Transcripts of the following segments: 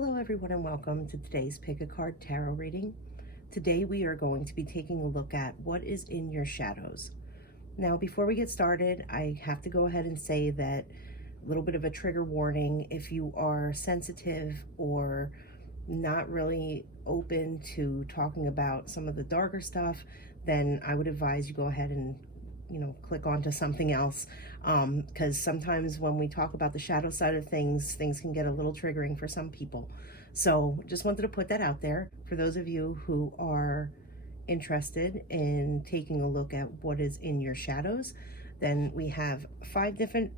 Hello everyone and welcome to today's Pick a Card Tarot reading. Today we are going to be taking a look at what is in your shadows. Now before we get started, I have to go ahead and say that a little bit of a trigger warning. If you are sensitive or not really open to talking about some of the darker stuff, then I would advise you go ahead and click onto something else, because sometimes when we talk about the shadow side of things can get a little triggering for some people. So just wanted to put that out there for those of you who are interested in taking a look at what is in your shadows. Then we have 5 different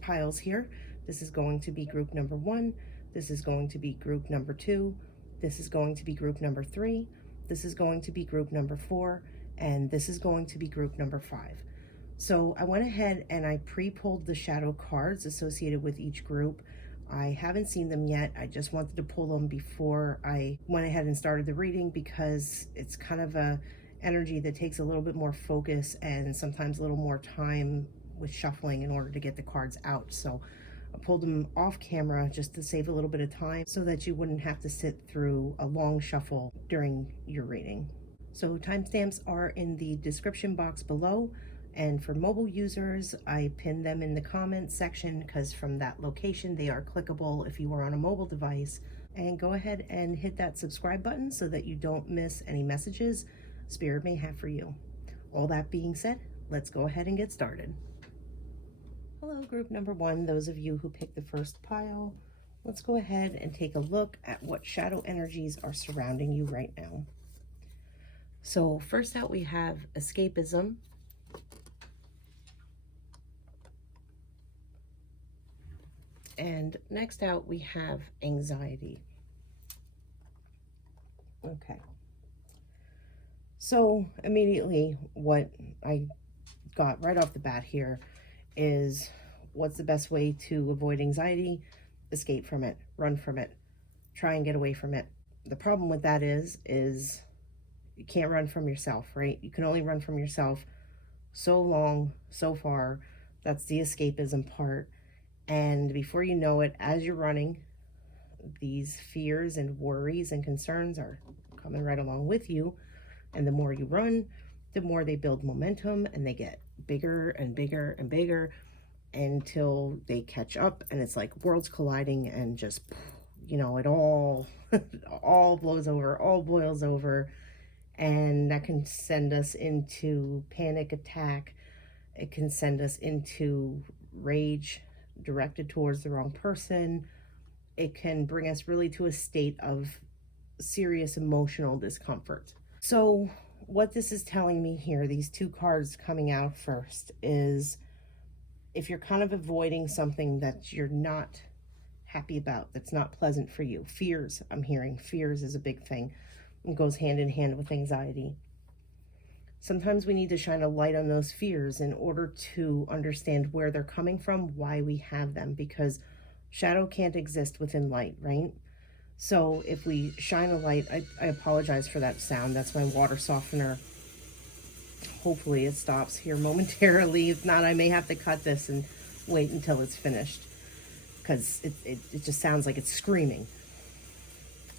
piles here. This is going to be group number 1. This is going to be group number 2. This is going to be group number 3. This is going to be group number 4. And this is going to be group number 5. So I went ahead and I pre-pulled the shadow cards associated with each group. I haven't seen them yet. I just wanted to pull them before I went ahead and started the reading, because it's kind of a energy that takes a little bit more focus and sometimes a little more time with shuffling in order to get the cards out. So I pulled them off camera just to save a little bit of time so that you wouldn't have to sit through a long shuffle during your reading. So timestamps are in the description box below. And for mobile users, I pinned them in the comments section because from that location, they are clickable if you are on a mobile device. And go ahead and hit that subscribe button so that you don't miss any messages Spirit may have for you. All that being said, let's go ahead and get started. Hello, group number 1, those of you who picked the first pile. Let's go ahead and take a look at what shadow energies are surrounding you right now. So first out, we have escapism. And next out, we have anxiety. Okay. So immediately what I got right off the bat here is, what's the best way to avoid anxiety? Escape from it, run from it, try and get away from it. The problem with that is you can't run from yourself, right? You can only run from yourself so long, so far. That's the escapism part. And before you know it, as you're running, these fears and worries and concerns are coming right along with you. And the more you run, the more they build momentum, and they get bigger and bigger and bigger until they catch up, and it's like worlds colliding, and just, it all all blows over, all boils over. And that can send us into panic attack. It can send us into rage directed towards the wrong person. It can bring us really to a state of serious emotional discomfort. So what this is telling me here, these 2 cards coming out first, is if you're kind of avoiding something that you're not happy about, that's not pleasant for you. Fears, I'm hearing fears is a big thing. It goes hand in hand with anxiety. Sometimes we need to shine a light on those fears in order to understand where they're coming from, why we have them, because shadow can't exist within light, right? So if we shine a light, I apologize for that sound. That's my water softener. Hopefully it stops here momentarily. If not, I may have to cut this and wait until it's finished, because it just sounds like it's screaming.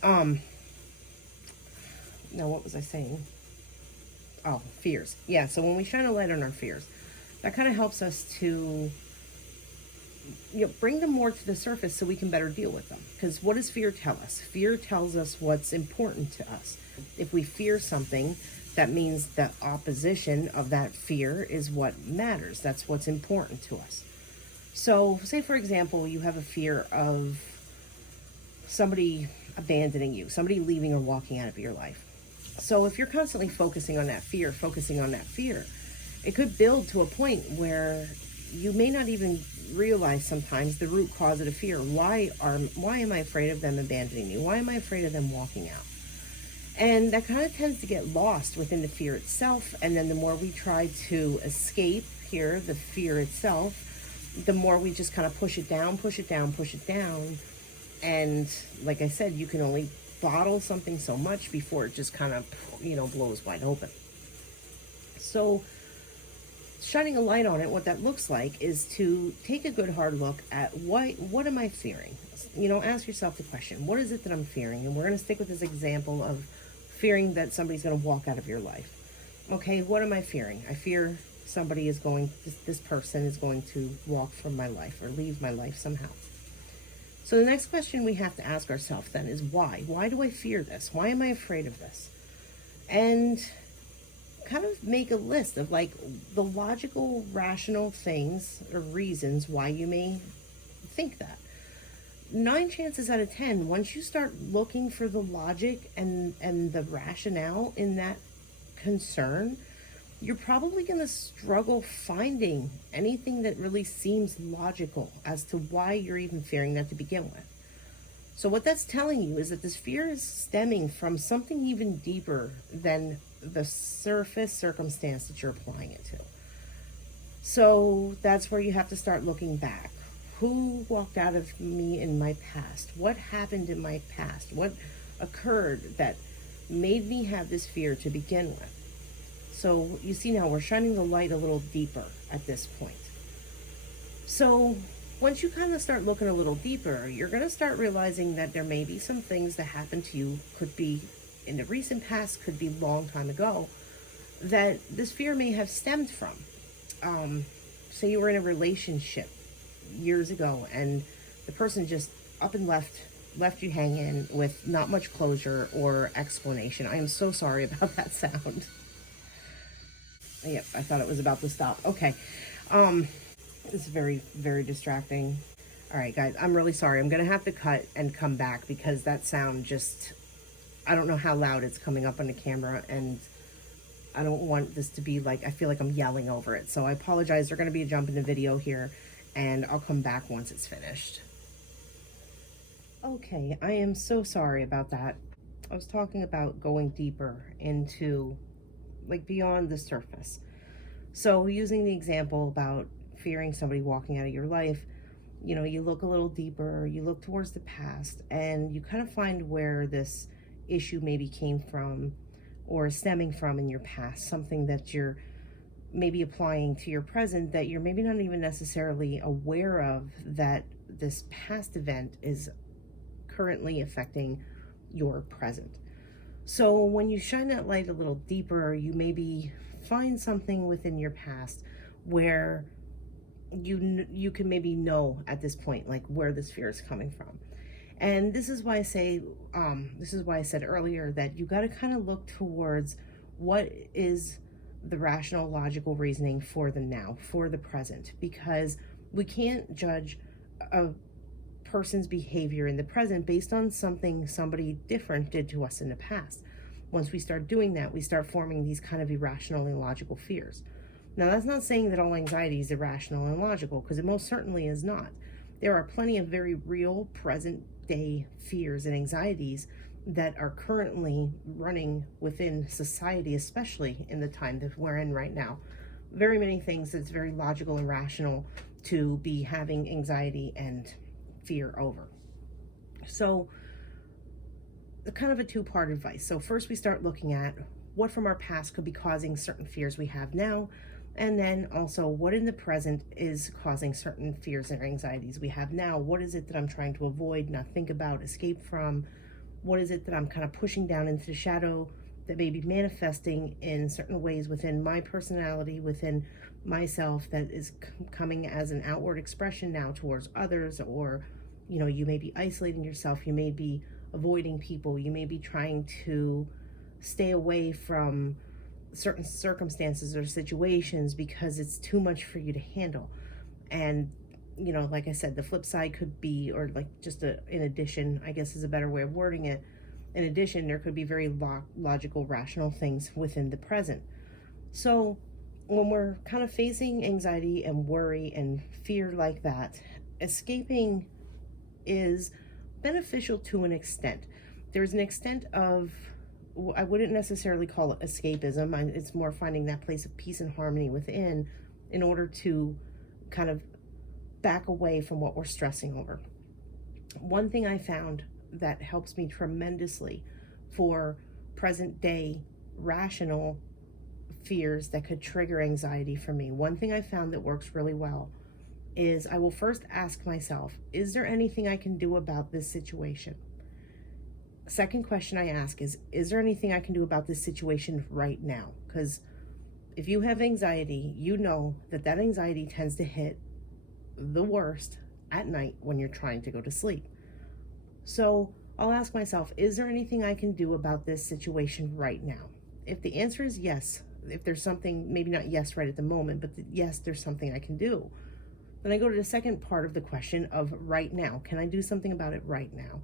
Now what was I saying? Oh, fears. Yeah, so when we shine a light on our fears, that kind of helps us to bring them more to the surface so we can better deal with them. Because what does fear tell us? Fear tells us what's important to us. If we fear something, that means the opposition of that fear is what matters. That's what's important to us. So say, for example, you have a fear of somebody abandoning you, somebody leaving or walking out of your life. So if you're constantly focusing on that fear, it could build to a point where you may not even realize sometimes the root cause of the fear. Why am I afraid of them abandoning me? Why am I afraid of them walking out? And that kind of tends to get lost within the fear itself. And then the more we try to escape here, the fear itself, the more we just kind of push it down. And like I said, you can only bottle something so much before it just kind of, blows wide open. So shining a light on it, what that looks like is to take a good hard look at what am I fearing? ask yourself the question, what is it that I'm fearing? And we're going to stick with this example of fearing that somebody's going to walk out of your life. Okay, what am I fearing? I fear somebody is going, this person is going to walk from my life or leave my life somehow. So the next question we have to ask ourselves then is why? Why do I fear this? Why am I afraid of this? And kind of make a list of like the logical, rational things or reasons why you may think that. 9 chances out of 10, once you start looking for the logic and the rationale in that concern, you're probably going to struggle finding anything that really seems logical as to why you're even fearing that to begin with. So what that's telling you is that this fear is stemming from something even deeper than the surface circumstance that you're applying it to. So that's where you have to start looking back. Who walked out of me in my past? What happened in my past? What occurred that made me have this fear to begin with? So you see now we're shining the light a little deeper at this point. So once you kind of start looking a little deeper, you're going to start realizing that there may be some things that happened to you, could be in the recent past, could be a long time ago, that this fear may have stemmed from. Say you were in a relationship years ago and the person just up and left you hanging with not much closure or explanation. I am so sorry about that sound. Yep, I thought it was about to stop. Okay. It's very, very distracting. All right, guys, I'm really sorry. I'm going to have to cut and come back because that sound just, I don't know how loud it's coming up on the camera, and I don't want this to be like, I feel like I'm yelling over it. So I apologize. There's going to be a jump in the video here, and I'll come back once it's finished. Okay, I am so sorry about that. I was talking about going deeper into, like, beyond the surface. So using the example about fearing somebody walking out of your life, you look a little deeper, you look towards the past, and you kind of find where this issue maybe came from or stemming from in your past, something that you're maybe applying to your present that you're maybe not even necessarily aware of, that this past event is currently affecting your present. So when you shine that light a little deeper, you maybe find something within your past where you can maybe know at this point like where this fear is coming from. And this is why I say this is why I said earlier that you got to kind of look towards what is the rational, logical reasoning for the now, for the present, because we can't judge a person's behavior in the present based on something somebody different did to us in the past. Once we start doing that, we start forming these kind of irrational and illogical fears. Now, that's not saying that all anxiety is irrational and illogical, because it most certainly is not. There are plenty of very real present day fears and anxieties that are currently running within society, especially in the time that we're in right now. Very many things that's very logical and rational to be having anxiety and fear over. So kind of a two-part advice. So first we start looking at what from our past could be causing certain fears we have now, and then also what in the present is causing certain fears and anxieties we have now. What is it that I'm trying to avoid, not think about, escape from? What is it that I'm kind of pushing down into the shadow that may be manifesting in certain ways within my personality, within myself, that is coming as an outward expression now towards others? Or, you may be isolating yourself, you may be avoiding people, you may be trying to stay away from certain circumstances or situations because it's too much for you to handle. And like I said, the flip side could be, or like just in addition, I guess is a better way of wording it, in addition, there could be very logical, rational things within the present. So when we're kind of facing anxiety and worry and fear like that, escaping is beneficial to an extent. There's an extent of, I wouldn't necessarily call it escapism. It's more finding that place of peace and harmony within in order to kind of back away from what we're stressing over. One thing I found that helps me tremendously for present day rational fears that could trigger anxiety for me, one thing I found that works really well is I will first ask myself, is there anything I can do about this situation? Second question I ask is there anything I can do about this situation right now? Because if you have anxiety, you know that that anxiety tends to hit the worst at night when you're trying to go to sleep. So I'll ask myself, is there anything I can do about this situation right now? If the answer is yes, if there's something, maybe not yes right at the moment, but yes, there's something I can do, then I go to the second part of the question of right now. Can I do something about it right now?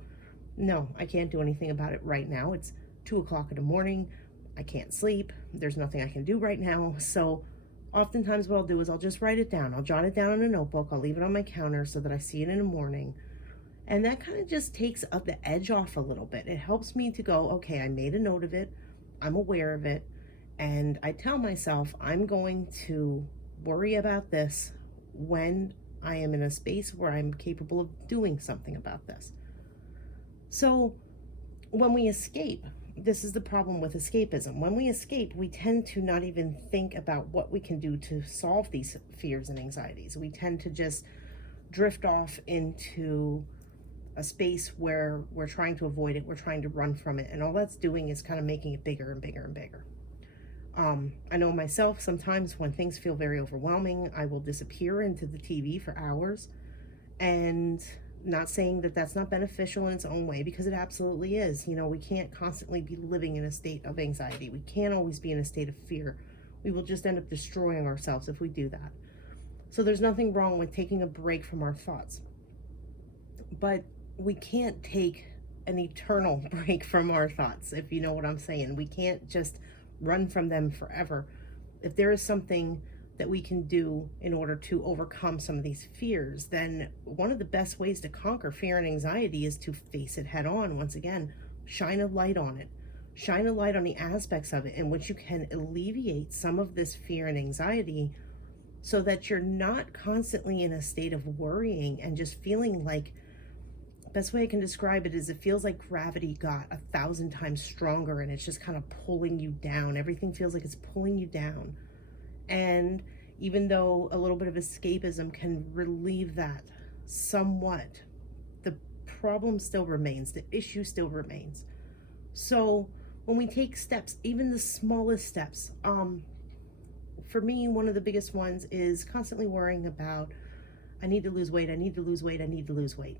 No, I can't do anything about it right now. It's 2 o'clock in the morning. I can't sleep. There's nothing I can do right now. So oftentimes what I'll do is I'll just write it down. I'll jot it down in a notebook. I'll leave it on my counter so that I see it in the morning. And that kind of just takes up the edge off a little bit. It helps me to go, okay, I made a note of it. I'm aware of it. And I tell myself I'm going to worry about this when I am in a space where I'm capable of doing something about this. So when we escape, this is the problem with escapism. When we escape, we tend to not even think about what we can do to solve these fears and anxieties. We tend to just drift off into a space where we're trying to avoid it, we're trying to run from it, and all that's doing is kind of making it bigger and bigger and bigger. I know myself, sometimes when things feel very overwhelming, I will disappear into the TV for hours, and not saying that that's not beneficial in its own way, because it absolutely is. You know, we can't constantly be living in a state of anxiety. We can't always be in a state of fear. We will just end up destroying ourselves if we do that. So there's nothing wrong with taking a break from our thoughts. But we can't take an eternal break from our thoughts, if you know what I'm saying. We can't just run from them forever. If there is something that we can do in order to overcome some of these fears, then one of the best ways to conquer fear and anxiety is to face it head on. Once again, shine a light on it. Shine a light on the aspects of it in which you can alleviate some of this fear and anxiety, so that you're not constantly in a state of worrying and just feeling like, best way I can describe it is it feels like gravity got 1,000 times stronger and it's just kind of pulling you down. Everything feels like it's pulling you down. And even though a little bit of escapism can relieve that somewhat, the problem still remains, the issue still remains. So when we take steps, even the smallest steps, for me, one of the biggest ones is constantly worrying about, I need to lose weight, I need to lose weight, I need to lose weight.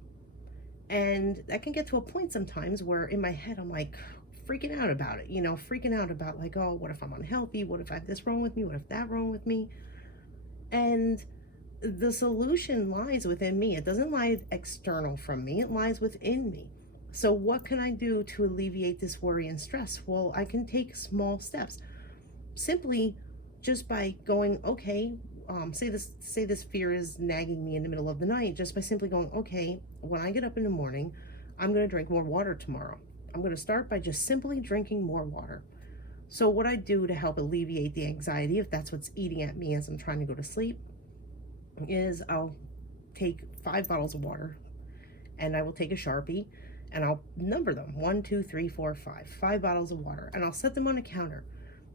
And that can get to a point sometimes where in my head, I'm like freaking out about it, freaking out about like, oh, what if I'm unhealthy? What if I have this wrong with me? What if that wrong with me? And the solution lies within me. It doesn't lie external from me. It lies within me. So what can I do to alleviate this worry and stress? Well, I can take small steps simply just by going, okay, say this fear is nagging me in the middle of the night, just by simply going, okay, when I get up in the morning, I'm going to drink more water tomorrow. I'm going to start by just simply drinking more water. So what I do to help alleviate the anxiety, if that's what's eating at me as I'm trying to go to sleep, is I'll take 5 bottles of water, and I will take a Sharpie and I'll number them 1, 2, 3, 4, 5 bottles of water, and I'll set them on a counter,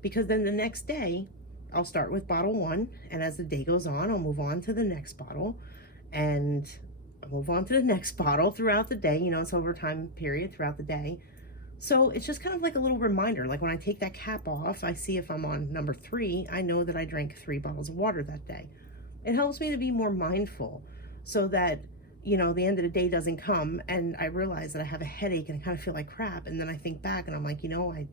because then the next day I'll start with bottle 1, and as the day goes on, I'll move on to the next bottle, and I'll move on to the next bottle throughout the day. It's over time period throughout the day. So it's just kind of like a little reminder. Like when I take that cap off, I see if I'm on number 3, I know that I drank 3 bottles of water that day. It helps me to be more mindful, so that, the end of the day doesn't come and I realize that I have a headache and I kind of feel like crap. And then I think back and I'm like, I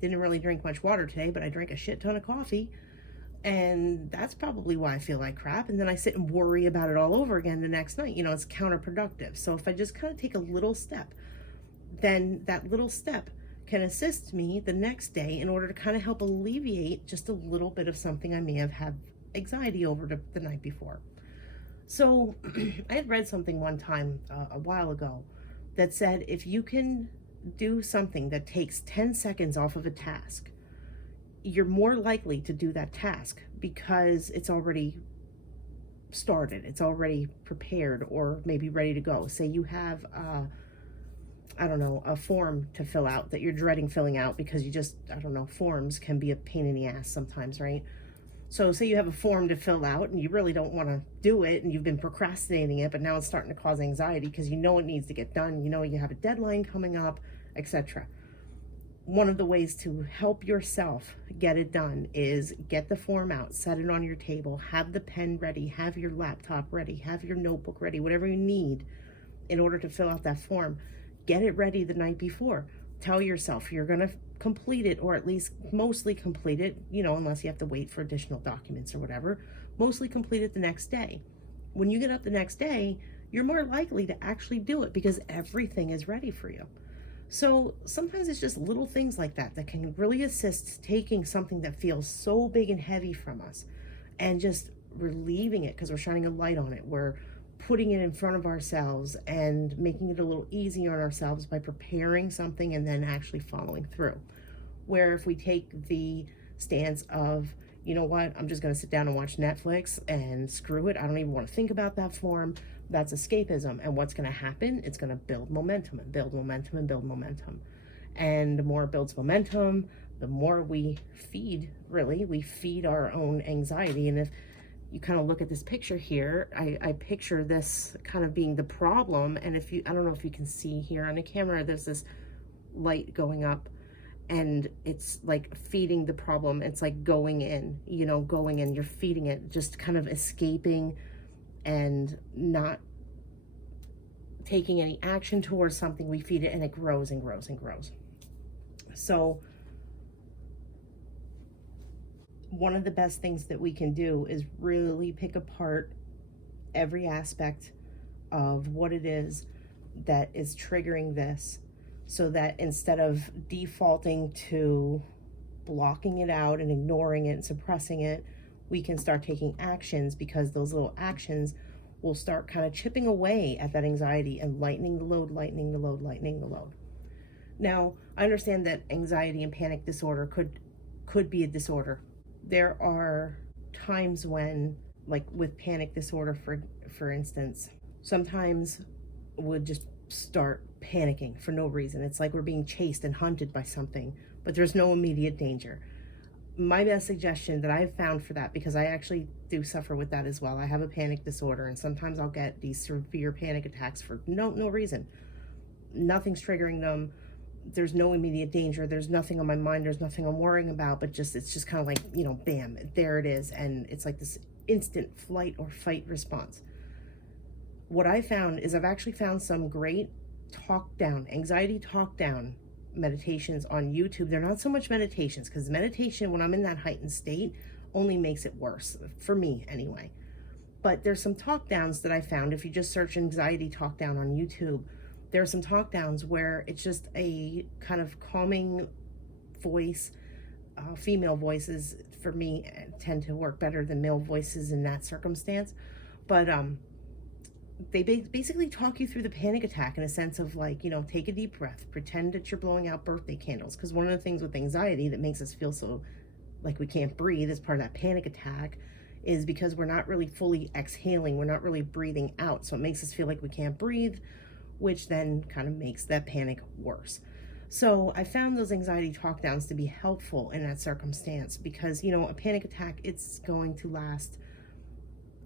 didn't really drink much water today, but I drank a shit ton of coffee. And that's probably why I feel like crap. And then I sit and worry about it all over again the next night. It's counterproductive. So if I just kind of take a little step, then that little step can assist me the next day in order to kind of help alleviate just a little bit of something I may have had anxiety over the night before. So I had read something one time a while ago that said, if you can do something that takes 10 seconds off of a task, you're more likely to do that task because it's already started, it's already prepared, or maybe ready to go. Say you have a form to fill out that you're dreading filling out because forms can be a pain in the ass sometimes, right? So say you have a form to fill out and you really don't want to do it and you've been procrastinating it, but now it's starting to cause anxiety because you know it needs to get done, you know you have a deadline coming up, etc. One of the ways to help yourself get it done is get the form out, set it on your table, have the pen ready, have your laptop ready, have your notebook ready, whatever you need in order to fill out that form. Get it ready the night before. Tell yourself you're going to complete it, or at least mostly complete it, you know, unless you have to wait for additional documents or whatever, mostly complete it the next day. When you get up the next day, you're more likely to actually do it because everything is ready for you. So sometimes it's just little things like that that can really assist taking something that feels so big and heavy from us and just relieving it because we're shining a light on it. We're putting it in front of ourselves and making it a little easier on ourselves by preparing something and then actually following through. Where if we take the stance of, you know what, I'm just going to sit down and watch Netflix and screw it, I don't even want to think about that form, that's escapism. And what's going to happen? It's going to build momentum and build momentum and build momentum. And the more it builds momentum, the more we feed, really, we feed our own anxiety. And if you kind of look at this picture here, I picture this kind of being the problem. And if you, I don't know if you can see here on the camera, there's this light going up and it's like feeding the problem. It's like going in, you know, going in, you're feeding it, just kind of escaping and not taking any action towards something. We feed it and it grows and grows and grows. So one of the best things that we can do is really pick apart every aspect of what it is that is triggering this, so that instead of defaulting to blocking it out and ignoring it and suppressing it, we can start taking actions, because those little actions will start kind of chipping away at that anxiety and lightening the load, lightening the load, lightening the load. Now, I understand that anxiety and panic disorder could be a disorder. There are times when, like with panic disorder, for instance, sometimes we'll just start panicking for no reason. It's like we're being chased and hunted by something, but there's no immediate danger. My best suggestion that I've found for that, because I actually do suffer with that as well. I have a panic disorder, and sometimes I'll get these severe panic attacks for no reason. Nothing's triggering them. There's no immediate danger. There's nothing on my mind. There's nothing I'm worrying about, but it's just kind of like, you know, bam, there it is. And it's like this instant flight or fight response. What I found is I've actually found some great anxiety talk down meditations on YouTube. They're not so much meditations, because meditation, when I'm in that heightened state, only makes it worse, for me anyway. But there's some talk downs that I found. If you just search anxiety talk down on YouTube, there are some talk downs where it's just a kind of calming voice. Female voices, for me, tend to work better than male voices in that circumstance. But they basically talk you through the panic attack in a sense of, like, you know, take a deep breath, pretend that you're blowing out birthday candles. Because one of the things with anxiety that makes us feel so like we can't breathe as part of that panic attack is because we're not really fully exhaling. We're not really breathing out. So it makes us feel like we can't breathe, which then kind of makes that panic worse. So I found those anxiety talk downs to be helpful in that circumstance, because, you know, a panic attack, it's going to last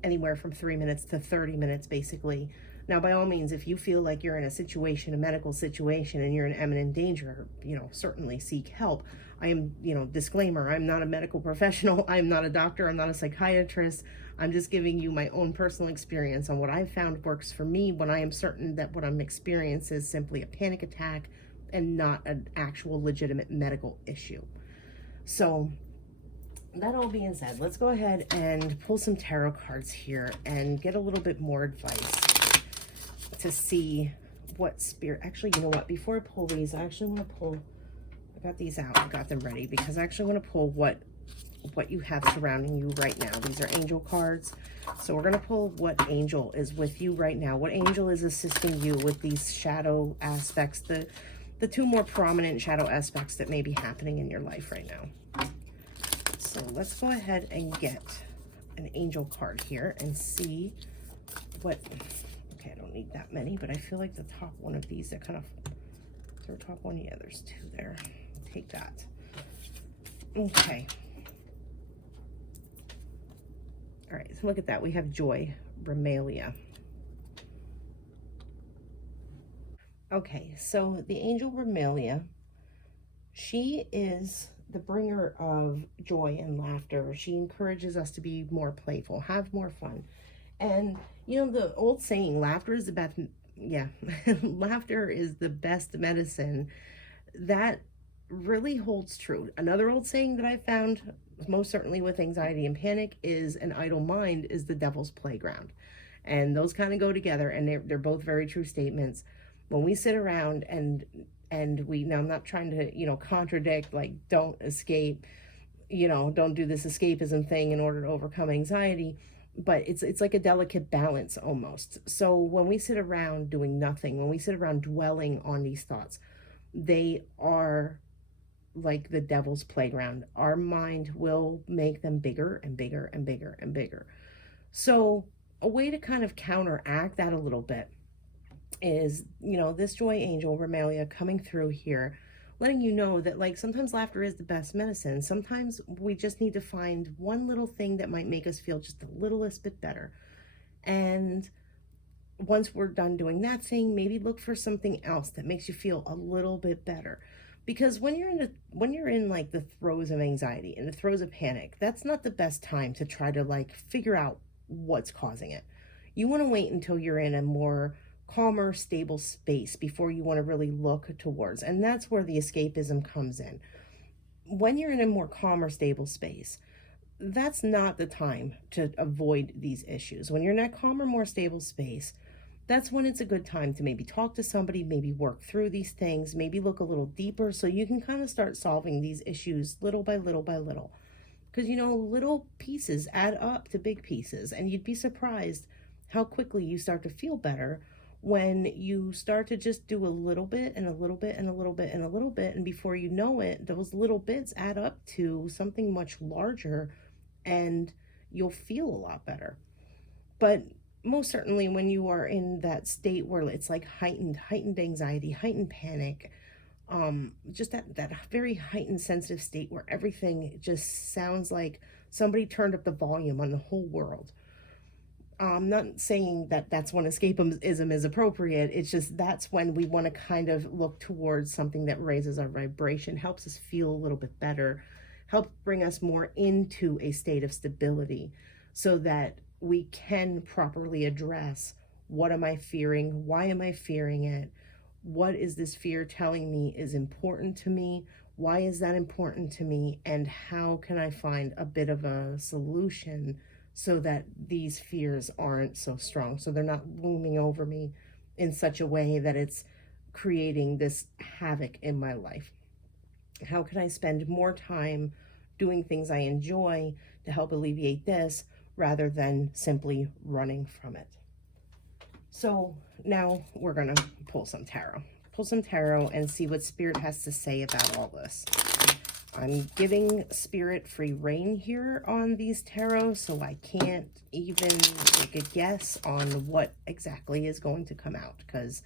anywhere from 3 minutes to 30 minutes, basically. Now, by all means, if you feel like you're in a situation, a medical situation, and you're in imminent danger, you know, certainly seek help. I am, you know, disclaimer, I'm not a medical professional. I'm not a doctor. I'm not a psychiatrist. I'm just giving you my own personal experience on what I've found works for me when I am certain that what I'm experiencing is simply a panic attack and not an actual legitimate medical issue. So that all being said, let's go ahead and pull some tarot cards here and get a little bit more advice to see what spirit. Actually, you know what? Before I pull these, I actually want to pull. I got these out. I got them ready because I actually want to pull what you have surrounding you right now. These are angel cards. So we're going to pull what angel is with you right now. What angel is assisting you with these shadow aspects, the two more prominent shadow aspects that may be happening in your life right now. So let's go ahead and get an angel card here and see what, okay, I don't need that many, but I feel like the top one of these, they're kind of, is there a top one? Yeah, there's two there. Take that. Okay. All right, so look at that. We have joy, Bramalia. Okay, so the angel Bramalia, she is the bringer of joy and laughter. She encourages us to be more playful, have more fun. And you know, the old saying, laughter is the best, yeah, laughter is the best medicine. That really holds true. Another old saying that I found, most certainly with anxiety and panic, is an idle mind is the devil's playground. And those kind of go together, and they're both very true statements. When we sit around and we, now I'm not trying to, you know, contradict, like, don't escape, you know, don't do this escapism thing in order to overcome anxiety, but it's like a delicate balance almost. So when we sit around doing nothing, when we sit around dwelling on these thoughts, they are like the devil's playground. Our mind will make them bigger and bigger and bigger and bigger. So a way to kind of counteract that a little bit is, you know, this joy angel Romelia coming through here, letting you know that, like, sometimes laughter is the best medicine. Sometimes we just need to find one little thing that might make us feel just the littlest bit better. And once we're done doing that thing, maybe look for something else that makes you feel a little bit better. Because when you're in like the throes of anxiety and the throes of panic, that's not the best time to try to like figure out what's causing it. You want to wait until you're in a more calmer, stable space before you want to really look towards. And that's where the escapism comes in. When you're in a more calmer, stable space, that's not the time to avoid these issues. When you're in that calmer, more stable space, that's when it's a good time to maybe talk to somebody, maybe work through these things, maybe look a little deeper so you can kind of start solving these issues little by little by little. Because, you know, little pieces add up to big pieces, and you'd be surprised how quickly you start to feel better when you start to just do a little bit and a little bit and a little bit and a little bit, and before you know it, those little bits add up to something much larger, and you'll feel a lot better. But most certainly when you are in that state where it's like heightened anxiety, heightened panic, just that very heightened sensitive state where everything just sounds like somebody turned up the volume on the whole world. I'm not saying that that's when escapism is appropriate. It's just that's when we want to kind of look towards something that raises our vibration, helps us feel a little bit better, help bring us more into a state of stability so that we can properly address, what am I fearing? Why am I fearing it? What is this fear telling me is important to me? Why is that important to me? And how can I find a bit of a solution so that these fears aren't so strong, so they're not looming over me in such a way that it's creating this havoc in my life? How can I spend more time doing things I enjoy to help alleviate this, rather than simply running from it? So now we're going to pull some tarot. Pull some tarot and see what Spirit has to say about all this. I'm giving Spirit free reign here on these tarot, so I can't even take a guess on what exactly is going to come out, because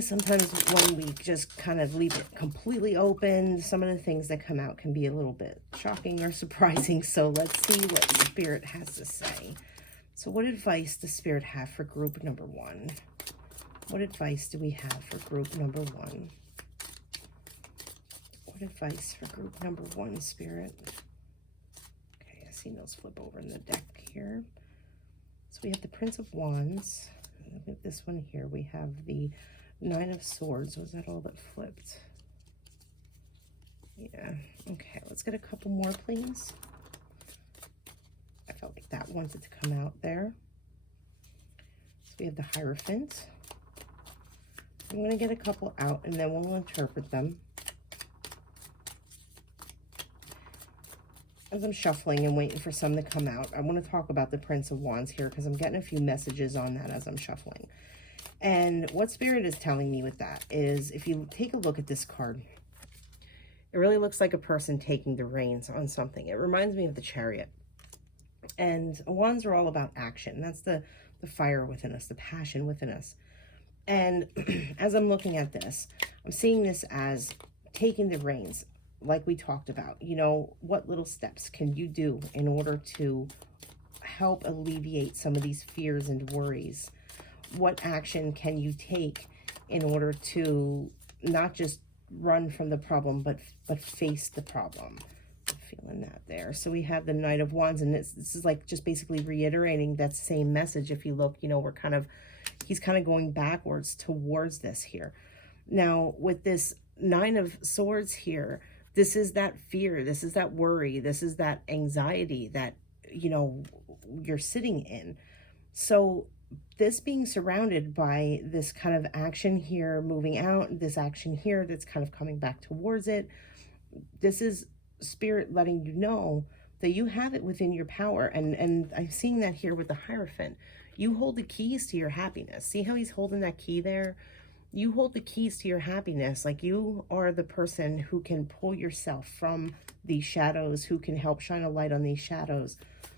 sometimes when we just kind of leave it completely open, some of the things that come out can be a little bit shocking or surprising. So let's see what Spirit has to say. So what advice does Spirit have for group number 1? What advice do we have for group number 1? What advice for group number 1, Spirit? Okay, I see those flip over in the deck here. So we have the Prince of Wands. Look at this one here. We have the Nine of Swords. Was that all that flipped? Yeah. Okay, let's get a couple more, please. I felt like that wanted to come out there. So we have the Hierophant. I'm going to get a couple out and then we'll interpret them. As I'm shuffling and waiting for some to come out, I want to talk about the Prince of Wands here because I'm getting a few messages on that as I'm shuffling. And what Spirit is telling me with that is, if you take a look at this card, it really looks like a person taking the reins on something. It reminds me of the Chariot. And wands are all about action. That's the fire within us, the passion within us. And as I'm looking at this, I'm seeing this as taking the reins. like we talked about, you know, what little steps can you do in order to help alleviate some of these fears and worries? What action can you take in order to not just run from the problem, but face the problem? I'm feeling that there. So we have the Knight of Wands, and this is like just basically reiterating that same message. If you look, you know, he's kind of going backwards towards this here. Now, with this Nine of Swords here, this is that fear, this is that worry, this is that anxiety that, you know, you're sitting in. So this being surrounded by this kind of action here, moving out, this action here that's kind of coming back towards it, this is Spirit letting you know that you have it within your power. And I'm seeing that here with the Hierophant. You hold the keys to your happiness. See how he's holding that key there? You hold the keys to your happiness. Like, you are the person who can pull yourself from these shadows, who can help shine a light on these shadows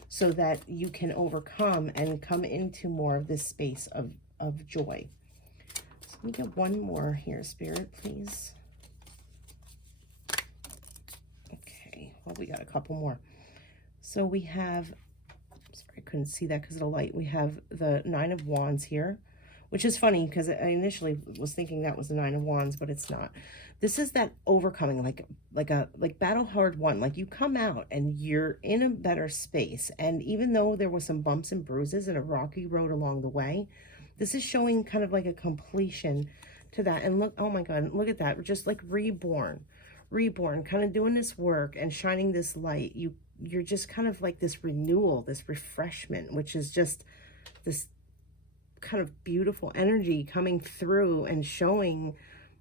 so that you can overcome and come into more of this space of joy. So let me get one more here, Spirit, please. Okay, well, we got a couple more. So we have, sorry, I couldn't see that because of the light. We have the Nine of Wands here, which is funny because I initially was thinking that was the Nine of Wands, but it's not. This is that overcoming, like battle hard won. Like, you come out and you're in a better space. And even though there was some bumps and bruises and a rocky road along the way, this is showing kind of like a completion to that. And look, oh my God, look at that. We're just like reborn, kind of doing this work and shining this light. You're just kind of like this renewal, this refreshment, which is just this kind of beautiful energy coming through and showing.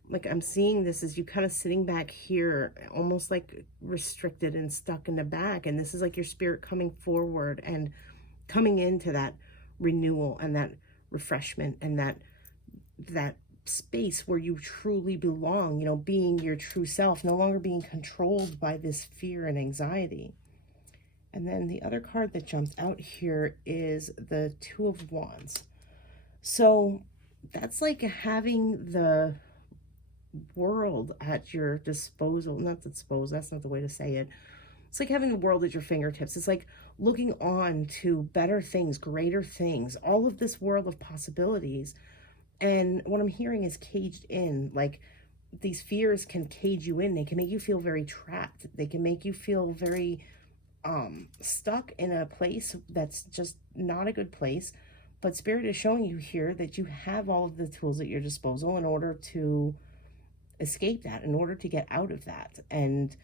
Like, I'm seeing this as you kind of sitting back here, almost like restricted and stuck in the back. And this is like your spirit coming forward and coming into that renewal and that refreshment and that space where you truly belong, you know, being your true self, no longer being controlled by this fear and anxiety. And then the other card that jumps out here is the Two of Wands. So that's like having the world at your disposal. Not disposal, that's not the way to say it. It's like having the world at your fingertips. It's like looking on to better things, greater things, all of this world of possibilities. And what I'm hearing is caged in. Like, these fears can cage you in. They can make you feel very trapped. They can make you feel very stuck in a place that's just not a good place. But Spirit is showing you here that you have all of the tools at your disposal in order to escape that, in order to get out of that. And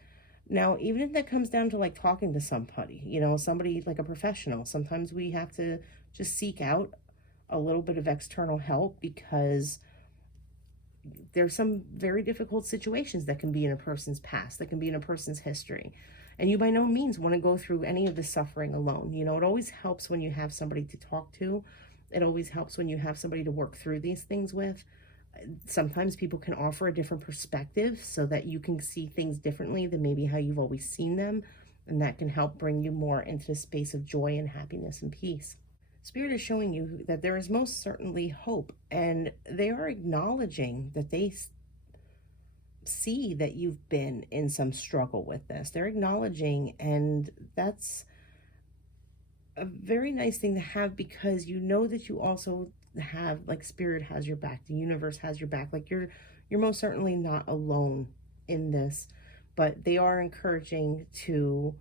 now, even if that comes down to like talking to somebody, you know, somebody like a professional, sometimes we have to just seek out a little bit of external help because there's some very difficult situations that can be in a person's past, that can be in a person's history. And you by no means want to go through any of this suffering alone. You know, it always helps when you have somebody to talk to. It always helps when you have somebody to work through these things with. Sometimes people can offer a different perspective so that you can see things differently than maybe how you've always seen them. And that can help bring you more into a space of joy and happiness and peace. Spirit is showing you that there is most certainly hope. And they are acknowledging that they see that you've been in some struggle with this. They're acknowledging, and that's a very nice thing to have, because you know that you also have, like, Spirit has your back, the universe has your back. Like, you're most certainly not alone in this, but they are encouraging to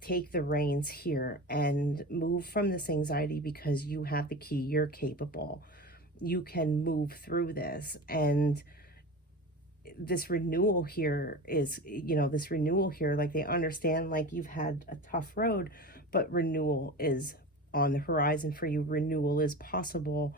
take the reins here and move from this anxiety, because you have the key, you're capable, you can move through this. And this renewal here is, you know, this renewal here, like, they understand, like, you've had a tough road, but renewal is on the horizon for you. Renewal is possible.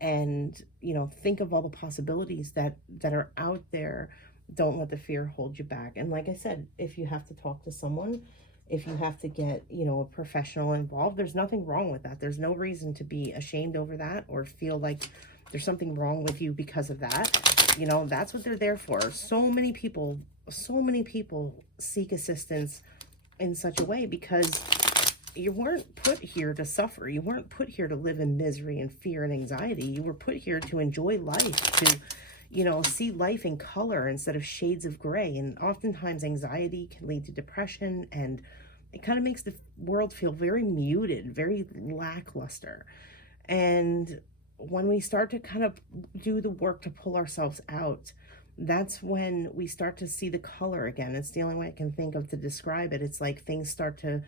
And, you know, think of all the possibilities that are out there. Don't let the fear hold you back. And like I said, if you have to talk to someone, if you have to get, you know, a professional involved, there's nothing wrong with that. There's no reason to be ashamed over that or feel like there's something wrong with you because of that. You know, that's what they're there for. So many people seek assistance in such a way because you weren't put here to suffer. You weren't put here to live in misery and fear and anxiety. You were put here to enjoy life, to, see life in color instead of shades of gray. And oftentimes anxiety can lead to depression, and it kind of makes the world feel very muted, very lackluster. And when we start to kind of do the work to pull ourselves out, that's when we start to see the color again. It's the only way I can think of to describe it. It's like things start to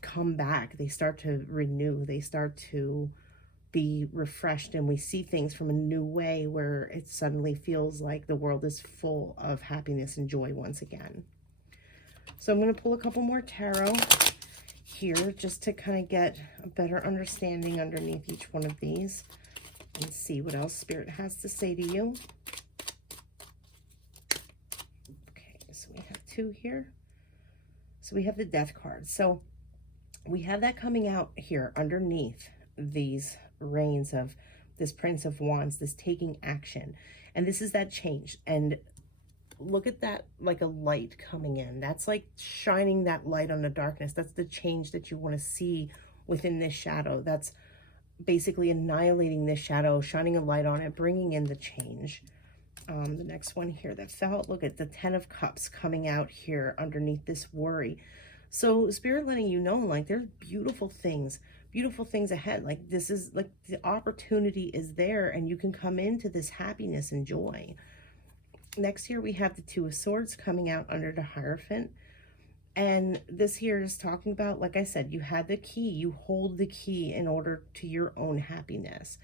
come back. They start to renew. They start to be refreshed, and we see things from a new way where it suddenly feels like the world is full of happiness and joy once again. So I'm going to pull a couple more tarot here just to kind of get a better understanding underneath each one of these and see what else Spirit has to say to you. Okay, so we have 2 here. So we have the Death card. So we have that coming out here underneath these reigns of this Prince of Wands, this taking action. And this is that change. And look at that, like a light coming in. That's like shining that light on the darkness. That's the change that you want to see within this shadow. That's basically annihilating this shadow, shining a light on it, bringing in the change. The next one here that fell, look at the 10 of Cups coming out here underneath this worry. So Spirit letting you know, like, there's beautiful things ahead. Like, this is like the opportunity is there, and you can come into this happiness and joy. Next here we have the 2 of Swords coming out under the Hierophant. And this here is talking about, like I said, you had the key. You hold the key in order to your own happiness.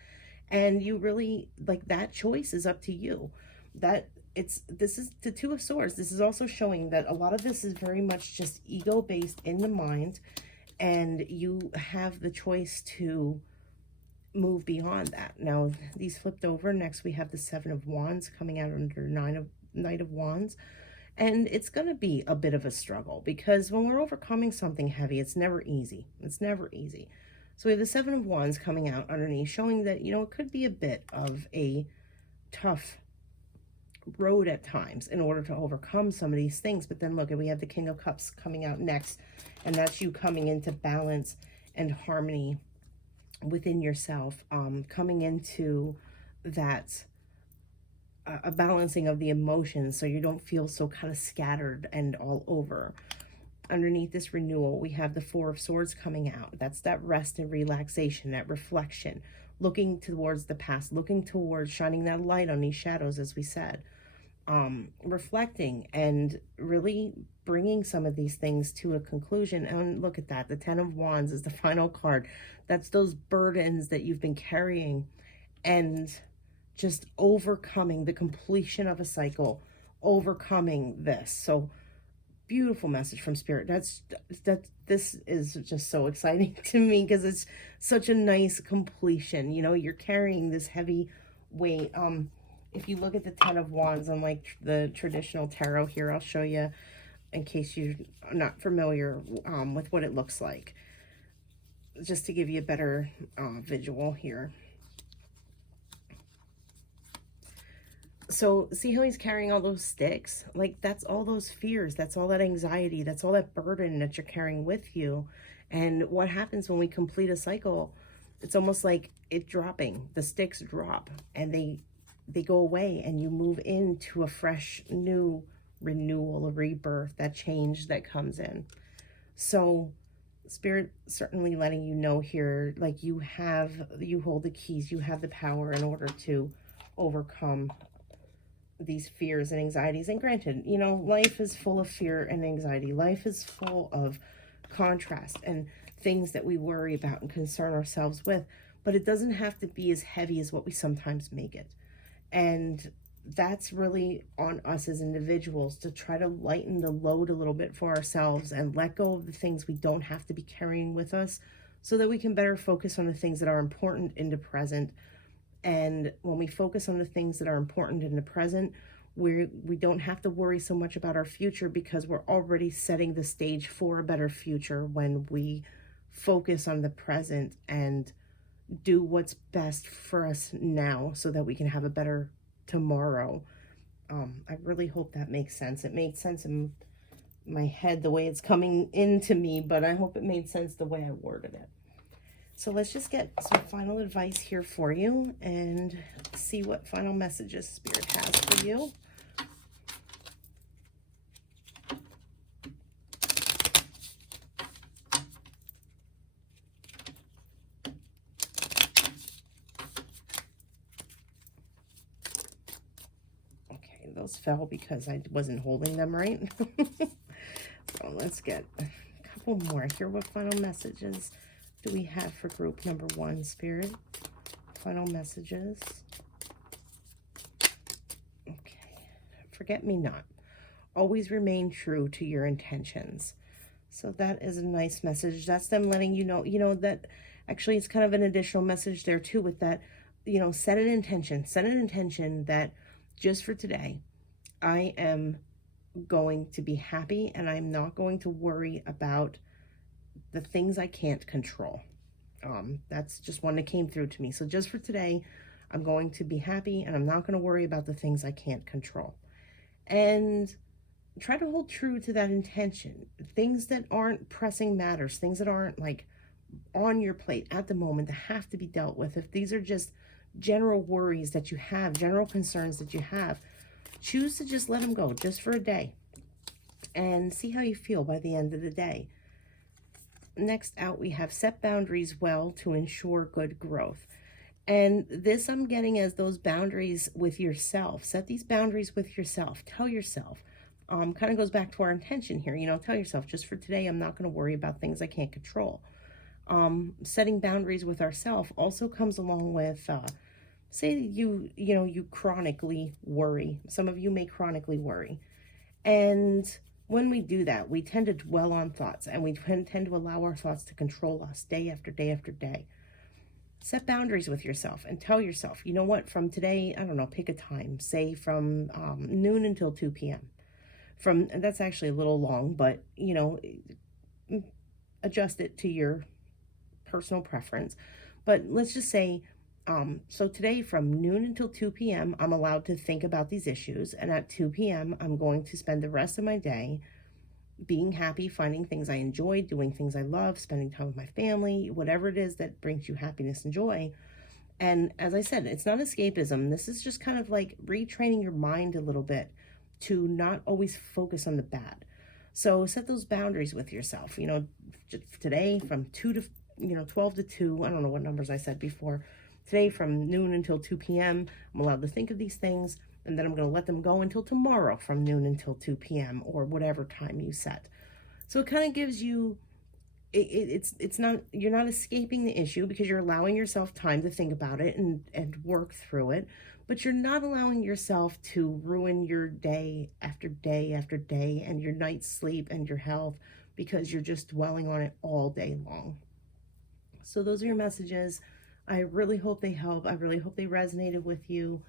And you really, like, that choice is up to you. This is the 2 of Swords. This is also showing that a lot of this is very much just ego-based in the mind. And you have the choice to move beyond that. Now, these flipped over. Next, we have the 7 of Wands coming out under Knight of Wands. And it's going to be a bit of a struggle, because when we're overcoming something heavy, it's never easy. It's never easy. So we have the 7 of Wands coming out underneath, showing that, it could be a bit of a tough road at times in order to overcome some of these things. But then look, we have the King of Cups coming out next, and that's you coming into balance and harmony within yourself, coming into that a balancing of the emotions, so you don't feel so kind of scattered and all over. Underneath this renewal, we have the 4 of Swords coming out. That's that rest and relaxation, that reflection, looking towards the past, looking towards shining that light on these shadows, as we said, reflecting and really bringing some of these things to a conclusion. And look at that, the 10 of Wands is the final card. That's those burdens that you've been carrying, and just overcoming the completion of a cycle, overcoming this. So beautiful message from Spirit. This is just so exciting to me, because it's such a nice completion. You're carrying this heavy weight. If you look at the 10 of Wands on like the traditional tarot here, I'll show you in case you're not familiar with what it looks like, just to give you a better visual here. So see how he's carrying all those sticks? Like, that's all those fears. That's all that anxiety. That's all that burden that you're carrying with you. And what happens when we complete a cycle, it's almost like it dropping. The sticks drop and they go away, and you move into a fresh, new renewal, a rebirth, that change that comes in. So Spirit certainly letting you know here, like, you hold the keys, you have the power in order to overcome these fears and anxieties. And granted, life is full of fear and anxiety. Life is full of contrast and things that we worry about and concern ourselves with, but it doesn't have to be as heavy as what we sometimes make it. And that's really on us as individuals to try to lighten the load a little bit for ourselves and let go of the things we don't have to be carrying with us, so that we can better focus on the things that are important in the present. And when we focus on the things that are important in the present, we don't have to worry so much about our future, because we're already setting the stage for a better future when we focus on the present and do what's best for us now, so that we can have a better tomorrow. I really hope that makes sense. It made sense in my head the way it's coming into me, but I hope it made sense the way I worded it. So let's just get some final advice here for you and see what final messages Spirit has for you. Okay, those fell because I wasn't holding them right. So let's get a couple more here. What final messages do we have for group number 1, Spirit? Final messages. Okay. Forget me not. Always remain true to your intentions. So that is a nice message. That's them letting you know, that actually it's kind of an additional message there too with that, set an intention that just for today, I am going to be happy and I'm not going to worry about the things I can't control. That's just one that came through to me. So just for today, I'm going to be happy and I'm not going to worry about the things I can't control. And try to hold true to that intention. Things that aren't pressing matters, things that aren't like on your plate at the moment that have to be dealt with. If these are just general worries that you have, general concerns that you have, choose to just let them go just for a day and see how you feel by the end of the day. Next out, we have set boundaries well to ensure good growth. And this I'm getting as those boundaries with yourself. Set these boundaries with yourself. Tell yourself. Kind of goes back to our intention here. Tell yourself, just for today, I'm not going to worry about things I can't control. Setting boundaries with ourselves also comes along with, say you chronically worry. Some of you may chronically worry. And when we do that, we tend to dwell on thoughts and we tend to allow our thoughts to control us day after day after day. Set boundaries with yourself and tell yourself, you know what, from today, I don't know, pick a time, say from noon until 2 p.m. That's actually a little long, but, adjust it to your personal preference. But let's just say, so today from noon until 2 p.m., I'm allowed to think about these issues. And at 2 p.m., I'm going to spend the rest of my day being happy, finding things I enjoy, doing things I love, spending time with my family, whatever it is that brings you happiness and joy. And as I said, it's not escapism. This is just kind of like retraining your mind a little bit to not always focus on the bad. So set those boundaries with yourself. Today from 2 to 12 to 2, I don't know what numbers I said before. Today from noon until 2 p.m., I'm allowed to think of these things, and then I'm going to let them go until tomorrow from noon until 2 p.m. or whatever time you set. So it kind of gives you, it's not, you're not escaping the issue because you're allowing yourself time to think about it and work through it, but you're not allowing yourself to ruin your day after day after day and your night's sleep and your health because you're just dwelling on it all day long. So those are your messages. I really hope they help. I really hope they resonated with you.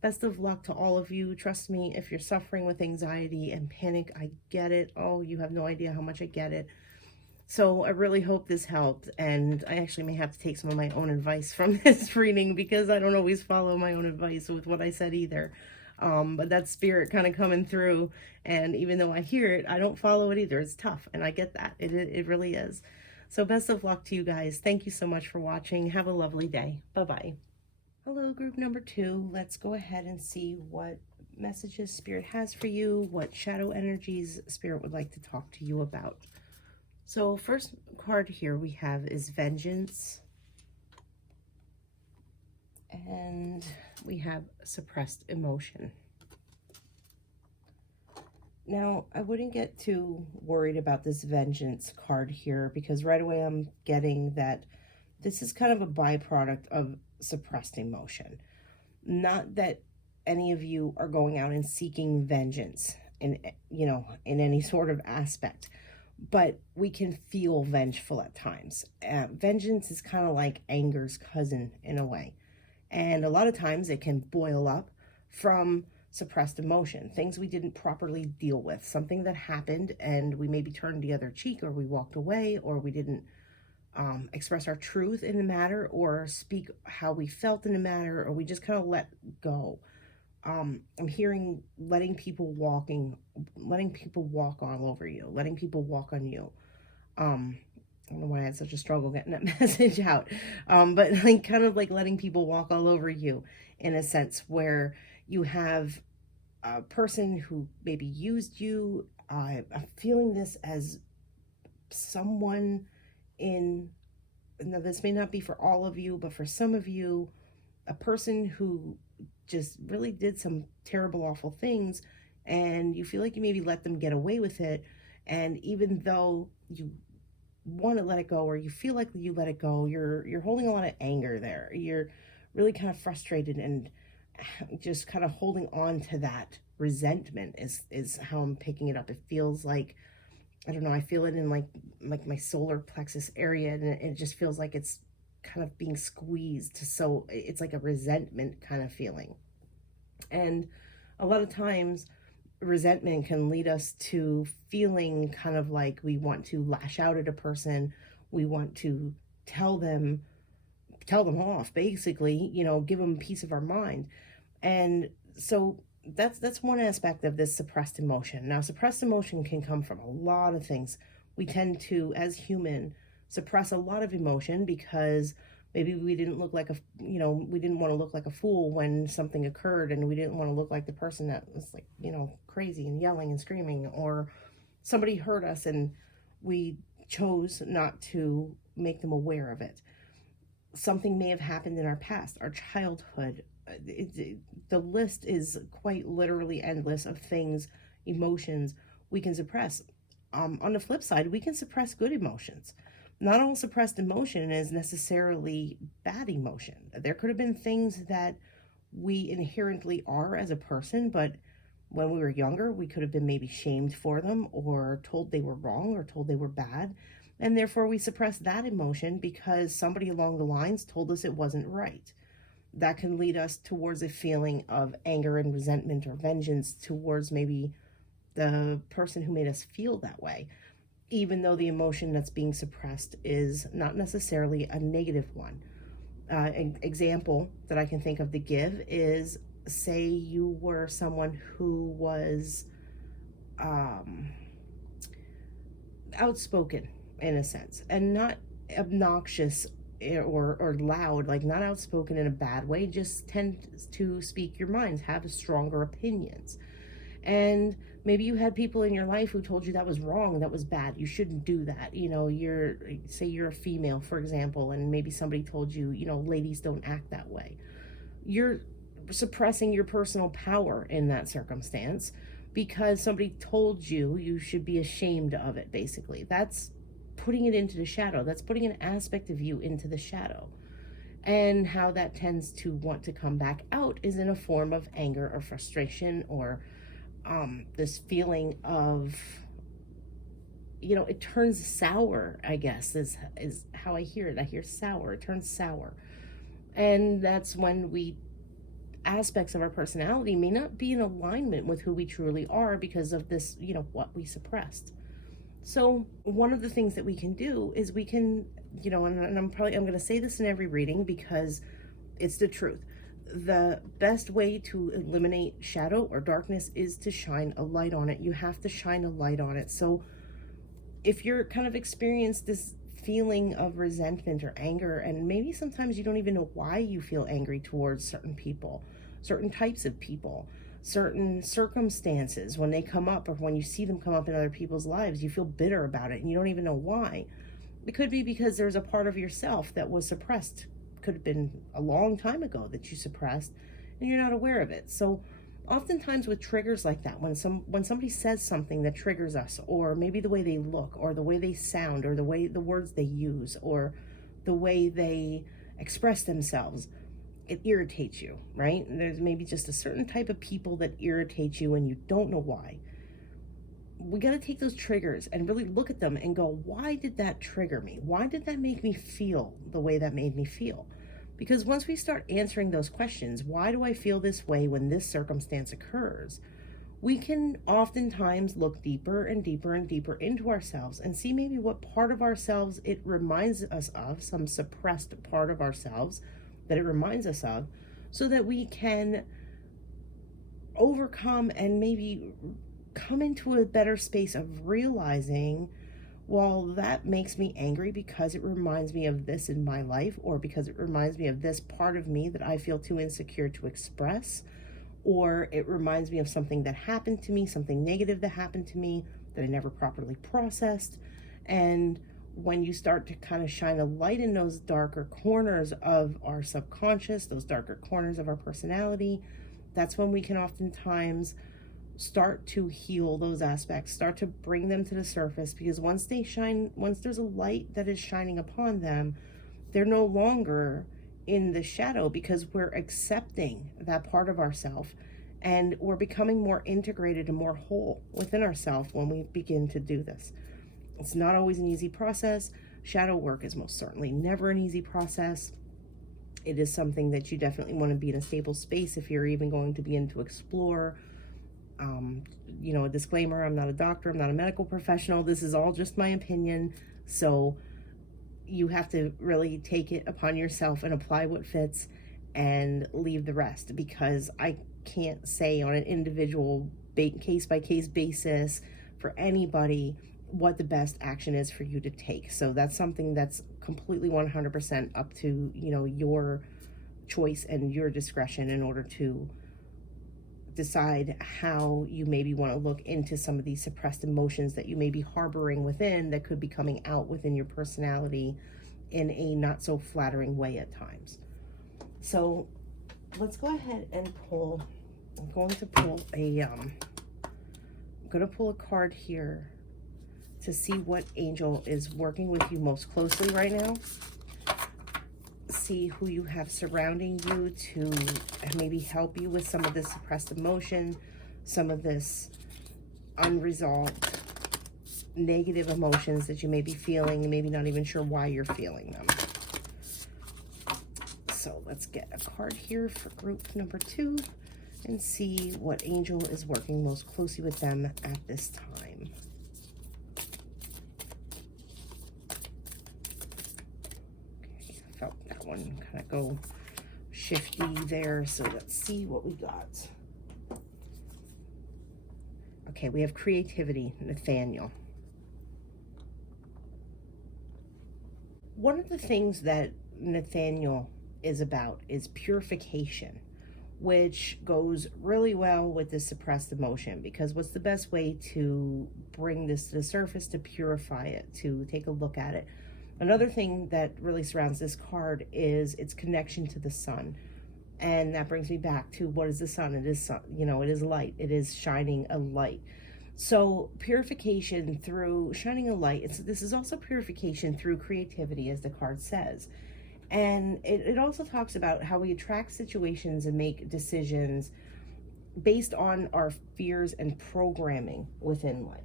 Best of luck to all of you. Trust me, if you're suffering with anxiety and panic, I get it. Oh, you have no idea how much I get it. So I really hope this helped. And I actually may have to take some of my own advice from this reading because I don't always follow my own advice with what I said either. But that spirit kind of coming through. And even though I hear it, I don't follow it either. It's tough. And I get that. It really is. So best of luck to you guys. Thank you so much for watching. Have a lovely day. Bye-bye. Hello, group number 2. Let's go ahead and see what messages Spirit has for you, what shadow energies Spirit would like to talk to you about. So first card here we have is Vengeance. And we have Suppressed Emotion. Now, I wouldn't get too worried about this Vengeance card here because right away I'm getting that this is kind of a byproduct of suppressed emotion. Not that any of you are going out and seeking vengeance in any sort of aspect, but we can feel vengeful at times. Vengeance is kind of like anger's cousin in a way. And a lot of times it can boil up from suppressed emotion, things we didn't properly deal with, something that happened and we maybe turned the other cheek, or we walked away, or we didn't express our truth in the matter, or speak how we felt in the matter, or we just kind of let go. I'm hearing letting people walk all over you, letting people walk on you. don't know why I had such a struggle getting that message out. But like kind of like letting people walk all over you in a sense where you have a person who maybe used you. I'm feeling this as someone in, now this may not be for all of you, but for some of you, a person who just really did some terrible, awful things, and you feel like you maybe let them get away with it. And even though you want to let it go, or you feel like you let it go, you're holding a lot of anger there. You're really kind of frustrated and just kind of holding on to that resentment is how I'm picking it up. It feels like, I don't know, I feel it in like my solar plexus area, and it just feels like it's kind of being squeezed. So it's like a resentment kind of feeling. And a lot of times resentment can lead us to feeling kind of like we want to lash out at a person. We want to tell them off, basically, give them a piece of our mind. And so that's one aspect of this suppressed emotion. Now, suppressed emotion can come from a lot of things. We tend to, as human, suppress a lot of emotion because maybe we didn't look like we didn't want to look like a fool when something occurred, and we didn't want to look like the person that was like, crazy and yelling and screaming, or somebody hurt us and we chose not to make them aware of it. Something may have happened in our past, our childhood. The list is quite literally endless of things, emotions we can suppress. On the flip side, we can suppress good emotions. Not all suppressed emotion is necessarily bad emotion. There could have been things that we inherently are as a person, but when we were younger, we could have been maybe shamed for them, or told they were wrong, or told they were bad. And therefore we suppress that emotion because somebody along the lines told us it wasn't right. That can lead us towards a feeling of anger and resentment or vengeance towards maybe the person who made us feel that way, even though the emotion that's being suppressed is not necessarily a negative one. An example that I can think of to give is, say you were someone who was outspoken in a sense, and not obnoxious or loud, like not outspoken in a bad way, just tend to speak your minds, have stronger opinions. And maybe you had people in your life who told you that was wrong, that was bad, you shouldn't do that. Say you're a female, for example, and maybe somebody told you, ladies don't act that way. You're suppressing your personal power in that circumstance because somebody told you you should be ashamed of it, basically. That's putting it into the shadow. That's putting an aspect of you into the shadow. And how that tends to want to come back out is in a form of anger or frustration, or this feeling of, it turns sour, I guess, is how I hear it. I hear sour. It turns sour. And that's when aspects of our personality may not be in alignment with who we truly are because of this, what we suppressed. So one of the things that we can do is we can, and I'm going to say this in every reading because it's the truth. The best way to eliminate shadow or darkness is to shine a light on it. You have to shine a light on it. So if you're kind of experienced this feeling of resentment or anger, and maybe sometimes you don't even know why you feel angry towards certain people, certain types of people, certain circumstances, when they come up or when you see them come up in other people's lives, you feel bitter about it and you don't even know why. It could be because there's a part of yourself that was suppressed. Could have been a long time ago that you suppressed and you're not aware of it. So oftentimes with triggers like that, when somebody says something that triggers us, or maybe the way they look, or the way they sound, or the words they use, or the way they express themselves, it irritates you, right? And there's maybe just a certain type of people that irritate you and you don't know why. We got to take those triggers and really look at them and go, why did that trigger me? Why did that make me feel the way that made me feel? Because once we start answering those questions, why do I feel this way when this circumstance occurs? We can oftentimes look deeper and deeper and deeper into ourselves and see maybe what part of ourselves it reminds us of, some suppressed part of ourselves that it reminds us of, so that we can overcome and maybe come into a better space of realizing Well, that makes me angry because it reminds me of this in my life, or because it reminds me of this part of me that I feel too insecure to express, or it reminds me of something that happened to me, something negative that happened to me that I never properly processed. And when you start to kind of shine a light in those darker corners of our subconscious, those darker corners of our personality, that's when we can oftentimes start to heal those aspects, start to bring them to the surface, because once there's a light that is shining upon them, they're no longer in the shadow, because we're accepting that part of ourselves, and we're becoming more integrated and more whole within ourselves when we begin to do this. It's not always an easy process. Shadow work is most certainly never an easy process. It is something that you definitely want to be in a stable space if you're even going to begin to explore. A disclaimer, I'm not a doctor, I'm not a medical professional. This is all just my opinion. So you have to really take it upon yourself and apply what fits and leave the rest, because I can't say on an individual case-by-case basis for anybody what the best action is for you to take. So that's something that's completely 100% up to, your choice and your discretion in order to decide how you maybe want to look into some of these suppressed emotions that you may be harboring within, that could be coming out within your personality in a not so flattering way at times. So let's go ahead and pull. I'm going to pull a card here to see what angel is working with you most closely right now. See who you have surrounding you to maybe help you with some of this suppressed emotion, some of this unresolved negative emotions that you may be feeling and maybe not even sure why you're feeling them. So let's get a card here for group number 2 and see what angel is working most closely with them at this time. Felt that one kind of go shifty there, so let's see what we got. Okay, we have creativity, Nathaniel. One of the things that Nathaniel is about is purification, which goes really well with this suppressed emotion, because what's the best way to bring this to the surface, to purify it, to take a look at it? Another thing that really surrounds this card is its connection to the sun. And that brings me back to, what is the sun? It is sun, it is light. It is shining a light. So purification through shining a light. This is also purification through creativity, as the card says. And it also talks about how we attract situations and make decisions based on our fears and programming within life.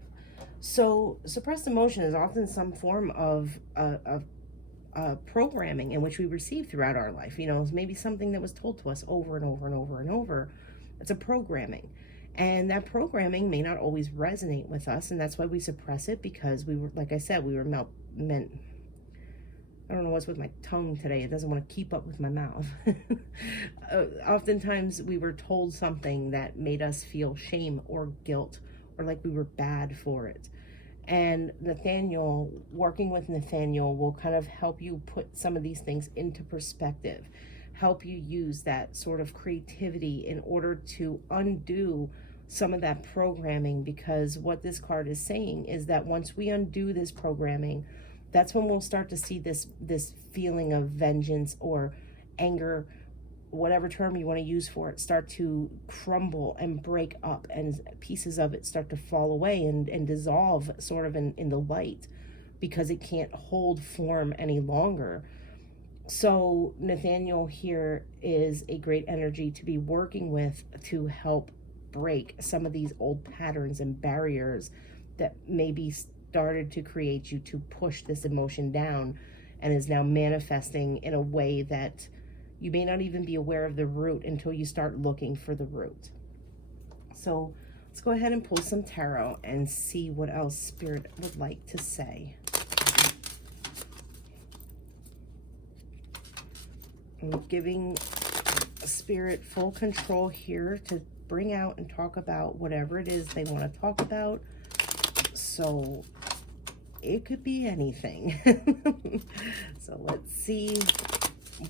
So suppressed emotion is often some form of programming in which we receive throughout our life. It's maybe something that was told to us over and over and over and over. It's a programming. And that programming may not always resonate with us, and that's why we suppress it, because we were, like I said, we were meant, I don't know what's with my tongue today. It doesn't want to keep up with my mouth. Oftentimes we were told something that made us feel shame or guilt, or like we were bad for it. And Nathaniel, working with Nathaniel, will kind of help you put some of these things into perspective, help you use that sort of creativity in order to undo some of that programming, because what this card is saying is that once we undo this programming, that's when we'll start to see this feeling of vengeance or anger, whatever term you want to use for it, start to crumble and break up, and pieces of it start to fall away and dissolve sort of in the light, because it can't hold form any longer. So Nathaniel here is a great energy to be working with to help break some of these old patterns and barriers that maybe started to create you to push this emotion down, and is now manifesting in a way that you may not even be aware of the root until you start looking for the root. So let's go ahead and pull some tarot and see what else Spirit would like to say. I'm giving Spirit full control here to bring out and talk about whatever it is they want to talk about. So it could be anything. So let's see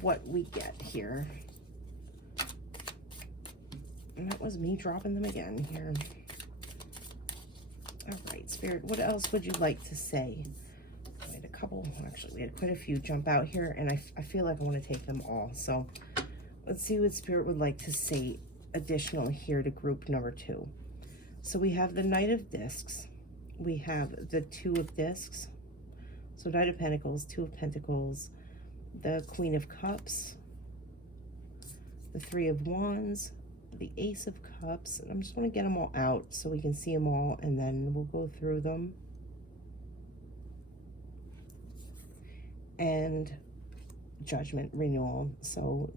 what we get here. And that was me dropping them again here. All right, Spirit, what else would you like to say? We had a couple, actually, we had quite a few jump out here, and I feel like I want to take them all. So let's see what Spirit would like to say additional here to group number 2. So we have the Knight of Discs. We have the Two of Discs. So Knight of Pentacles, Two of Pentacles, the Queen of Cups, the Three of Wands, the Ace of Cups. And I just want to get them all out so we can see them all, and then we'll go through them. And Judgment, Renewal. So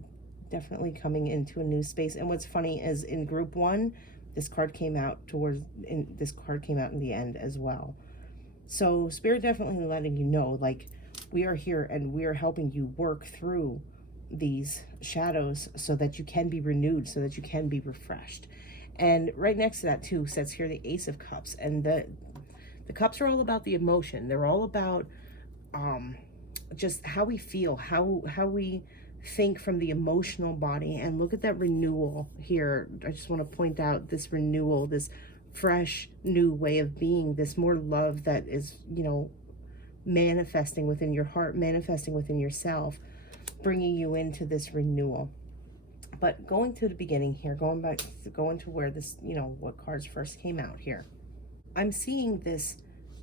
definitely coming into a new space. And what's funny is in group 1, this card came out in the end as well. So Spirit definitely letting you know, like, we are here and we are helping you work through these shadows so that you can be renewed, so that you can be refreshed. And right next to that too says here the Ace of Cups, and the cups are all about the emotion. They're all about just how we feel, how we think from the emotional body. And look at that renewal here. I just want to point out this renewal, this fresh new way of being, this more love that is, you know, manifesting within your heart, manifesting within yourself, bringing you into this renewal. But going to the beginning here, going to where this, you know, what cards first came out here, I'm seeing this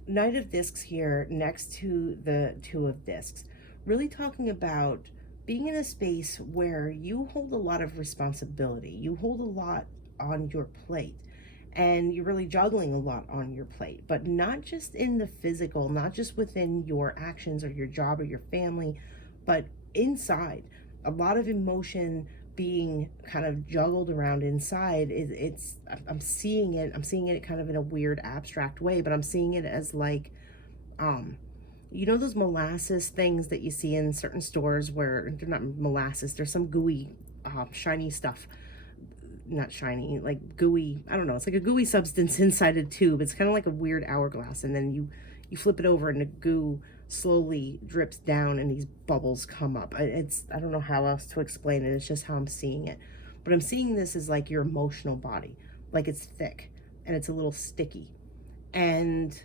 Knight of Discs here next to the Two of Discs, really talking about being in a space where you hold a lot of responsibility, you hold a lot on your plate, and you're really juggling a lot on your plate, but not just in the physical, not just within your actions or your job or your family, but inside. A lot of emotion being kind of juggled around inside. I'm seeing it kind of in a weird abstract way, but I'm seeing it as like, you know, those molasses things that you see in certain stores where they're not molasses, there's some gooey, shiny stuff. Not shiny, like gooey, I don't know, it's like a gooey substance inside a tube. It's kind of like a weird hourglass, and then you flip it over and the goo slowly drips down and these bubbles come up. I don't know how else to explain it. It's just how I'm seeing it. But I'm seeing this as like your emotional body, like it's thick and it's a little sticky. And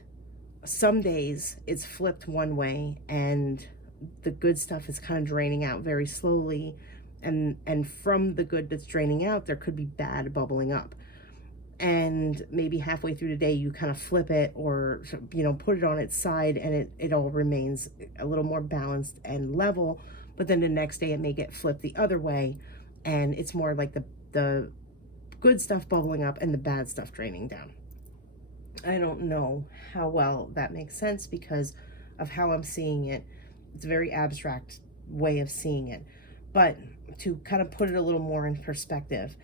some days it's flipped one way and the good stuff is kind of draining out very slowly, and from the good that's draining out, there could be bad bubbling up. And maybe halfway through the day you kind of flip it, or, you know, put it on its side, and it all remains a little more balanced and level. But then the next day it may get flipped the other way, and it's more like the good stuff bubbling up and the bad stuff draining down. I don't know how well that makes sense because of how I'm seeing it. It's a very abstract way of seeing it. But to kind of put it a little more in perspective,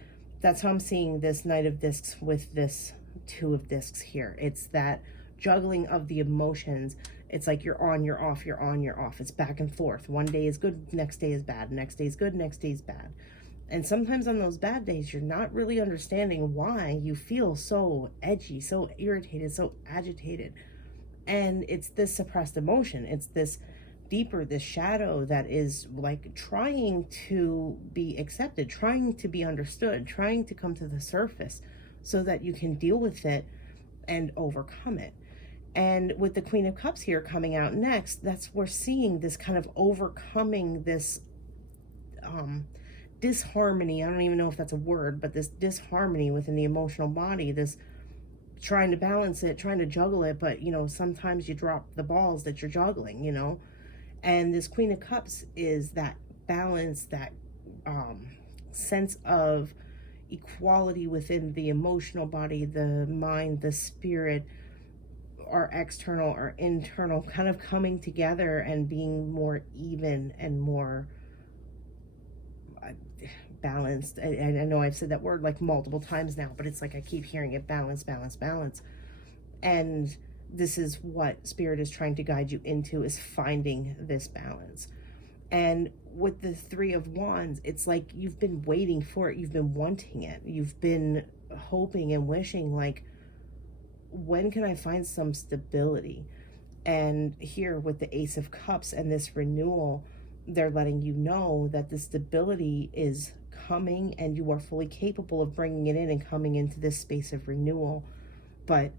that's how I'm seeing this Knight of Discs with this Two of Discs here. It's that juggling of the emotions. It's like you're on, you're off, you're on, you're off. It's back and forth. One day is good, next day is bad. Next day is good, next day is bad. And sometimes on those bad days, you're not really understanding why you feel so edgy, so irritated, so agitated. And it's this suppressed emotion. It's this deeper, this shadow that is like trying to be accepted, trying to be understood, trying to come to the surface so that you can deal with it and overcome it. And with the Queen of Cups here coming out next, that's we're seeing this kind of overcoming this disharmony. I don't even know if that's a word, but this disharmony within the emotional body, this trying to balance it, trying to juggle it, but, you know, sometimes you drop the balls that you're juggling, you know. And this Queen of Cups is that balance, that sense of equality within the emotional body, the mind, the spirit, our external, our internal, kind of coming together and being more even and more balanced. I know I've said that word like multiple times now, but it's like I keep hearing it: balance, balance, balance. And this is what Spirit is trying to guide you into, is finding this balance. And with the Three of Wands, it's like you've been waiting for it, you've been wanting it, you've been hoping and wishing, like, when can I find some stability? And here with the Ace of Cups and this renewal, they're letting you know that the stability is coming and you are fully capable of bringing it in and coming into this space of renewal. But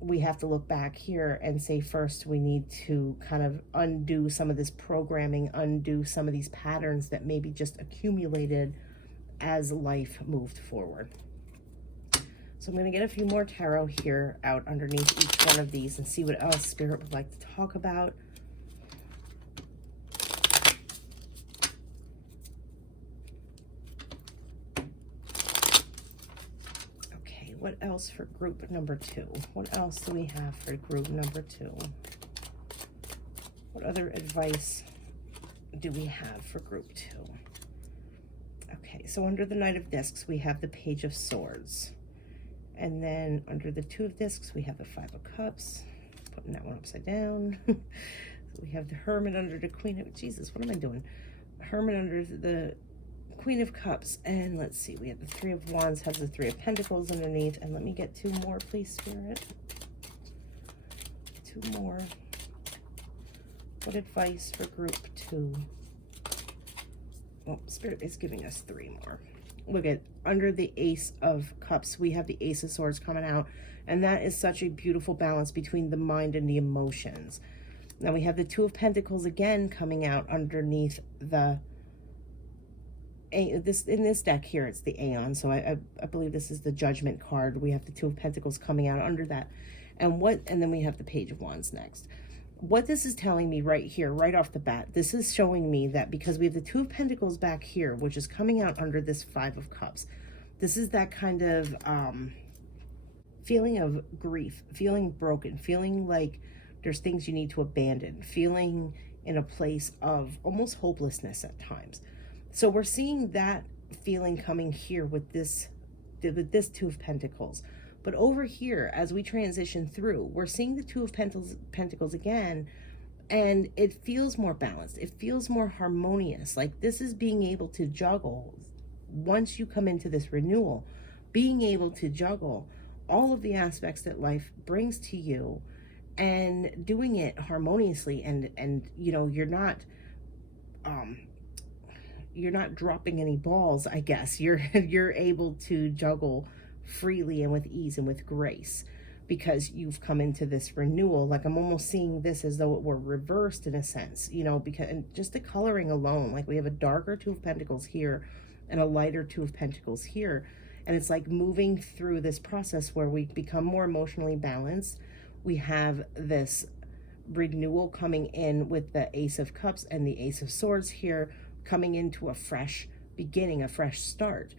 we have to look back here and say, first, we need to kind of undo some of this programming, undo some of these patterns that maybe just accumulated as life moved forward. So I'm going to get a few more tarot here out underneath each one of these and see what else Spirit would like to talk about. Okay, what else for group number 2? What else do we have for group number 2? What other advice do we have for group 2? Okay, so under the Knight of Discs, we have the Page of Swords. And then under the Two of Discs, we have the Five of Cups. Putting that one upside down. So we have the Hermit under the Queen of... Jesus, what am I doing? Hermit under the Queen of Cups. And let's see, we have the Three of Wands, has the Three of Pentacles underneath. And let me get 2 more, please, Spirit. 2 more. What advice for group 2? Well, Spirit is giving us 3 more. Look at under the Ace of Cups, we have the Ace of Swords coming out, and that is such a beautiful balance between the mind and the emotions. Now we have the Two of Pentacles again coming out underneath the in this deck here. It's the Aeon, so I believe this is the Judgment card. We have the Two of Pentacles coming out under that, and then we have the Page of Wands next. What this is telling me right here, right off the bat, this is showing me that because we have the Two of Pentacles back here, which is coming out under this Five of Cups, this is that kind of feeling of grief, feeling broken, feeling like there's things you need to abandon, feeling in a place of almost hopelessness at times. So we're seeing that feeling coming here with this Two of Pentacles. But over here, as we transition through, we're seeing the Two of Pentacles again, and it feels more balanced. It feels more harmonious. Like this is being able to juggle, once you come into this renewal, being able to juggle all of the aspects that life brings to you and doing it harmoniously. And you know, you're not dropping any balls, I guess. You're able to juggle freely and with ease and with grace because you've come into this renewal. Like I'm almost seeing this as though it were reversed in a sense, you know, because and just the coloring alone, like we have a darker Two of Pentacles here and a lighter Two of Pentacles here, and it's like moving through this process where we become more emotionally balanced. We have this renewal coming in with the Ace of Cups and the Ace of Swords here, coming into a fresh beginning, a fresh start.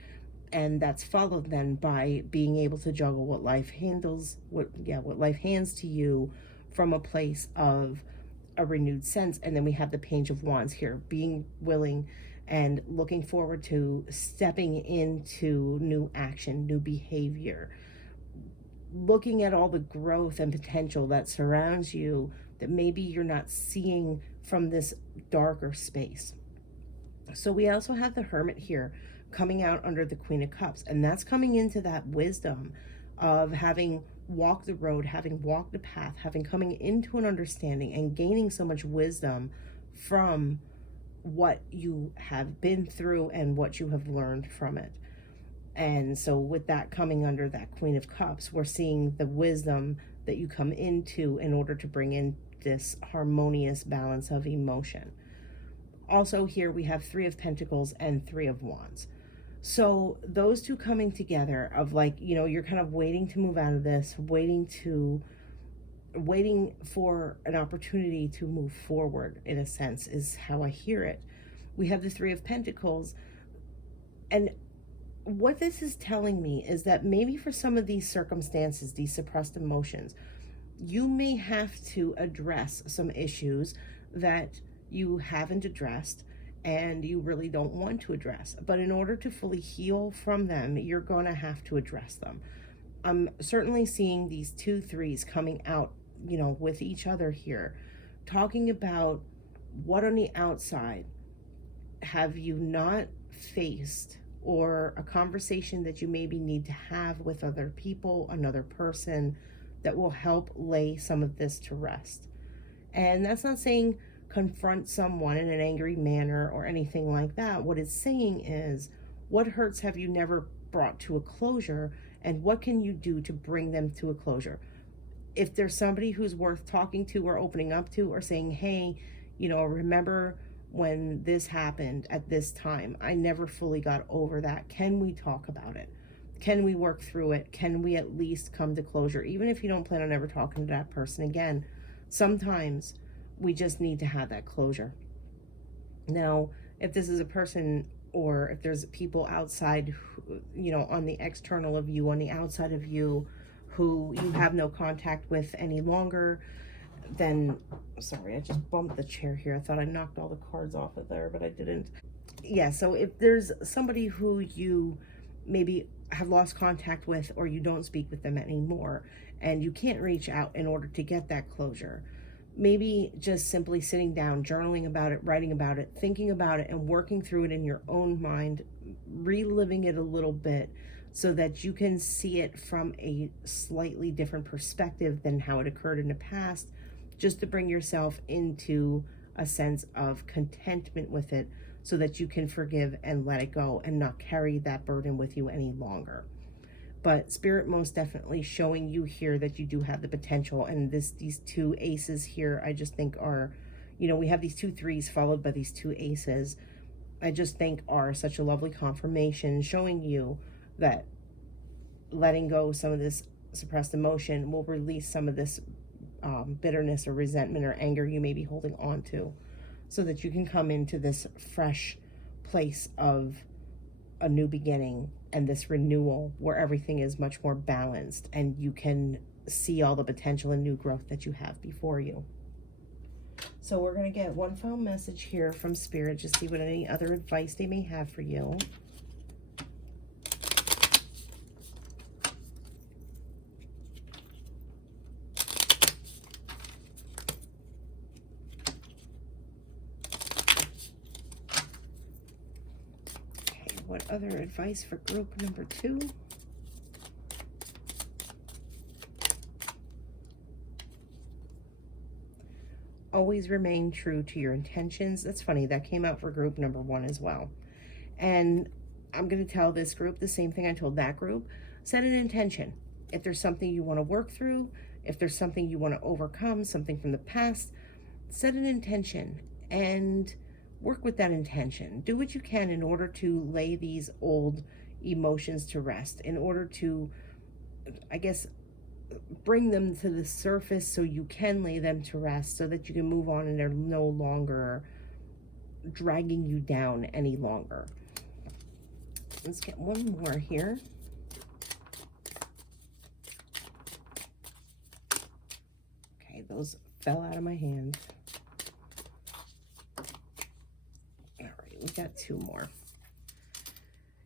And that's followed then by being able to juggle what life handles, what life hands to you from a place of a renewed sense. And then we have the Page of Wands here, being willing and looking forward to stepping into new action, new behavior, looking at all the growth and potential that surrounds you that maybe you're not seeing from this darker space. So we also have the Hermit here coming out under the Queen of Cups, and that's coming into that wisdom of having walked the road, having walked the path, having coming into an understanding and gaining so much wisdom from what you have been through and what you have learned from it. And so with that coming under that Queen of Cups, we're seeing the wisdom that you come into in order to bring in this harmonious balance of emotion. Also here we have Three of Pentacles and Three of Wands. So those two coming together of like, you know, you're kind of waiting to move out of this, waiting for an opportunity to move forward, in a sense, is how I hear it. We have the Three of Pentacles, and what this is telling me is that maybe for some of these circumstances, these suppressed emotions, you may have to address some issues that you haven't addressed and you really don't want to address. But in order to fully heal from them, you're going to have to address them. I'm certainly seeing these 2 threes coming out, you know, with each other here, talking about what on the outside have you not faced, or a conversation that you maybe need to have with other people, another person, that will help lay some of this to rest. And that's not saying confront someone in an angry manner or anything like that. What it's saying is, what hurts have you never brought to a closure, and what can you do to bring them to a closure? If there's somebody who's worth talking to or opening up to, or saying, hey, remember when this happened at this time, I never fully got over that. Can we talk about it? Can we work through it? Can we at least come to closure? Even if you don't plan on ever talking to that person again, sometimes we just need to have that closure. Now, if this is a person, or if there's people outside, on the external of you, on the outside of you, who you have no contact with any longer, then, sorry, I just bumped the chair here. I thought I knocked all the cards off of there, but I didn't. Yeah, so if there's somebody who you maybe have lost contact with, or you don't speak with them anymore, and you can't reach out in order to get that closure, maybe just simply sitting down, journaling about it, writing about it, thinking about it, and working through it in your own mind, reliving it a little bit, so that you can see it from a slightly different perspective than how it occurred in the past, just to bring yourself into a sense of contentment with it, so that you can forgive and let it go and not carry that burden with you any longer. But Spirit most definitely showing you here that you do have the potential. And these two aces here, I just think are, we have these 2 3s followed by these 2 aces. I just think are such a lovely confirmation, showing you that letting go some of this suppressed emotion will release some of this bitterness or resentment or anger you may be holding on to, so that you can come into this fresh place of a new beginning and this renewal where everything is much more balanced, and you can see all the potential and new growth that you have before you. So we're going to get one final message here from Spirit, just see what any other advice they may have for you. Okay, what other advice for group number 2? Always remain true to your intentions. That's funny, that came out for group number 1 as well. And I'm going to tell this group the same thing I told that group. Set an intention. If there's something you want to work through, if there's something you want to overcome, something from the past, set an intention and work with that intention. Do what you can in order to lay these old emotions to rest, in order to, I guess, bring them to the surface so you can lay them to rest, so that you can move on and they're no longer dragging you down any longer. Let's get one more here. Okay, those fell out of my hand. All right, we got 2 more.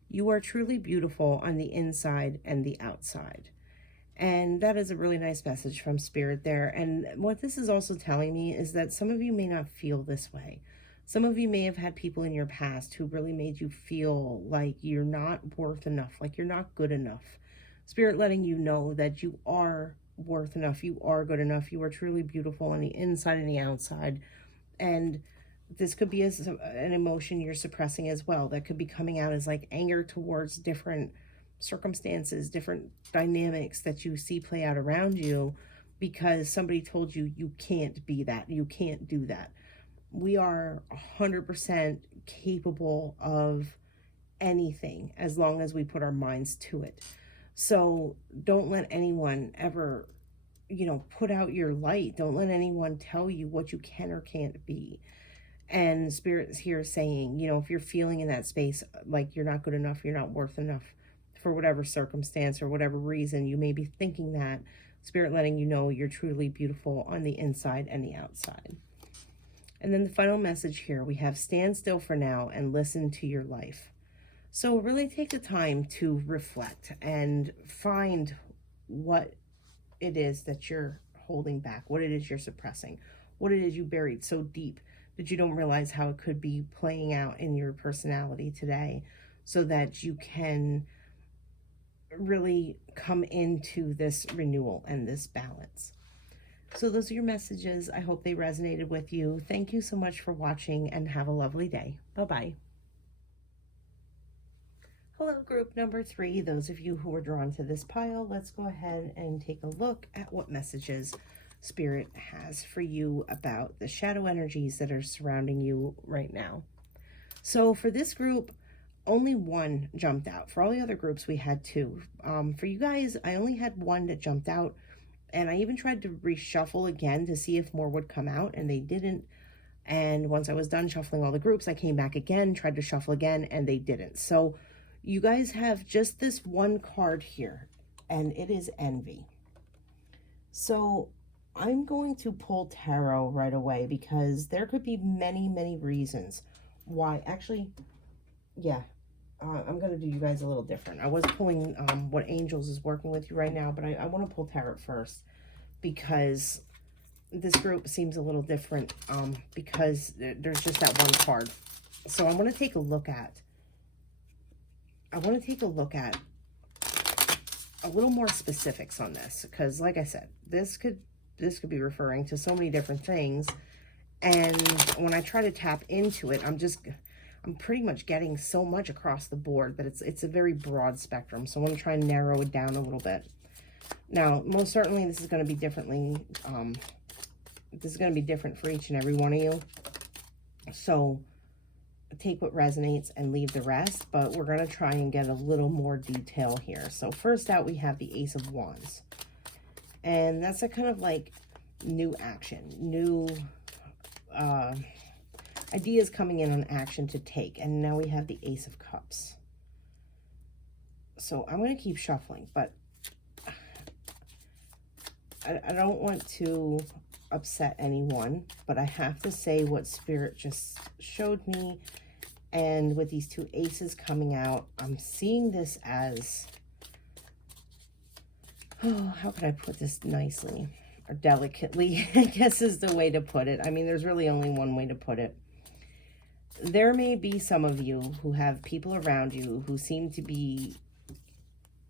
You are truly beautiful on the inside and the outside. And that is a really nice message from Spirit there. And what this is also telling me is that some of you may not feel this way. Some of you may have had people in your past who really made you feel like you're not worth enough, like you're not good enough. Spirit letting you know that you are worth enough, you are good enough, you are truly beautiful on the inside and the outside. And this could be an emotion you're suppressing as well. That could be coming out as like anger towards different circumstances, different dynamics that you see play out around you, because somebody told you you can't be that, you can't do that. We are 100% capable of anything as long as we put our minds to it. So don't let anyone ever, put out your light. Don't let anyone tell you what you can or can't be. And Spirit's here saying, if you're feeling in that space like you're not good enough, you're not worth enough, for whatever circumstance or whatever reason you may be thinking that, Spirit letting you know you're truly beautiful on the inside and the outside. And then the final message here, we have stand still for now and listen to your life. So really take the time to reflect and find what it is that you're holding back, what it is you're suppressing, what it is you buried so deep that you don't realize how it could be playing out in your personality today, so that you can really come into this renewal and this balance. So those are your messages. I hope they resonated with you. Thank you so much for watching and have a lovely day. Bye-bye. Hello, group number 3. Those of you who are drawn to this pile, let's go ahead and take a look at what messages Spirit has for you about the shadow energies that are surrounding you right now. So for this group, only one jumped out. For all the other groups, we had 2. For you guys, I only had 1 that jumped out, and I even tried to reshuffle again to see if more would come out, and they didn't. And once I was done shuffling all the groups, I came back again, tried to shuffle again, and they didn't. So you guys have just this one card here, and it is envy. So I'm going to pull tarot right away because there could be many, many reasons why. Actually, yeah, I'm going to do you guys a little different. I was pulling what angels is working with you right now, but I want to pull tarot first because this group seems a little different because there's just that one card. So I want to take a look at a little more specifics on this, because like I said, this could be referring to so many different things, and when I try to tap into it, I'm pretty much getting so much across the board that it's a very broad spectrum. So I want to try and narrow it down a little bit. Now, most certainly this is going to be different for each and every one of you. So take what resonates and leave the rest, but we're going to try and get a little more detail here. So first out, we have the Ace of Wands, and that's a kind of like new action, new ideas coming in on action to take. And now we have the Ace of Cups. So I'm going to keep shuffling, but I don't want to upset anyone, but I have to say what Spirit just showed me. And with these 2 aces coming out, I'm seeing this as, oh, how can I put this nicely or delicately, I guess is the way to put it. I mean, there's really only one way to put it. There may be some of you who have people around you who seem to be,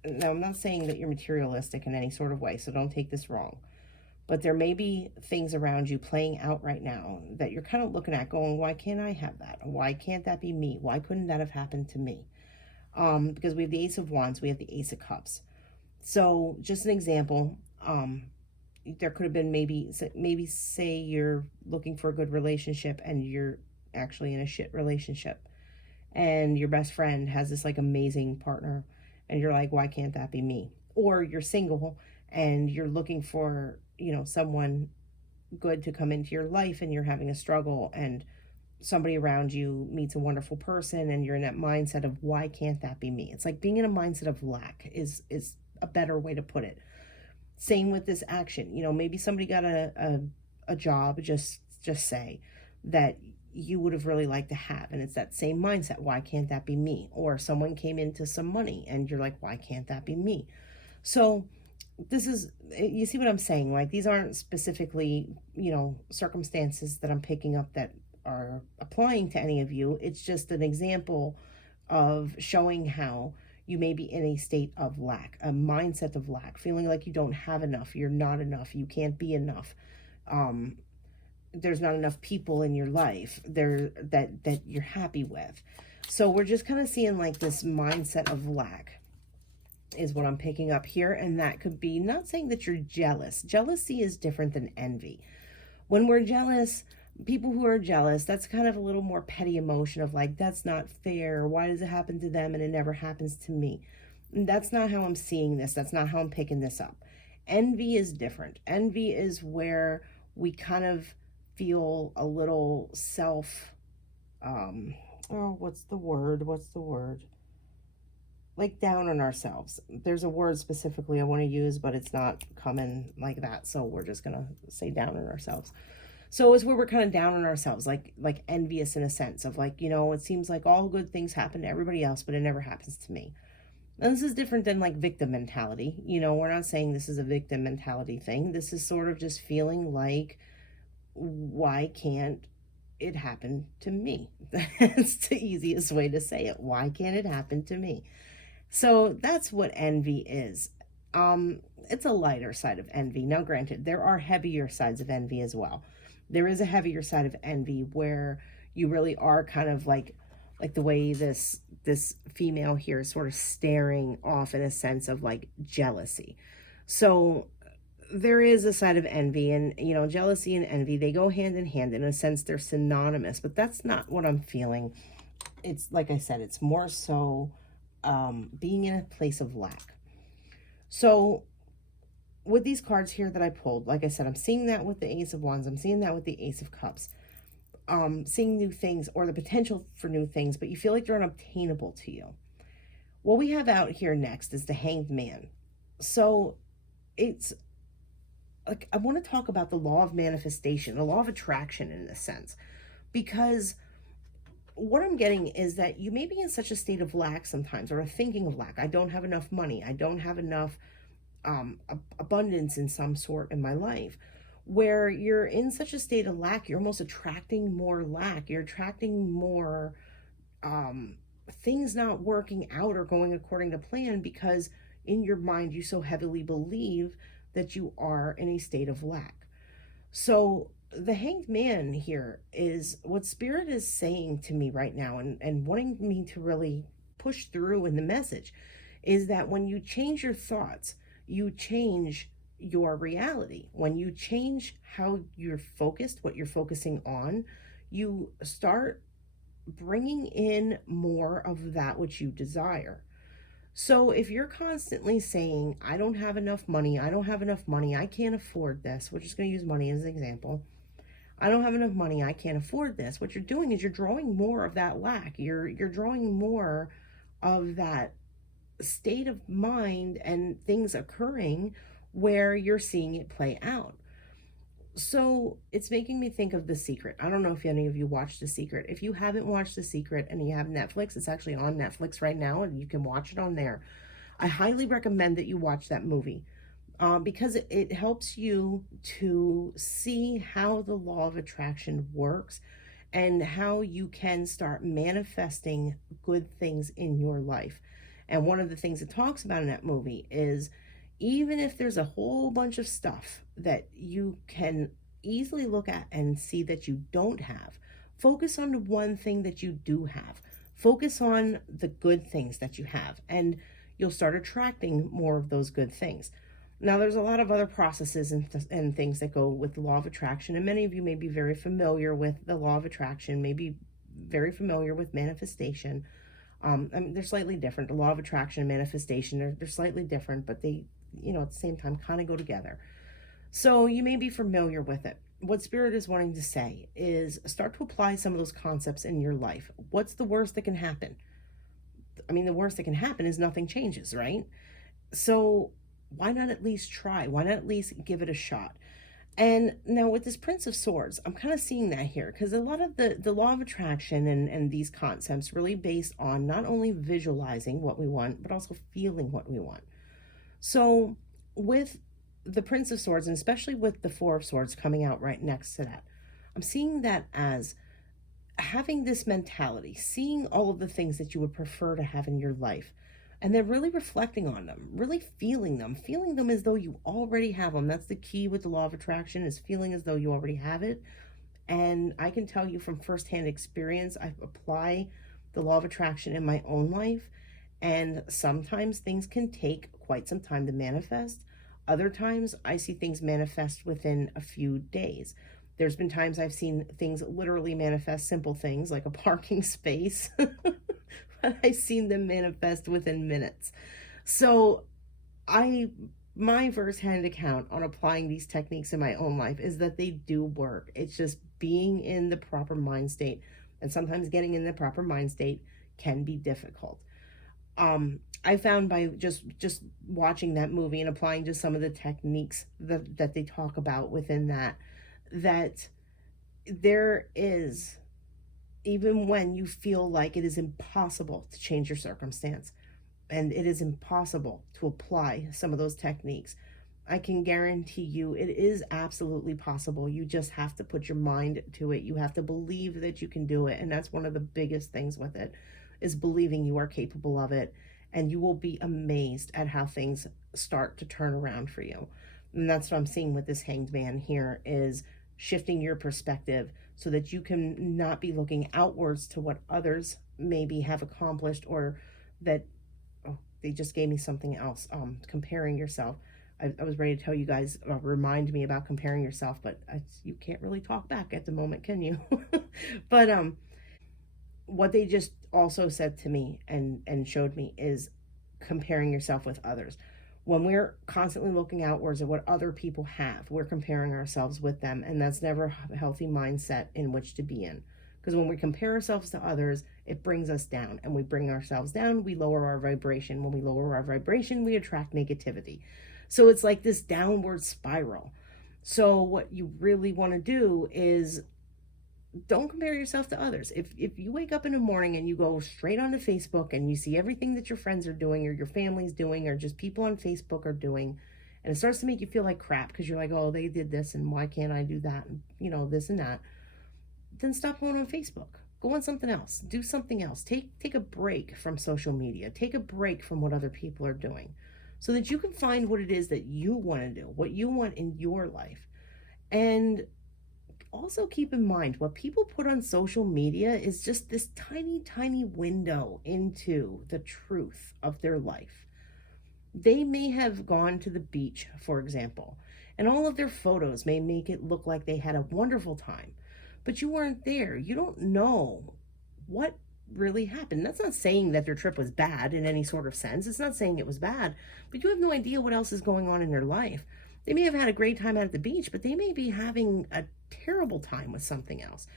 now I'm not saying that you're materialistic in any sort of way, so don't take this wrong. But there may be things around you playing out right now that you're kind of looking at going, why can't I have that? Why can't that be me? Why couldn't that have happened to me? Because we have the Ace of Wands, we have the Ace of Cups. So just an example, there could have been maybe say you're looking for a good relationship and you're actually in a shit relationship. And your best friend has this like amazing partner and you're like, why can't that be me? Or you're single and you're looking for, you know, someone good to come into your life and you're having a struggle, and somebody around you meets a wonderful person and you're in that mindset of why can't that be me? It's like being in a mindset of lack is a better way to put it. Same with this action. You know, maybe somebody got a job, just say, that you would have really liked to have, and it's that same mindset, why can't that be me? Or someone came into some money and you're like, why can't that be me? So this is, you see what I'm saying? Like, these aren't specifically, you know, circumstances that I'm picking up that are applying to any of you. It's just an example of showing how you may be in a state of lack, a mindset of lack, feeling like you don't have enough, you're not enough, you can't be enough. There's not enough people in your life there that you're happy with. So we're just kind of seeing like this mindset of lack is what I'm picking up here. And that could be, not saying that you're jealous. Jealousy is different than envy. When we're jealous, people who are jealous, that's kind of a little more petty emotion of like, that's not fair. Why does it happen to them and it never happens to me? And that's not how I'm seeing this. That's not how I'm picking this up. Envy is different. Envy is where we kind of feel a little what's the word? Like down on ourselves. There's a word specifically I want to use, but it's not coming like that. So we're just going to say down on ourselves. So it's where we're kind of down on ourselves, like envious in a sense of like, you know, it seems like all good things happen to everybody else, but it never happens to me. And this is different than like victim mentality. You know, we're not saying this is a victim mentality thing. This is sort of just feeling like, why can't it happen to me? That's the easiest way to say it. Why can't it happen to me? So that's what envy is. It's a lighter side of envy. Now, granted, there are heavier sides of envy as well. There is a heavier side of envy where you really are kind of like the way this female here is sort of staring off in a sense of like jealousy. So there is a side of envy, and jealousy and envy, they go hand in hand. In a sense, they're synonymous, but that's not what I'm feeling. It's like I said, it's more so being in a place of lack. So with these cards here that I pulled, like I said, I'm seeing that with the Ace of Wands. I'm seeing that with the Ace of Cups. Seeing new things or the potential for new things, but you feel like they're unobtainable to you. What we have out here next is the Hanged Man. So it's like, I want to talk about the law of manifestation, the law of attraction in a sense, because what I'm getting is that you may be in such a state of lack sometimes, or a thinking of lack. I don't have enough money. I don't have enough abundance in some sort in my life, where you're in such a state of lack, you're almost attracting more lack. You're attracting more things not working out or going according to plan, because in your mind you so heavily believe that you are in a state of lack. So the Hanged Man here is what Spirit is saying to me right now, and wanting me to really push through in the message, is that when you change your thoughts, you change your reality. When you change how you're focused, what you're focusing on, you start bringing in more of that which you desire. So if you're constantly saying, I don't have enough money, I don't have enough money, I can't afford this, we're just going to use money as an example. I don't have enough money, I can't afford this. What you're doing is you're drawing more of that lack. You're drawing more of that state of mind and things occurring where you're seeing it play out. So it's making me think of The Secret. I don't know if any of you watched The Secret. If you haven't watched The Secret and you have Netflix, it's actually on Netflix right now and you can watch it on there. I highly recommend that you watch that movie because it helps you to see how the law of attraction works and how you can start manifesting good things in your life. And one of the things it talks about in that movie is, even if there's a whole bunch of stuff that you can easily look at and see that you don't have, focus on the one thing that you do have. Focus on the good things that you have, and you'll start attracting more of those good things. Now, there's a lot of other processes and things that go with the law of attraction, and many of you may be very familiar with the law of attraction, maybe very familiar with manifestation. I mean, they're slightly different. The law of attraction and manifestation, they're slightly different, but they, at the same time kind of go together. So you may be familiar with it. What Spirit is wanting to say is start to apply some of those concepts in your life. What's the worst that can happen? I mean, the worst that can happen is nothing changes, right? So why not at least try? Why not at least give it a shot? And now with this Prince of Swords, I'm kind of seeing that here, because a lot of the law of attraction and these concepts really based on not only visualizing what we want, but also feeling what we want. So with the Prince of Swords, and especially with the Four of Swords coming out right next to that, I'm seeing that as having this mentality, seeing all of the things that you would prefer to have in your life, and then really reflecting on them, really feeling them as though you already have them. That's the key with the law of attraction, is feeling as though you already have it. And I can tell you from firsthand experience, I apply the law of attraction in my own life, and sometimes things can take quite some time to manifest. Other times I see things manifest within a few days. There's been times I've seen things literally manifest, simple things like a parking space, but I've seen them manifest within minutes. So my firsthand account on applying these techniques in my own life is that they do work. It's just being in the proper mind state, and sometimes getting in the proper mind state can be difficult. I found by just watching that movie and applying just some of the techniques that they talk about within that there is, even when you feel like it is impossible to change your circumstance and it is impossible to apply some of those techniques, I can guarantee you it is absolutely possible. You just have to put your mind to it. You have to believe that you can do it. And that's one of the biggest things with it, is believing you are capable of it and you will be amazed at how things start to turn around for you. And that's what I'm seeing with this Hanged Man here, is shifting your perspective so that you can not be looking outwards to what others maybe have accomplished, or that, oh, they just gave me something else, comparing yourself. I was ready to tell you guys, remind me about comparing yourself, but you can't really talk back at the moment, can you? But what they just also said to me and showed me is comparing yourself with others. When we're constantly looking outwards at what other people have, we're comparing ourselves with them, and that's never a healthy mindset in which to be in. Because when we compare ourselves to others, it brings us down, and we bring ourselves down, we lower our vibration. When we lower our vibration, we attract negativity. So it's like this downward spiral. So what you really want to do is, don't compare yourself to others. If you wake up in the morning and you go straight onto Facebook and you see everything that your friends are doing, or your family's doing, or just people on Facebook are doing, and it starts to make you feel like crap because you're like, oh, they did this and why can't I do that, and this and that, then stop going on Facebook. Go on something else. Do something else. Take a break from social media. Take a break from what other people are doing, so that you can find what it is that you want to do, what you want in your life. And also keep in mind, what people put on social media is just this tiny, tiny window into the truth of their life. They may have gone to the beach, for example, and all of their photos may make it look like they had a wonderful time, but you weren't there. You don't know what really happened. That's not saying that their trip was bad in any sort of sense. It's not saying it was bad, but you have no idea what else is going on in their life. They may have had a great time out at the beach, but they may be having a terrible time with something else.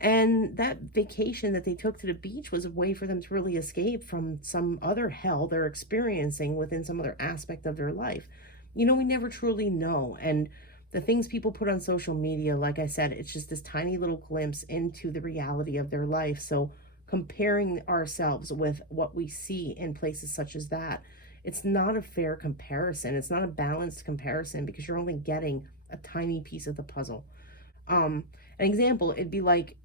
And that vacation that they took to the beach was a way for them to really escape from some other hell they're experiencing within some other aspect of their life. We never truly know. And the things people put on social media, like I said, it's just this tiny little glimpse into the reality of their life. So comparing ourselves with what we see in places such as that, it's not a fair comparison. It's not a balanced comparison, because you're only getting a tiny piece of the puzzle. An example, it'd be like,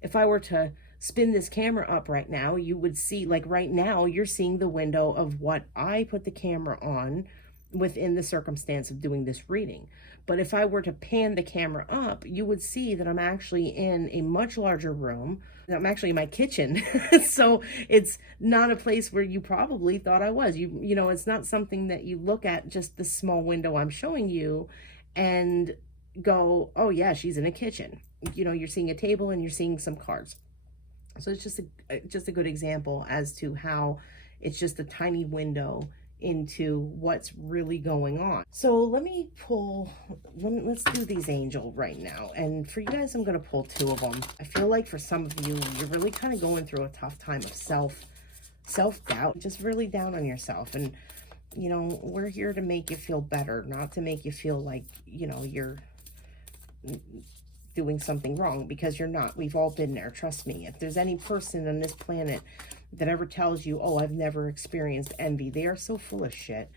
if I were to spin this camera up right now, you would see, like right now, you're seeing the window of what I put the camera on within the circumstance of doing this reading. But if I were to pan the camera up, you would see that I'm actually in a much larger room. I'm actually in my kitchen. So it's not a place where you probably thought I was. It's not something that you look at just the small window I'm showing you and go, oh yeah, she's in a kitchen. You're seeing a table and you're seeing some cards. So it's just a good example as to how it's just a tiny window into what's really going on. So let's do these angel right now. And for you guys, I'm going to pull 2 of them. I feel like for some of you, you're really kind of going through a tough time of self-doubt, just really down on yourself. And, we're here to make you feel better, not to make you feel like, you're doing something wrong, because you're not. We've all been there. Trust me. If there's any person on this planet that ever tells you, oh, I've never experienced envy, they are so full of shit.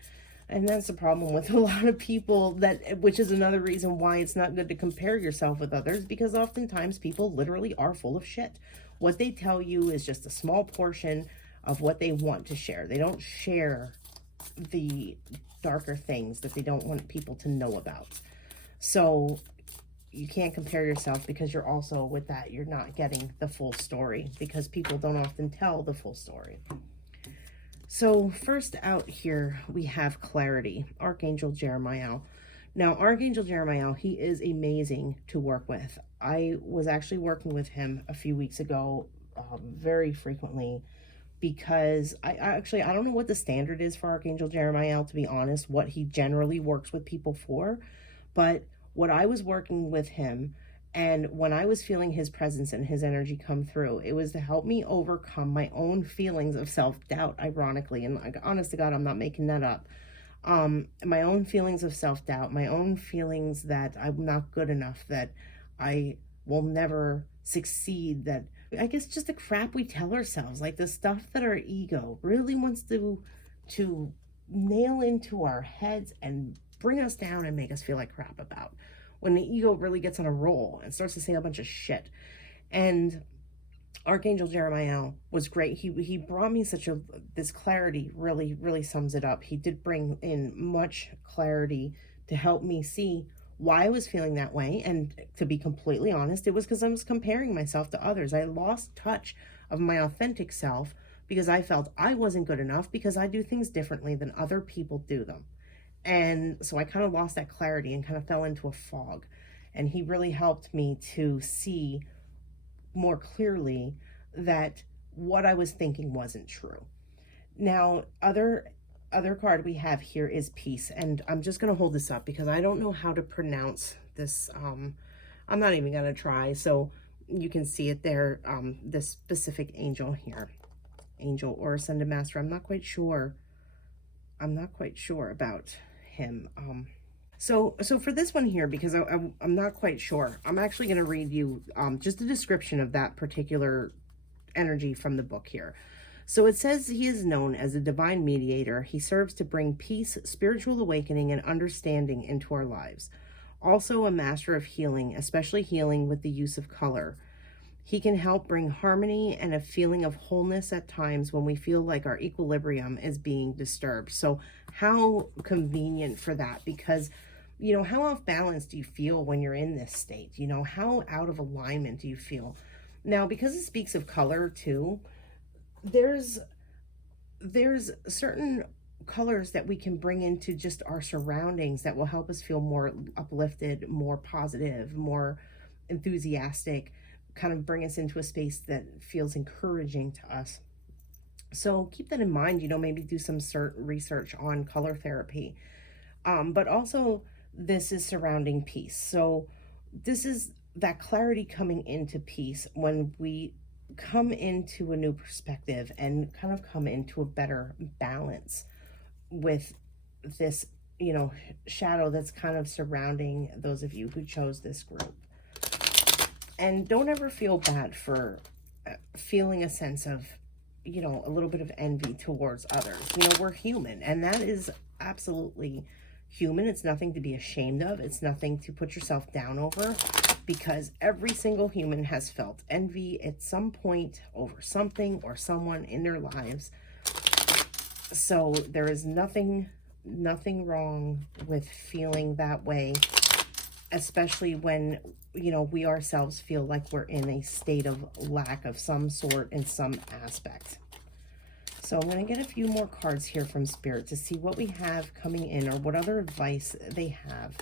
And that's the problem with a lot of people, which is another reason why it's not good to compare yourself with others, because oftentimes people literally are full of shit. What they tell you is just a small portion of what they want to share. They don't share the darker things that they don't want people to know about. So you can't compare yourself, because you're also, with that, you're not getting the full story, because people don't often tell the full story. So first out here, we have clarity, Archangel Jeremiah. Now, Archangel Jeremiah, he is amazing to work with. I was actually working with him a few weeks ago, very frequently, because I don't know what the standard is for Archangel Jeremiah, to be honest, what he generally works with people for, but what I was working with him, and when I was feeling his presence and his energy come through, it was to help me overcome my own feelings of self-doubt, ironically. And like, honest to God, I'm not making that up. My own feelings of self-doubt, my own feelings that I'm not good enough, that I will never succeed, that I guess just the crap we tell ourselves, like the stuff that our ego really wants to nail into our heads and bring us down and make us feel like crap about. When the ego really gets on a roll and starts to say a bunch of shit. And Archangel Jeremiah was great. He brought me such a this clarity. Really sums it up. He did bring in much clarity to help me see why I was feeling that way. And to be completely honest, it was because I was comparing myself to others. I lost touch of my authentic self because I felt I wasn't good enough because I do things differently than other people do them. And so I kind of lost that clarity and kind of fell into a fog. And he really helped me to see more clearly that what I was thinking wasn't true. Now, other card we have here is peace, and I'm just going to hold this up because I don't know how to pronounce this. I'm not even going to try. So you can see it there, this specific angel here, angel or ascended master. I'm not quite sure. I'm not quite sure about him. So for this one here, because I'm not quite sure, I'm actually going to read you just a description of that particular energy from the book here. So it says he is known as a divine mediator. He serves to bring peace, spiritual awakening, and understanding into our lives. Also a master of healing, especially healing with the use of color. He can help bring harmony and a feeling of wholeness at times when we feel like our equilibrium is being disturbed. So how convenient for that, because how off balance do you feel when you're in this state? How out of alignment do you feel? Now, because it speaks of color too, there's certain colors that we can bring into just our surroundings that will help us feel more uplifted, more positive, more enthusiastic, kind of bring us into a space that feels encouraging to us. So keep that in mind, maybe do some certain research on color therapy. But also this is surrounding peace. So this is that clarity coming into peace when we come into a new perspective and kind of come into a better balance with this, shadow that's kind of surrounding those of you who chose this group. And don't ever feel bad for feeling a sense of, a little bit of envy towards others. We're human, and that is absolutely human. It's nothing to be ashamed of. It's nothing to put yourself down over, because every single human has felt envy at some point over something or someone in their lives. So there is nothing wrong with feeling that way, especially when, we ourselves feel like we're in a state of lack of some sort in some aspect. So I'm going to get a few more cards here from Spirit to see what we have coming in or what other advice they have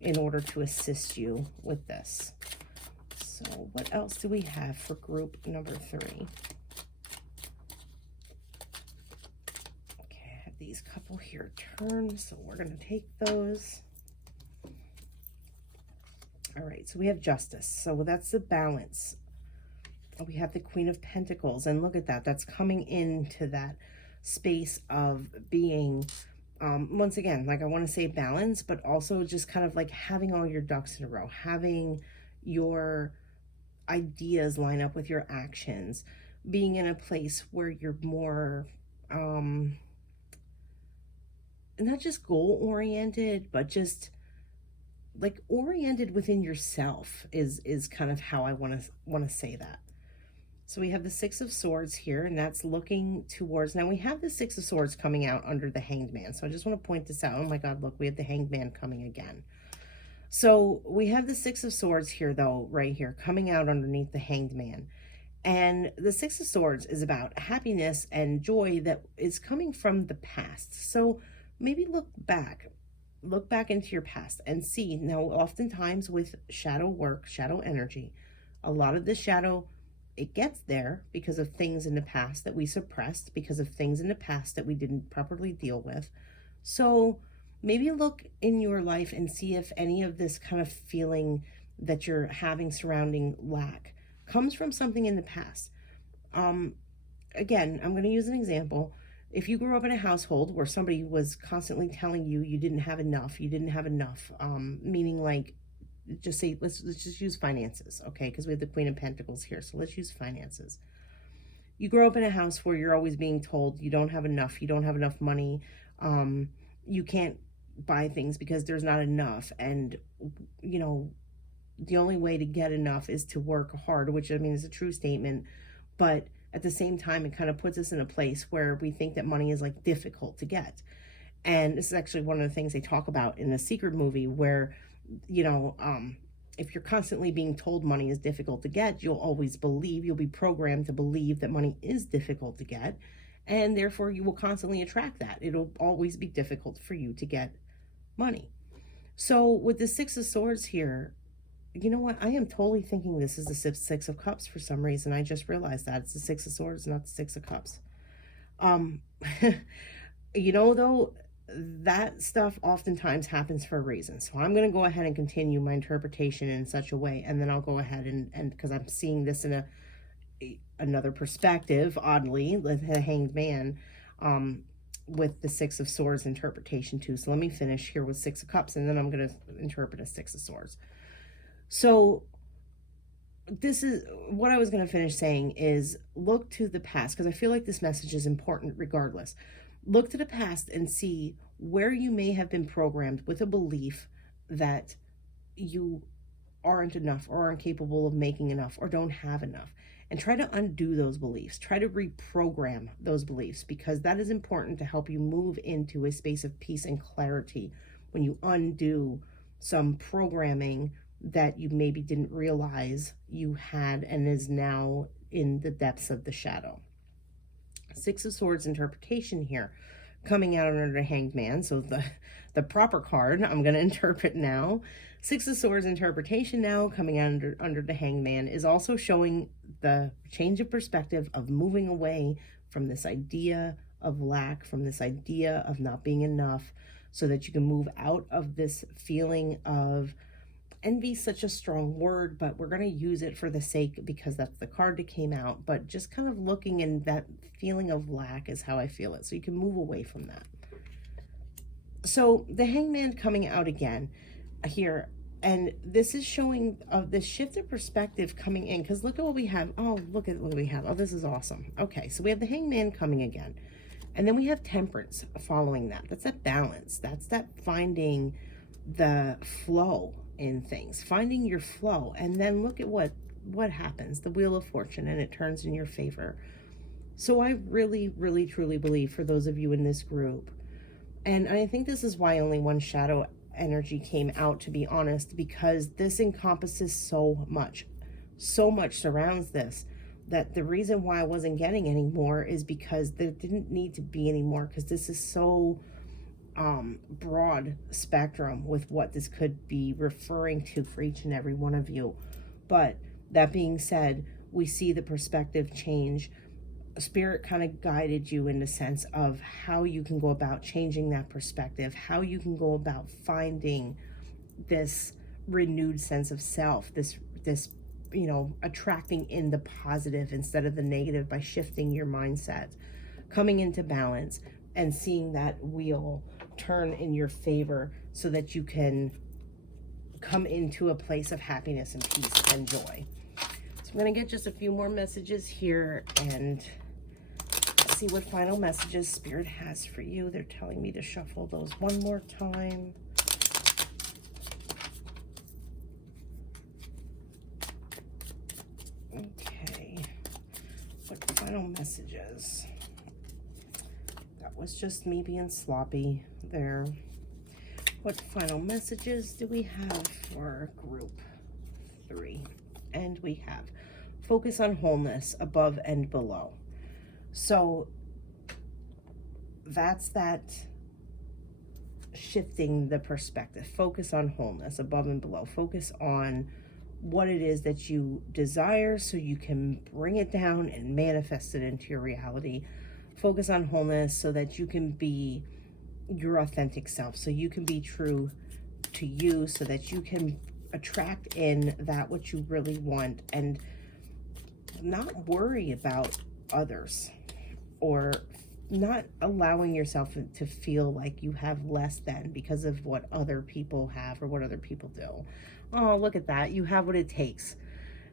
in order to assist you with this. So what else do we have for group number 3? Okay, I have these couple here turned, so we're going to take those. All right, so we have justice. So that's the balance. We have the Queen of Pentacles, and look at that. That's coming into that space of being, once again, like I want to say balance, but also just kind of like having all your ducks in a row, having your ideas line up with your actions, being in a place where you're more, not just goal-oriented, but just like oriented within yourself is kind of how I want to say that. So we have the Six of Swords here, and that's looking towards, now we have the Six of Swords coming out under the Hanged Man. So I just want to point this out. Oh my God, look, we have the Hanged Man coming again. So we have the Six of Swords here though, right here, coming out underneath the Hanged Man. And the Six of Swords is about happiness and joy that is coming from the past. So maybe look back into your past and see. Now, oftentimes with shadow work, shadow energy, a lot of the shadow, it gets there because of things in the past that we suppressed, because of things in the past that we didn't properly deal with. So maybe look in your life and see if any of this kind of feeling that you're having surrounding lack comes from something in the past. Again, I'm going to use an example. If you grew up in a household where somebody was constantly telling you you didn't have enough, meaning like, just say, let's just use finances, okay? Because we have the Queen of Pentacles here, so let's use finances. You grow up in a house where you're always being told you don't have enough money, you can't buy things because there's not enough, and the only way to get enough is to work hard, which I mean is a true statement. but at the same time, it kind of puts us in a place where we think that money is like difficult to get. And this is actually one of the things they talk about in the Secret movie, where, you know, if you're constantly being told money is difficult to get, you'll be programmed to believe that money is difficult to get. And therefore, you will constantly attract that. It'll always be difficult for you to get money. So with the Six of Swords here, you know what? I am totally thinking this is the Six of Cups for some reason. I just realized that it's the Six of Swords, not the Six of Cups. You know, though, that stuff oftentimes happens for a reason. So I'm going to go ahead and continue my interpretation in such a way, and then I'll go ahead and because I'm seeing this in another perspective, oddly, with the Hanged Man, with the Six of Swords interpretation too. So let me finish here with Six of Cups, and then I'm going to interpret a Six of Swords. So this is what I was going to finish saying is look to the past, because I feel like this message is important regardless. Look to the past and see where you may have been programmed with a belief that you aren't enough or aren't capable of making enough or don't have enough. And try to undo those beliefs. Try to reprogram those beliefs, because that is important to help you move into a space of peace and clarity when you undo some programming that you maybe didn't realize you had and is now in the depths of the shadow. Six of Swords interpretation here coming out under the Hanged Man. So the proper card I'm going to interpret now. Six of Swords interpretation now coming out under the Hanged Man is also showing the change of perspective of moving away from this idea of lack, from this idea of not being enough, so that you can move out of this feeling of envy. Such a strong word, but we're going to use it for the sake, because that's the card that came out. But just kind of looking in that feeling of lack is how I feel it. So you can move away from that. So the Hanged Man coming out again here, and this is showing this shift of perspective coming in, because look at what we have. Oh, look at what we have. Oh, this is awesome. Okay, so we have the Hanged Man coming again, and then we have Temperance following that. That's that balance. That's that finding the flow in things, finding your flow. And then look at what happens, the Wheel of Fortune, and it turns in your favor. So I really, really, truly believe for those of you in this group, and I think this is why only one shadow energy came out, to be honest, because this encompasses so much surrounds this, that the reason why I wasn't getting any more is because there didn't need to be any more, because this is so broad spectrum with what this could be referring to for each and every one of you. But that being said, we see the perspective change. Spirit kind of guided you in the sense of how you can go about changing that perspective, how you can go about finding this renewed sense of self, this you know, attracting in the positive instead of the negative by shifting your mindset, coming into balance and seeing that wheel turn in your favor so that you can come into a place of happiness and peace and joy. So I'm going to get just a few more messages here and see what final messages Spirit has for you. They're telling me to shuffle those one more time. Okay. What final messages? That was just me being sloppy there. What final messages do we have for group 3? And we have focus on wholeness above and below. So that's that shifting the perspective. Focus on wholeness above and below. Focus on what it is that you desire so you can bring it down and manifest it into your reality. Focus on wholeness so that you can be your authentic self, so you can be true to you, so that you can attract in that what you really want and not worry about others, or not allowing yourself to feel like you have less than because of what other people have or what other people do. Oh, look at that. You have what it takes.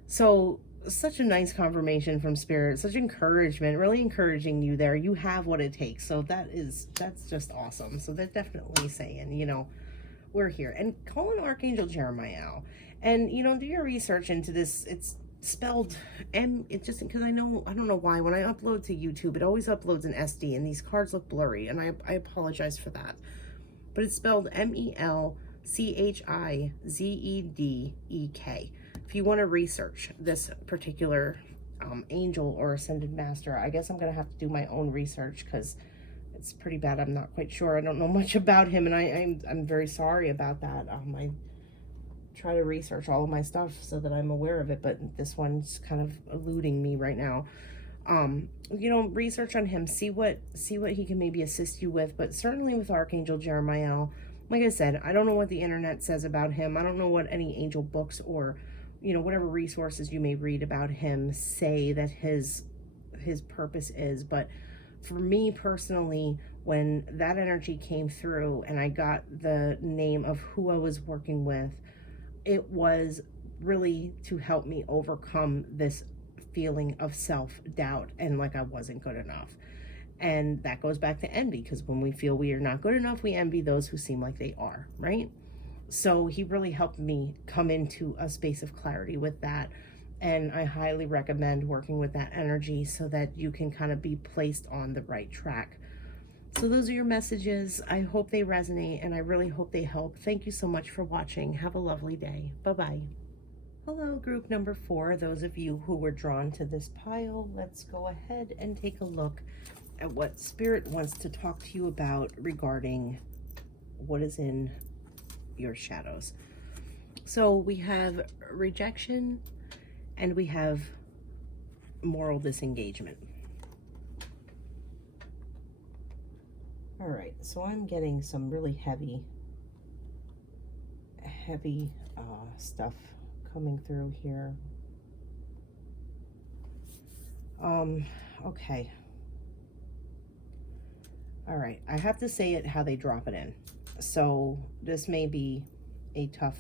So such a nice confirmation from Spirit, such encouragement, really encouraging you there. You have what it takes. So that's just awesome. So they're definitely saying, you know, we're here. And call in Archangel Jeremiah. And, you know, do your research into this. It's spelled it just because I don't know why when I upload to YouTube it always uploads an SD and these cards look blurry, and I apologize for that, but it's spelled Melchizedek. If you want to research this particular angel or ascended master, I guess I'm gonna have to do my own research because it's pretty bad. I'm not quite sure. I don't know much about him, and I'm very sorry about that. I try to research all of my stuff so that I'm aware of it, but this one's kind of eluding me right now. You know, research on him, see what he can maybe assist you with, but certainly with Archangel Jeremiah, like I said, I don't know what the internet says about him. I don't know what any angel books or, you know, whatever resources you may read about him say that his purpose is. But for me personally, when that energy came through and I got the name of who I was working with, it was really to help me overcome this feeling of self-doubt and like I wasn't good enough. And that goes back to envy, because when we feel we are not good enough, we envy those who seem like they are, right? So he really helped me come into a space of clarity with that. And I highly recommend working with that energy so that you can kind of be placed on the right track. So those are your messages. I hope they resonate, and I really hope they help. Thank you so much for watching. Have a lovely day. Bye-bye. Hello, group number 4. Those of you who were drawn to this pile, let's go ahead and take a look at what Spirit wants to talk to you about regarding what is in your shadows. So we have rejection and we have moral disengagement. All right, so I'm getting some really heavy stuff coming through here. Okay. All right, I have to say it how they drop it in. So this may be a tough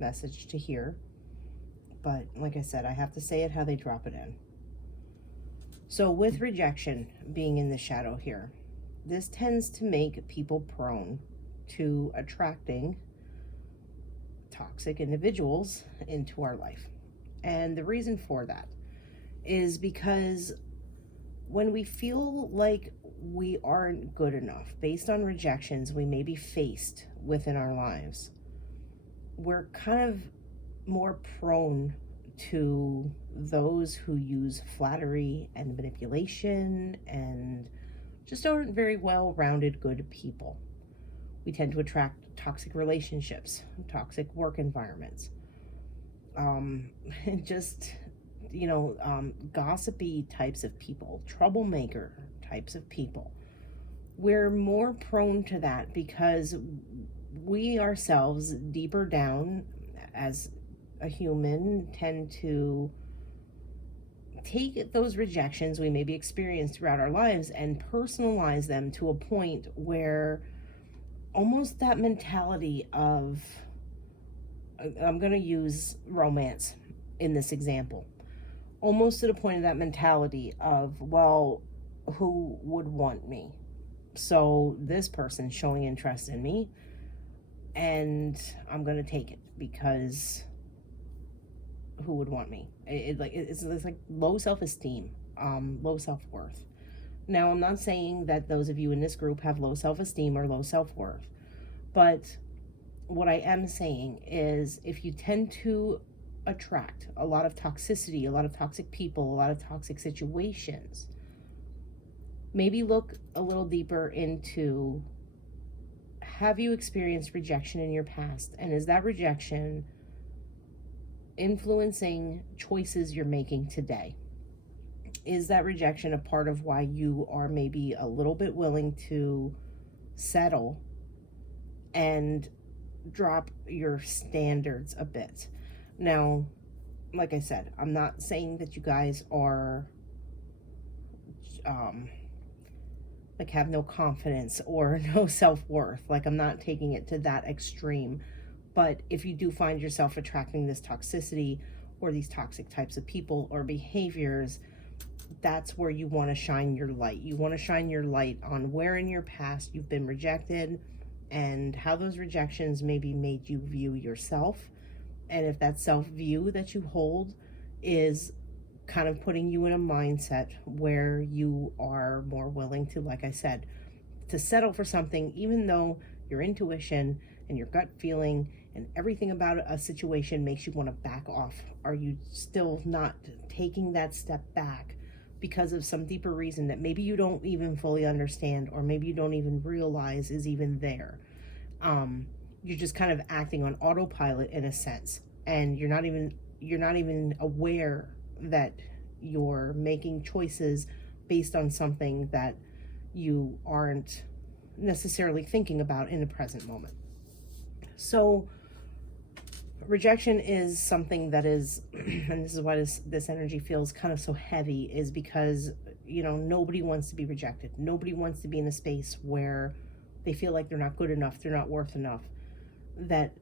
message to hear, but like I said, I have to say it how they drop it in. So with rejection being in the shadow here, this tends to make people prone to attracting toxic individuals into our life. And the reason for that is because when we feel like we aren't good enough based on rejections we may be faced within our lives, we're kind of more prone to those who use flattery and manipulation and just aren't very well-rounded good people. We tend to attract toxic relationships, toxic work environments, just, you know, gossipy types of people, troublemaker types of people. We're more prone to that because we ourselves, deeper down as a human, tend to take those rejections we maybe experienced throughout our lives and personalize them to a point where almost that mentality of, I'm going to use romance in this example, almost to the point of that mentality of, well, who would want me? So this person's showing interest in me and I'm going to take it because who would want me? It's like low self-esteem, low self-worth. Now, I'm not saying that those of you in this group have low self-esteem or low self-worth, but what I am saying is if you tend to attract a lot of toxicity, a lot of toxic people, a lot of toxic situations, maybe look a little deeper into, have you experienced rejection in your past? And is that rejection influencing choices you're making today? Is that rejection a part of why you are maybe a little bit willing to settle and drop your standards a bit? Now, like I said, I'm not saying that you guys are like have no confidence or no self-worth. Like, I'm not taking it to that extreme. But if you do find yourself attracting this toxicity or these toxic types of people or behaviors, that's where you want to shine your light. You want to shine your light on where in your past you've been rejected and how those rejections maybe made you view yourself. And if that self-view that you hold is kind of putting you in a mindset where you are more willing to, like I said, to settle for something, even though your intuition and your gut feeling and everything about a situation makes you want to back off. Are you still not taking that step back because of some deeper reason that maybe you don't even fully understand, or maybe you don't even realize is even there? You're just kind of acting on autopilot in a sense, and you're not even aware that you're making choices based on something that you aren't necessarily thinking about in the present moment. So rejection is something that is, and this is why this energy feels kind of so heavy, is because, nobody wants to be rejected. Nobody wants to be in a space where they feel like they're not good enough, they're not worth enough, that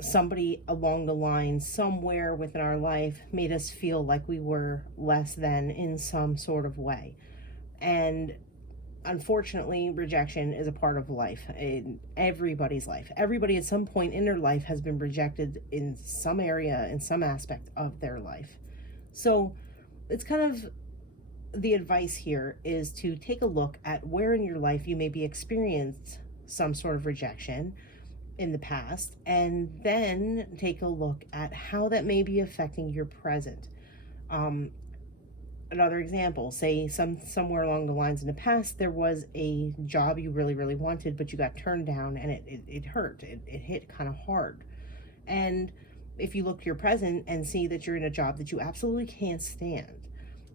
somebody along the line somewhere within our life made us feel like we were less than in some sort of way. And unfortunately, rejection is a part of life, in everybody's life. Everybody at some point in their life has been rejected in some area, in some aspect of their life. So it's kind of, the advice here is to take a look at where in your life you maybe experienced some sort of rejection in the past, and then take a look at how that may be affecting your present. Another example, say somewhere along the lines in the past, there was a job you really, really wanted, but you got turned down, and it hurt. It hit kind of hard. And if you look to your present and see that you're in a job that you absolutely can't stand,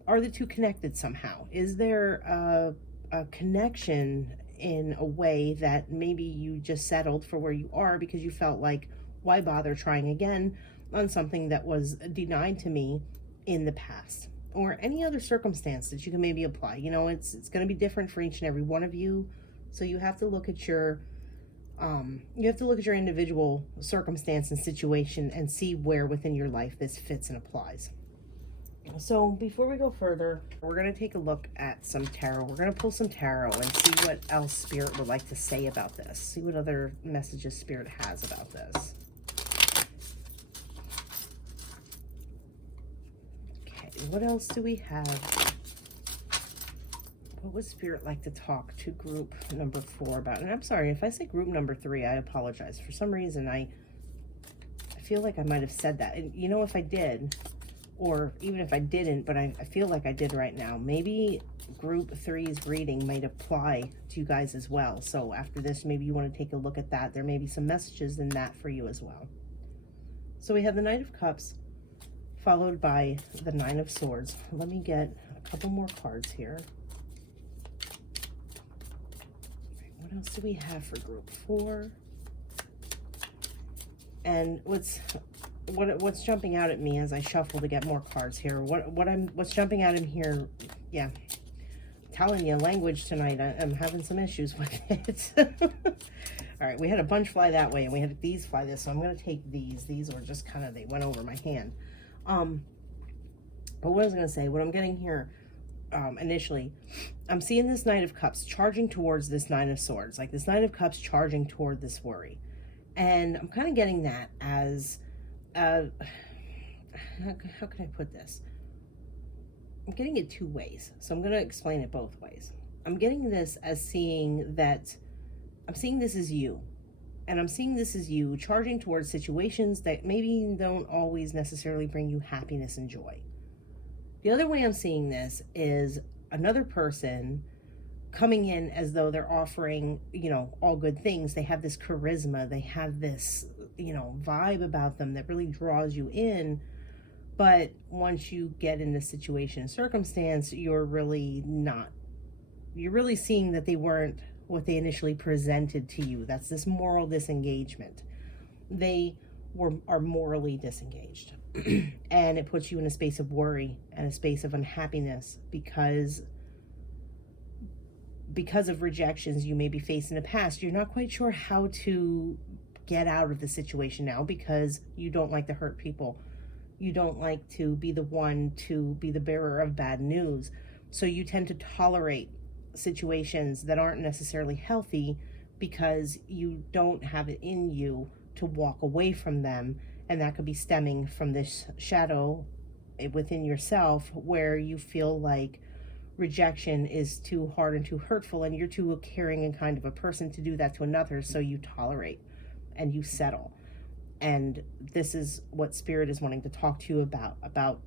are the two connected somehow? Is there a connection in a way that maybe you just settled for where you are because you felt like, why bother trying again on something that was denied to me in the past? Or any other circumstance that you can maybe apply. It's going to be different for each and every one of you. So you have to look at your individual circumstance and situation and see where within your life this fits and applies. So before we go further, we're going to take a look at some tarot. We're going to pull some tarot and see what else Spirit would like to say about this. See what other messages Spirit has about this. What else do we have? What would Spirit like to talk to group number 4 about? And I'm sorry, if I say group number 3, I apologize. For some reason, I feel like I might have said that. And if I did, or even if I didn't, but I feel like I did right now, maybe group 3's reading might apply to you guys as well. So after this, maybe you want to take a look at that. There may be some messages in that for you as well. So we have the Knight of Cups, followed by the Nine of Swords. Let me get a couple more cards here. What else do we have for group 4? And what's jumping out at me as I shuffle to get more cards here? What's jumping out in here? Yeah, telling you, language tonight. I'm having some issues with it. All right, we had a bunch fly that way, and we had these fly this. So I'm going to take these. These are just kind of, they went over my hand. But what I was going to say, what I'm getting here, initially, I'm seeing this Knight of Cups charging towards this Nine of Swords, like this Knight of Cups charging toward this worry. And I'm kind of getting that as, how can I put this? I'm getting it 2 ways. So I'm going to explain it both ways. I'm getting this as seeing that, I'm seeing this as you. And I'm seeing this as you charging towards situations that maybe don't always necessarily bring you happiness and joy. The other way I'm seeing this is another person coming in as though they're offering, all good things. They have this charisma. They have this, vibe about them that really draws you in. But once you get in this situation and circumstance, you're really seeing that they weren't what they initially presented to you. That's this moral disengagement. They are morally disengaged. And it puts you in a space of worry and a space of unhappiness because of rejections you may be facing in the past. You're not quite sure how to get out of the situation now because you don't like to hurt people. You don't like to be the one to be the bearer of bad news. So you tend to tolerate situations that aren't necessarily healthy because you don't have it in you to walk away from them. And that could be stemming from this shadow within yourself where you feel like rejection is too hard and too hurtful, and you're too caring and kind of a person to do that to another, so you tolerate and you settle. And this is what Spirit is wanting to talk to you about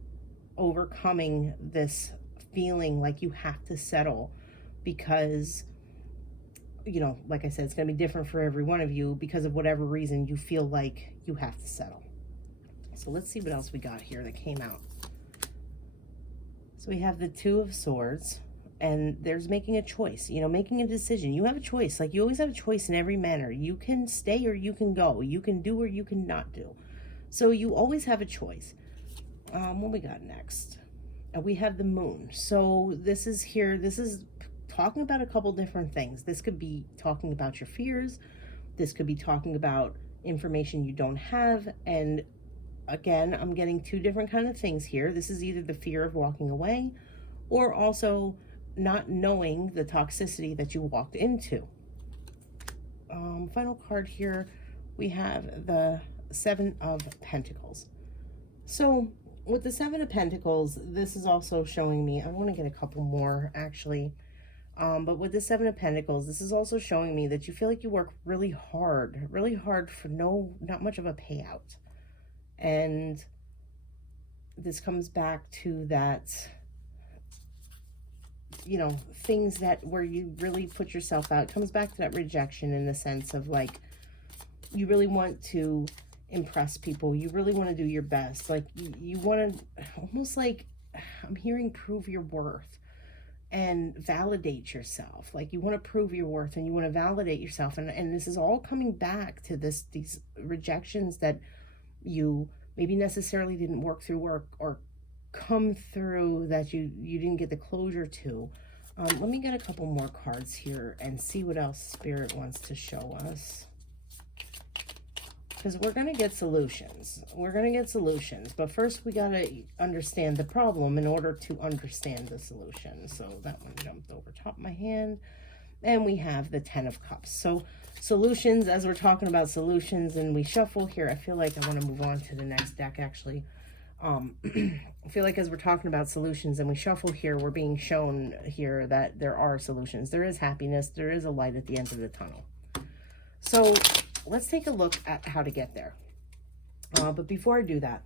overcoming this feeling like you have to settle, because, you know, like I said, it's going to be different for every one of you because of whatever reason you feel like you have to settle. So let's see what else we got here that came out. So we have the Two of Swords, and there's making a choice, you know, making a decision. You have a choice. Like, you always have a choice in every manner. You can stay or you can go. You can do or you can not do. So you always have a choice. What we got next? We have the Moon. So this is here. This is talking about a couple different things. This could be talking about your fears. This could be talking about information you don't have. And again, I'm getting two different kind of things here. This is either the fear of walking away or also not knowing the toxicity that you walked into. Final card here, we have the Seven of Pentacles. So with the Seven of Pentacles, this is also showing me, I want to get a couple more actually. But with the Seven of Pentacles, this is also showing me that you feel like you work really hard for not much of a payout. And this comes back to that, you know, things that where you really put yourself out. It comes back to that rejection in the sense of like, you really want to impress people. You really want to do your best. Like you want to almost like, I'm hearing, prove your worth and validate yourself. Like you want to prove your worth and you want to validate yourself. And this is all coming back to these rejections that you maybe necessarily didn't work through or come through, that you didn't get the closure to. Let me get a couple more cards here and see what else Spirit wants to show us. Because we're going to get solutions. We're going to get solutions. But first we got to understand the problem in order to understand the solution. So that one jumped over top of my hand. And we have the Ten of Cups. So solutions, as we're talking about solutions and we shuffle here, I feel like I want to move on to the next deck actually. I feel like as we're talking about solutions and we shuffle here, we're being shown here that there are solutions. There is happiness. There is a light at the end of the tunnel. So let's take a look at how to get there. But before I do that,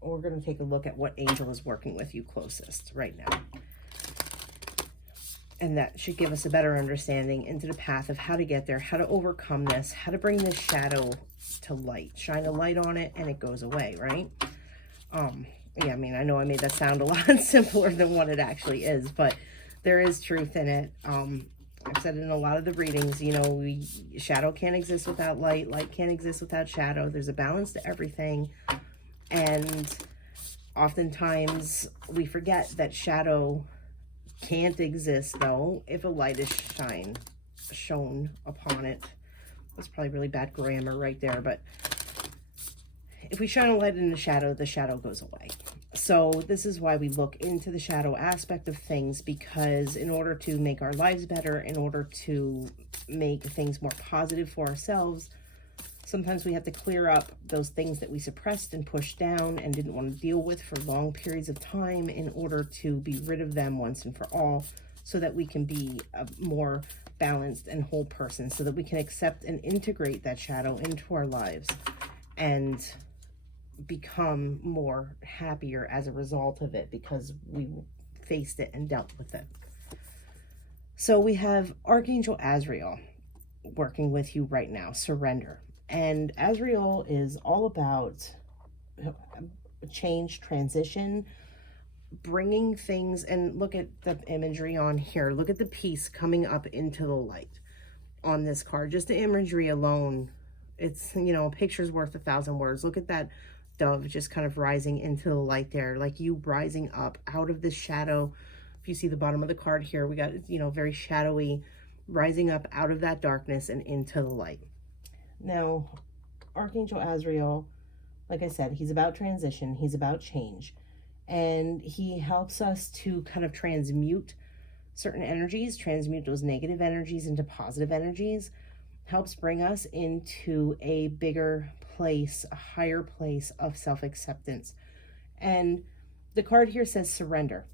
we're going to take a look at what angel is working with you closest right now. And that should give us a better understanding into the path of how to get there, how to overcome this, how to bring this shadow to light. Shine a light on it and it goes away, right? Yeah, I mean, I know I made that sound a lot simpler than what it actually is, but there is truth in it. I've said in a lot of the readings, you know, shadow can't exist without light. Light can't exist without shadow. There's a balance to everything. And oftentimes we forget that shadow can't exist though if a light is shone upon it. That's probably really bad grammar right there, but if we shine a light in the shadow goes away. So this is why we look into the shadow aspect of things, because in order to make our lives better, in order to make things more positive for ourselves, sometimes we have to clear up those things that we suppressed and pushed down and didn't want to deal with for long periods of time in order to be rid of them once and for all, so that we can be a more balanced and whole person, so that we can accept and integrate that shadow into our lives and become more happier as a result of it, because we faced it and dealt with it. So we have Archangel Azrael working with you right now, surrender. And Azrael is all about change, transition, bringing things, and look at the imagery on here. Look at the peace coming up into the light on this card. Just the imagery alone, it's, you know, a picture's worth 1,000 words. Look at that dove just kind of rising into the light there, like you rising up out of this shadow. If you see the bottom of the card here, we got, you know, very shadowy, rising up out of that darkness and into the light. Now, Archangel Azrael, like I said, he's about transition, he's about change, and he helps us to kind of transmute certain energies, transmute those negative energies into positive energies, helps bring us into a bigger place, a higher place of self-acceptance. And the card here says surrender.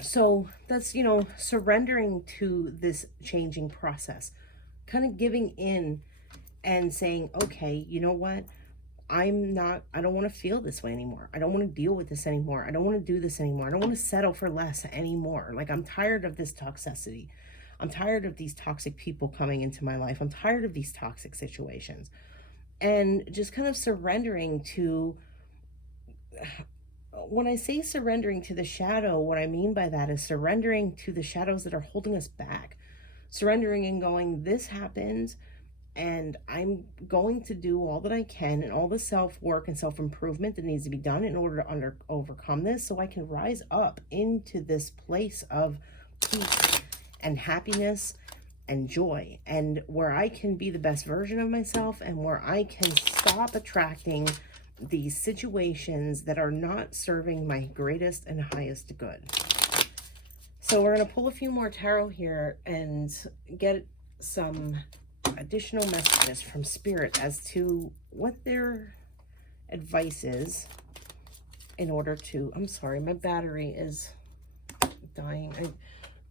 So that's, you know, surrendering to this changing process, kind of giving in and saying, okay, you know what? I don't want to feel this way anymore. I don't want to deal with this anymore. I don't want to do this anymore. I don't want to settle for less anymore. Like, I'm tired of this toxicity. I'm tired of these toxic people coming into my life. I'm tired of these toxic situations. And just kind of surrendering to, when I say surrendering to the shadow, what I mean by that is surrendering to the shadows that are holding us back. Surrendering and going, this happened, and I'm going to do all that I can and all the self-work and self-improvement that needs to be done in order to overcome this, so I can rise up into this place of peace and happiness and joy, and where I can be the best version of myself, and where I can stop attracting these situations that are not serving my greatest and highest good. So we're going to pull a few more tarot here and get some additional messages from Spirit as to what their advice is in order to, I'm sorry, my battery is dying.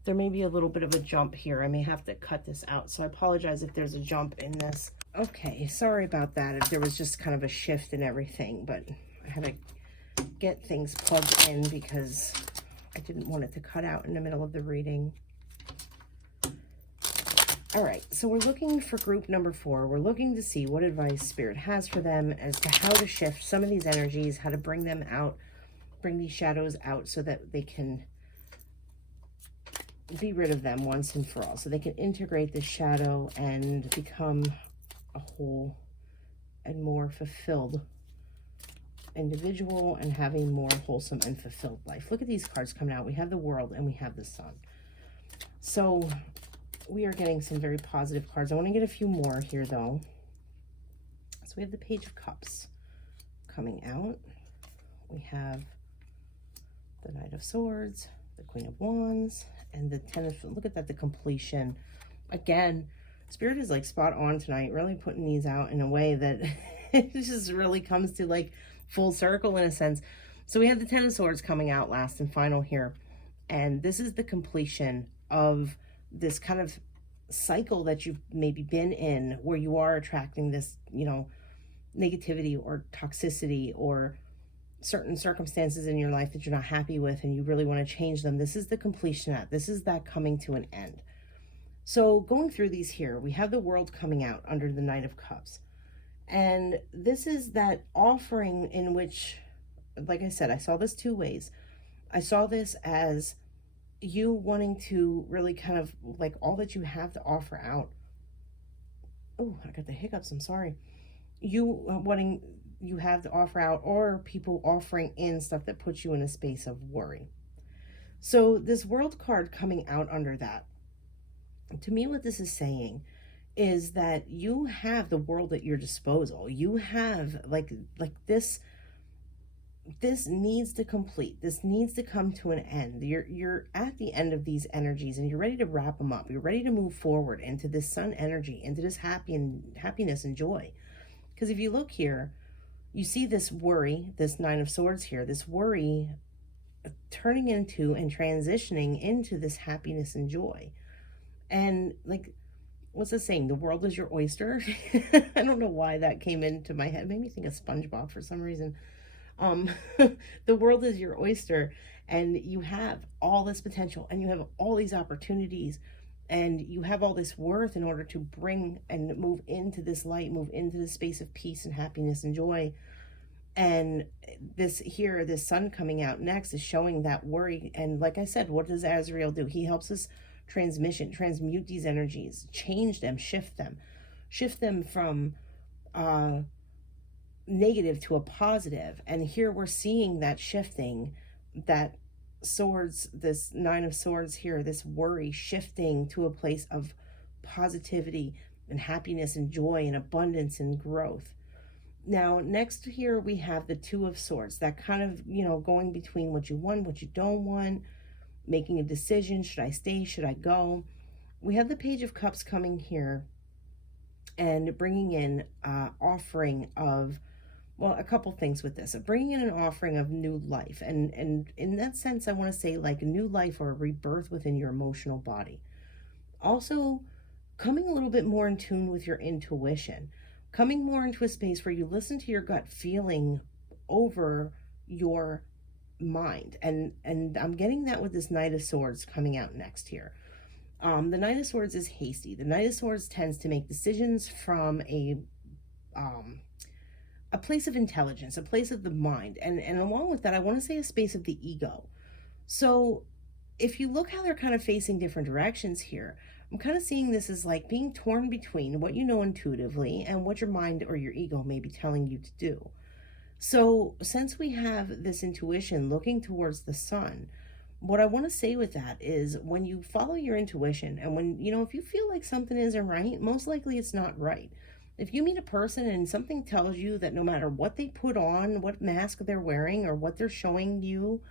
There may be a little bit of a jump here. I may have to cut this out, so I apologize if there's a jump in this. Okay, sorry about that. There was just kind of a shift in everything, but I had to get things plugged in because I didn't want it to cut out in the middle of the reading. All right, so we're looking for group number 4. We're looking to see what advice Spirit has for them as to how to shift some of these energies, how to bring them out, bring these shadows out so that they can be rid of them once and for all, so they can integrate the shadow and become a whole and more fulfilled individual and have a more wholesome and fulfilled life. Look at these cards coming out. We have the World and we have the Sun. So we are getting some very positive cards. I want to get a few more here though. So we have the Page of Cups coming out. We have the Knight of Swords, the Queen of Wands, and the Ten of, look at that, the completion. Again, Spirit is like spot on tonight, really putting these out in a way that it just really comes to like full circle in a sense. So we have the Ten of Swords coming out last and final here. And this is the completion of this kind of cycle that you've maybe been in, where you are attracting this, you know, negativity or toxicity or certain circumstances in your life that you're not happy with and you really want to change them. This is the completion of that. This is that coming to an end. So going through these here, we have the World coming out under the Knight of Cups. And this is that offering in which, like I said, I saw this two ways. I saw this as you wanting to really kind of like all that you have to offer out. Oh, I got the hiccups. I'm sorry. You have to offer out, or people offering in stuff that puts you in a space of worry. So this World card coming out under that, to me, what this is saying is that you have the world at your disposal. You have like this needs to complete. This needs to come to an end. You're at the end of these energies and you're ready to wrap them up. You're ready to move forward into this Sun energy, into this happiness and joy. Because if you look here, you see this worry, this Nine of Swords here, this worry turning into and transitioning into this happiness and joy. And like, what's the saying? The world is your oyster. I don't know why that came into my head. It made me think of SpongeBob for some reason. The world is your oyster, and you have all this potential and you have all these opportunities and you have all this worth in order to bring and move into this light, move into this space of peace and happiness and joy. And this here, this Sun coming out next is showing that worry. And like I said, what does Azrael do? He helps us transmute these energies, change them, shift them from negative to a positive. And here we're seeing that shifting, that swords, this Nine of Swords here, this worry shifting to a place of positivity and happiness and joy and abundance and growth. Now, next here we have the Two of Swords, that kind of, you know, going between what you want, what you don't want, making a decision. Should I stay? Should I go? We have the Page of Cups coming here and bringing in offering of Well, a couple things with this. Bringing in an offering of new life. And in that sense, I want to say like a new life or a rebirth within your emotional body. Also, coming a little bit more in tune with your intuition. Coming more into a space where you listen to your gut feeling over your mind. And I'm getting that with this Knight of Swords coming out next here. The Knight of Swords is hasty. The Knight of Swords tends to make decisions from a place of intelligence, a place of the mind. And along with that, I want to say a space of the ego. So if you look how they're kind of facing different directions here, I'm kind of seeing this as like being torn between what you know intuitively and what your mind or your ego may be telling you to do. So since we have this intuition looking towards the sun, what I want to say with that is when you follow your intuition and when, if you feel like something isn't right, most likely it's not right. If you meet a person and something tells you that no matter what they put on, what mask they're wearing, or what they're showing you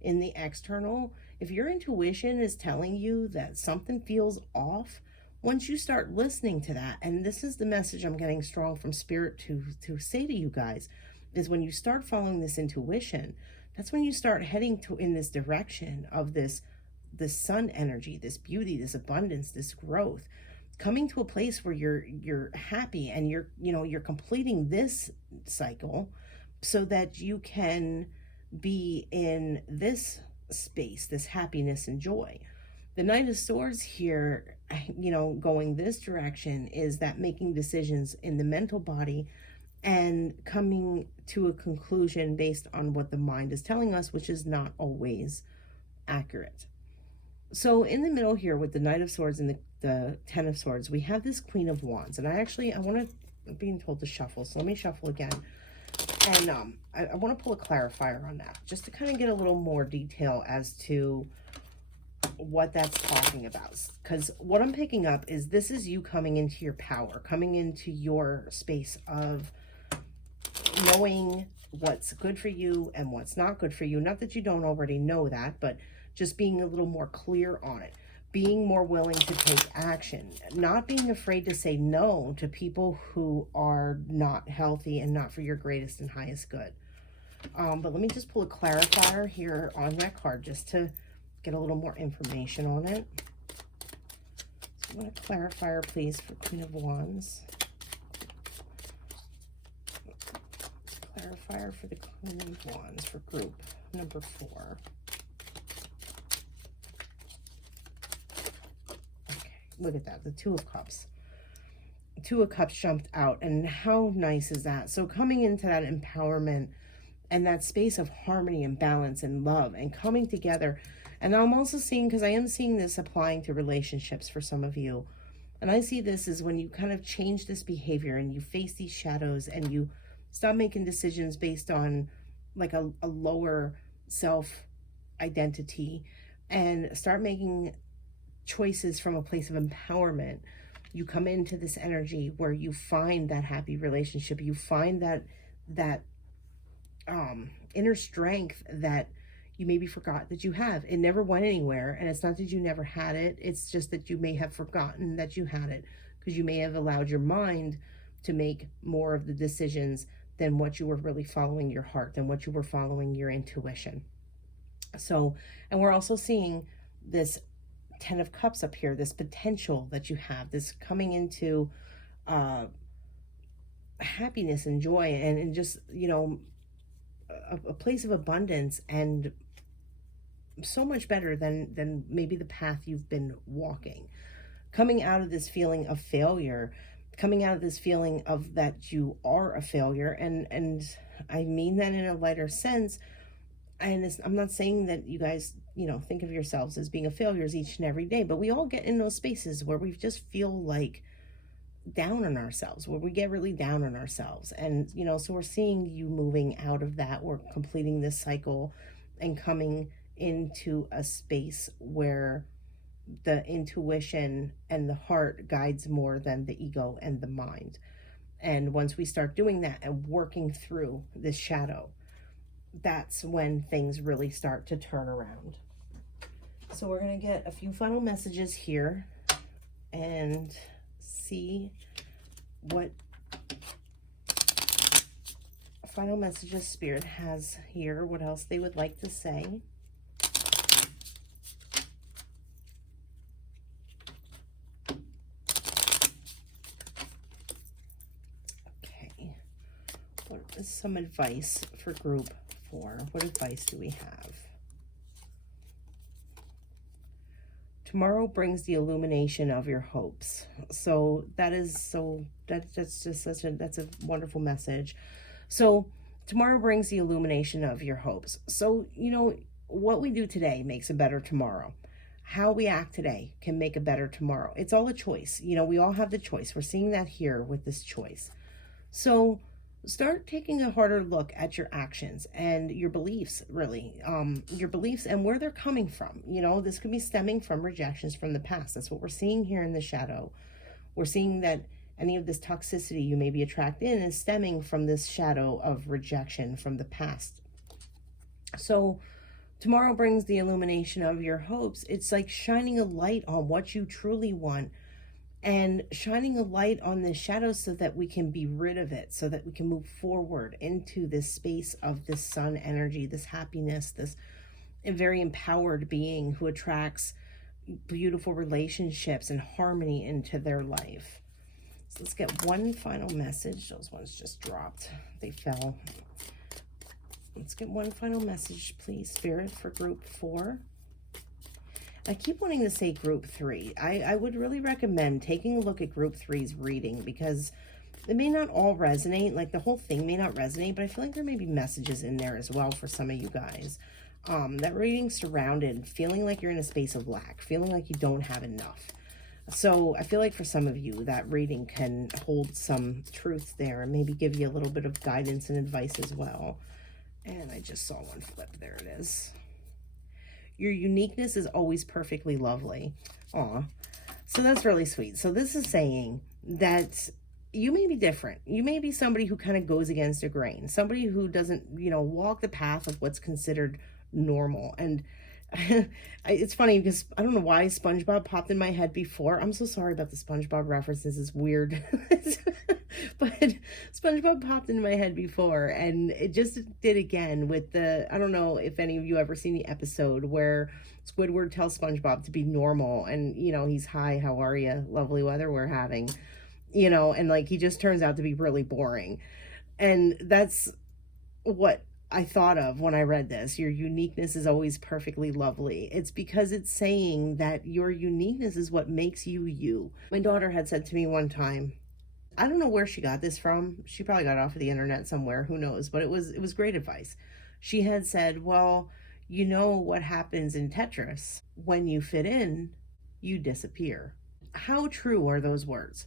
in the external, if your intuition is telling you that something feels off, once you start listening to that, and this is the message I'm getting strong from Spirit to say to you guys, is when you start following this intuition, that's when you start heading in this direction of this sun energy, this beauty, this abundance, this growth, coming to a place where you're happy and you're completing this cycle so that you can be in this space, this happiness and joy. The Knight of Swords here, going this direction is that making decisions in the mental body and coming to a conclusion based on what the mind is telling us, which is not always accurate. So in the middle here with the Knight of Swords and the Ten of Swords, we have this Queen of Wands. And I want to, I'm being told to shuffle, so let me shuffle again. And I want to pull a clarifier on that, just to kind of get a little more detail as to what that's talking about. Because what I'm picking up is this is you coming into your power, coming into your space of knowing what's good for you and what's not good for you. Not that you don't already know that, but just being a little more clear on it, being more willing to take action, not being afraid to say no to people who are not healthy and not for your greatest and highest good. But let me just pull a clarifier here on that card just to get a little more information on it. So I want a clarifier, please, for Queen of Wands. Clarifier for the Queen of Wands for group number 4. Look at that, the Two of Cups. Two of Cups jumped out, and how nice is that? So coming into that empowerment and that space of harmony and balance and love and coming together. And I'm also seeing, because I am seeing this applying to relationships for some of you, and I see this as when you kind of change this behavior and you face these shadows and you stop making decisions based on like a lower self identity and start making choices from a place of empowerment. You come into this energy where you find that happy relationship, you find that inner strength that you maybe forgot that you have. It never went anywhere, and it's not that you never had it, it's just that you may have forgotten that you had it because you may have allowed your mind to make more of the decisions than what you were really following your heart, than what you were following your intuition. So, and we're also seeing this Ten of Cups up here, this potential that you have, this coming into happiness and joy and just, a place of abundance, and so much better than maybe the path you've been walking. Coming out of this feeling of failure, coming out of this feeling of that you are a failure, and I mean that in a lighter sense. And I'm not saying that you guys, think of yourselves as being a failures each and every day, but we all get in those spaces where we just feel like down on ourselves, where we get really down on ourselves. And, so we're seeing you moving out of that. We're completing this cycle and coming into a space where the intuition and the heart guides more than the ego and the mind. And once we start doing that and working through this shadow, that's when things really start to turn around. So we're going to get a few final messages here and see what final messages Spirit has here, what else they would like to say. Okay, what is some advice for group 4? What advice do we have? Tomorrow brings the illumination of your hopes. So that's just that's a wonderful message. So tomorrow brings the illumination of your hopes. So, what we do today makes a better tomorrow. How we act today can make a better tomorrow. It's all a choice. We all have the choice. We're seeing that here with this choice. So start taking a harder look at your actions and your beliefs, really, your beliefs and where they're coming from. This could be stemming from rejections from the past. That's what we're seeing here in the shadow. We're seeing that any of this toxicity you may be attracted in is stemming from this shadow of rejection from the past. So tomorrow brings the illumination of your hopes. It's like shining a light on what you truly want and shining a light on the shadows so that we can be rid of it, so that we can move forward into this space of this sun energy, this happiness, this very empowered being who attracts beautiful relationships and harmony into their life. So let's get one final message. Those ones just dropped. They fell. Let's get one final message, please, Spirit, for group 4. I keep wanting to say group 3. I would really recommend taking a look at group 3's reading because it may not all resonate. Like the whole thing may not resonate, but I feel like there may be messages in there as well for some of you guys. That reading surrounded, feeling like you're in a space of lack, feeling like you don't have enough. So I feel like for some of you, that reading can hold some truth there and maybe give you a little bit of guidance and advice as well. And I just saw one flip. There it is. Your uniqueness is always perfectly lovely. Aw. So that's really sweet. So this is saying that you may be different. You may be somebody who kind of goes against the grain. Somebody who doesn't, walk the path of what's considered normal. And it's funny because I don't know why SpongeBob popped in my head before. I'm so sorry about the SpongeBob references. It's weird. But SpongeBob popped in my head before, and it just did again with I don't know if any of you ever seen the episode where Squidward tells SpongeBob to be normal, and, he's, hi, how are you? Lovely weather we're having, and like he just turns out to be really boring. And that's what I thought of when I read this. Your uniqueness is always perfectly lovely. It's because it's saying that your uniqueness is what makes you you. My daughter had said to me one time, I don't know where she got this from. She probably got it off of the internet somewhere, who knows, but it was great advice. She had said, well, what happens in Tetris? When you fit in, you disappear. How true are those words?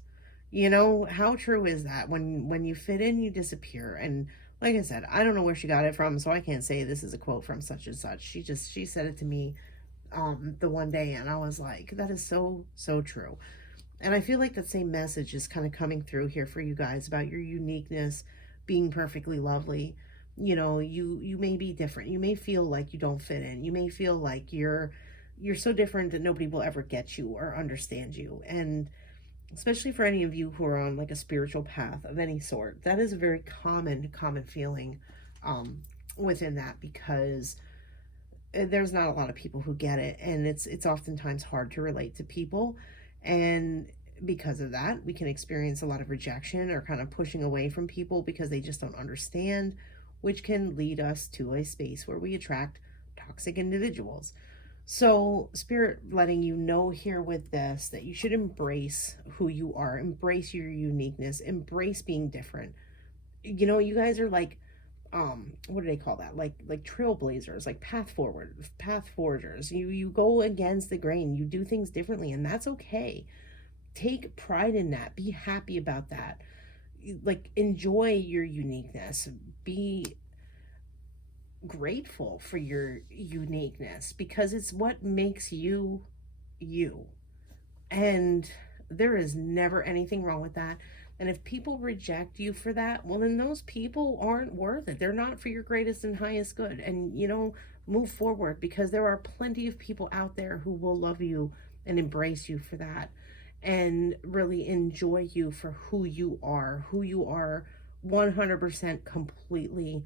How true is that? When you fit in, you disappear. And like I said, I don't know where she got it from, so I can't say this is a quote from such and such. She said it to me the one day, and I was like, that is so, so true. And I feel like that same message is kind of coming through here for you guys about your uniqueness being perfectly lovely. You may be different. You may feel like you don't fit in. You may feel like you're so different that nobody will ever get you or understand you. And especially for any of you who are on like a spiritual path of any sort, that is a very common feeling within that, because there's not a lot of people who get it, and it's oftentimes hard to relate to people. And because of that, we can experience a lot of rejection or kind of pushing away from people because they just don't understand, which can lead us to a space where we attract toxic individuals. So Spirit letting you know here with this that you should embrace who you are, embrace your uniqueness, embrace being different. You guys are like, what do they call that? Like trailblazers, like path forgers. You go against the grain, you do things differently, and that's okay. Take pride in that. Be happy about that. Like, enjoy your uniqueness. Be grateful for your uniqueness, because it's what makes you you. And there is never anything wrong with that. And if people reject you for that, well, then those people aren't worth it. They're not for your greatest and highest good. And, move forward, because there are plenty of people out there who will love you and embrace you for that and really enjoy you for who you are 100% completely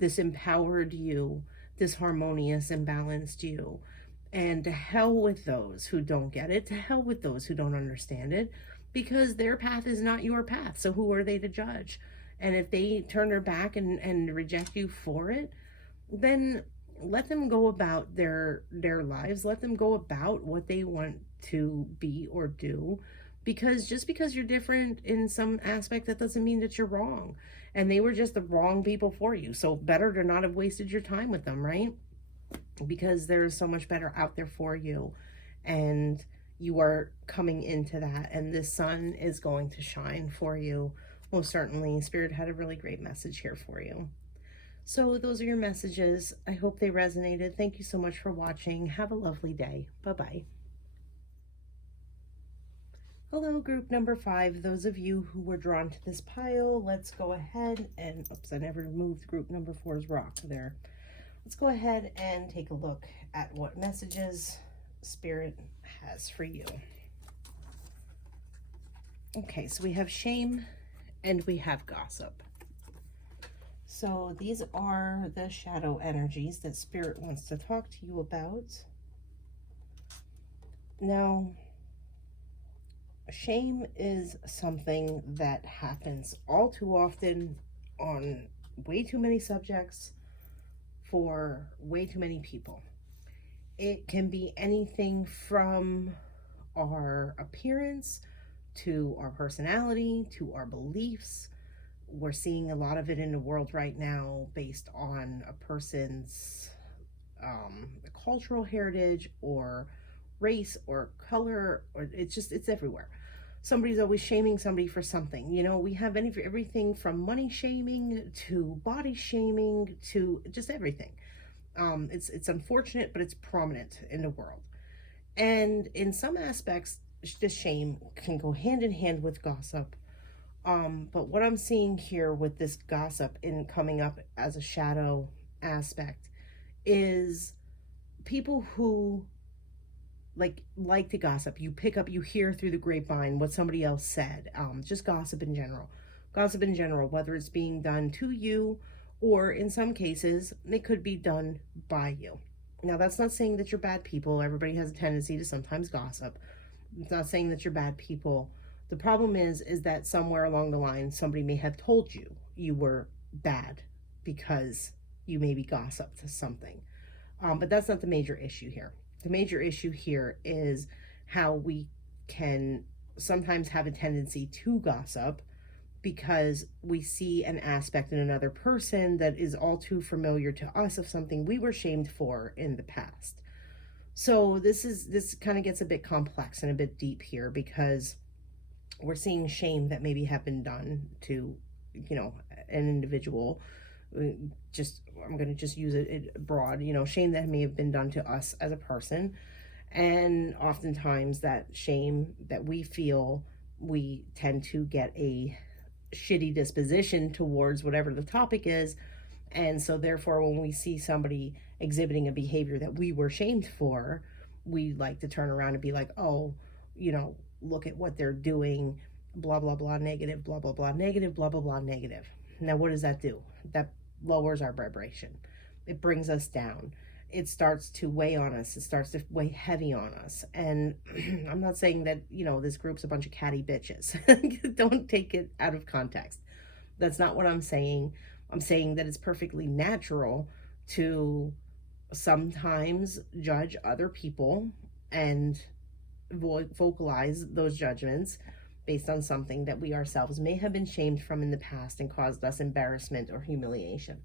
disempowered you, disharmonious and balanced you. And to hell with those who don't get it, to hell with those who don't understand it, because their path is not your path. So who are they to judge? And if they turn their back and reject you for it, then let them go about their lives. Let them go about what they want to be or do, because just because you're different in some aspect, that doesn't mean that you're wrong. And they were just the wrong people for you, so better to not have wasted your time with them, right? Because there's so much better out there for you, and you are coming into that, and this sun is going to shine for you. Most certainly, Spirit had a really great message here for you. So those are your messages. I hope they resonated. Thank you so much for watching. Have a lovely day. Bye-bye. Hello, group number 5. Those of you who were drawn to this pile, let's go ahead and, oops, I never moved group number 4's rock there. Let's go ahead and take a look at what messages Spirit has for you. Okay, so we have shame and we have gossip. So these are the shadow energies that Spirit wants to talk to you about. Now, shame is something that happens all too often on way too many subjects for way too many people. It can be anything from our appearance to our personality to our beliefs. We're seeing a lot of it in the world right now based on a person's cultural heritage or race or color, or it's everywhere. Somebody's always shaming somebody for something. You know, we have everything from money shaming to body shaming to just everything. It's unfortunate, but it's prominent in the world. And in some aspects, this shame can go hand in hand with gossip. But what I'm seeing here with this gossip in coming up as a shadow aspect is people who like to gossip. You pick up, you hear through the grapevine what somebody else said. Just gossip in general. Gossip in general, whether it's being done to you or in some cases, it could be done by you. Now, that's not saying that you're bad people. Everybody has a tendency to sometimes gossip. It's not saying that you're bad people. The problem is that somewhere along the line, somebody may have told you you were bad because you maybe gossiped something. But that's not the major issue here. The major issue here is how we can sometimes have a tendency to gossip because we see an aspect in another person that is all too familiar to us of something we were shamed for in the past. So this kind of gets a bit complex and a bit deep here, because we're seeing shame that maybe have been done to, you know, an individual. I'm going to just use it broad, you know, shame that may have been done to us as a person. And oftentimes that shame that we feel, we tend to get a shitty disposition towards whatever the topic is. And so therefore, when we see somebody exhibiting a behavior that we were shamed for, we like to turn around and be like, oh, you know, look at what they're doing, blah, blah, blah, negative, blah, blah, blah, negative, blah, blah, blah, negative. Now, what does that do? That lowers our vibration. It brings us down. It starts to weigh on us. It starts to weigh heavy on us. And I'm not saying that, you know, this group's a bunch of catty bitches. Don't take it out of context. That's not what I'm saying. I'm saying that it's perfectly natural to sometimes judge other people and vocalize those judgments based on something that we ourselves may have been shamed from in the past and caused us embarrassment or humiliation.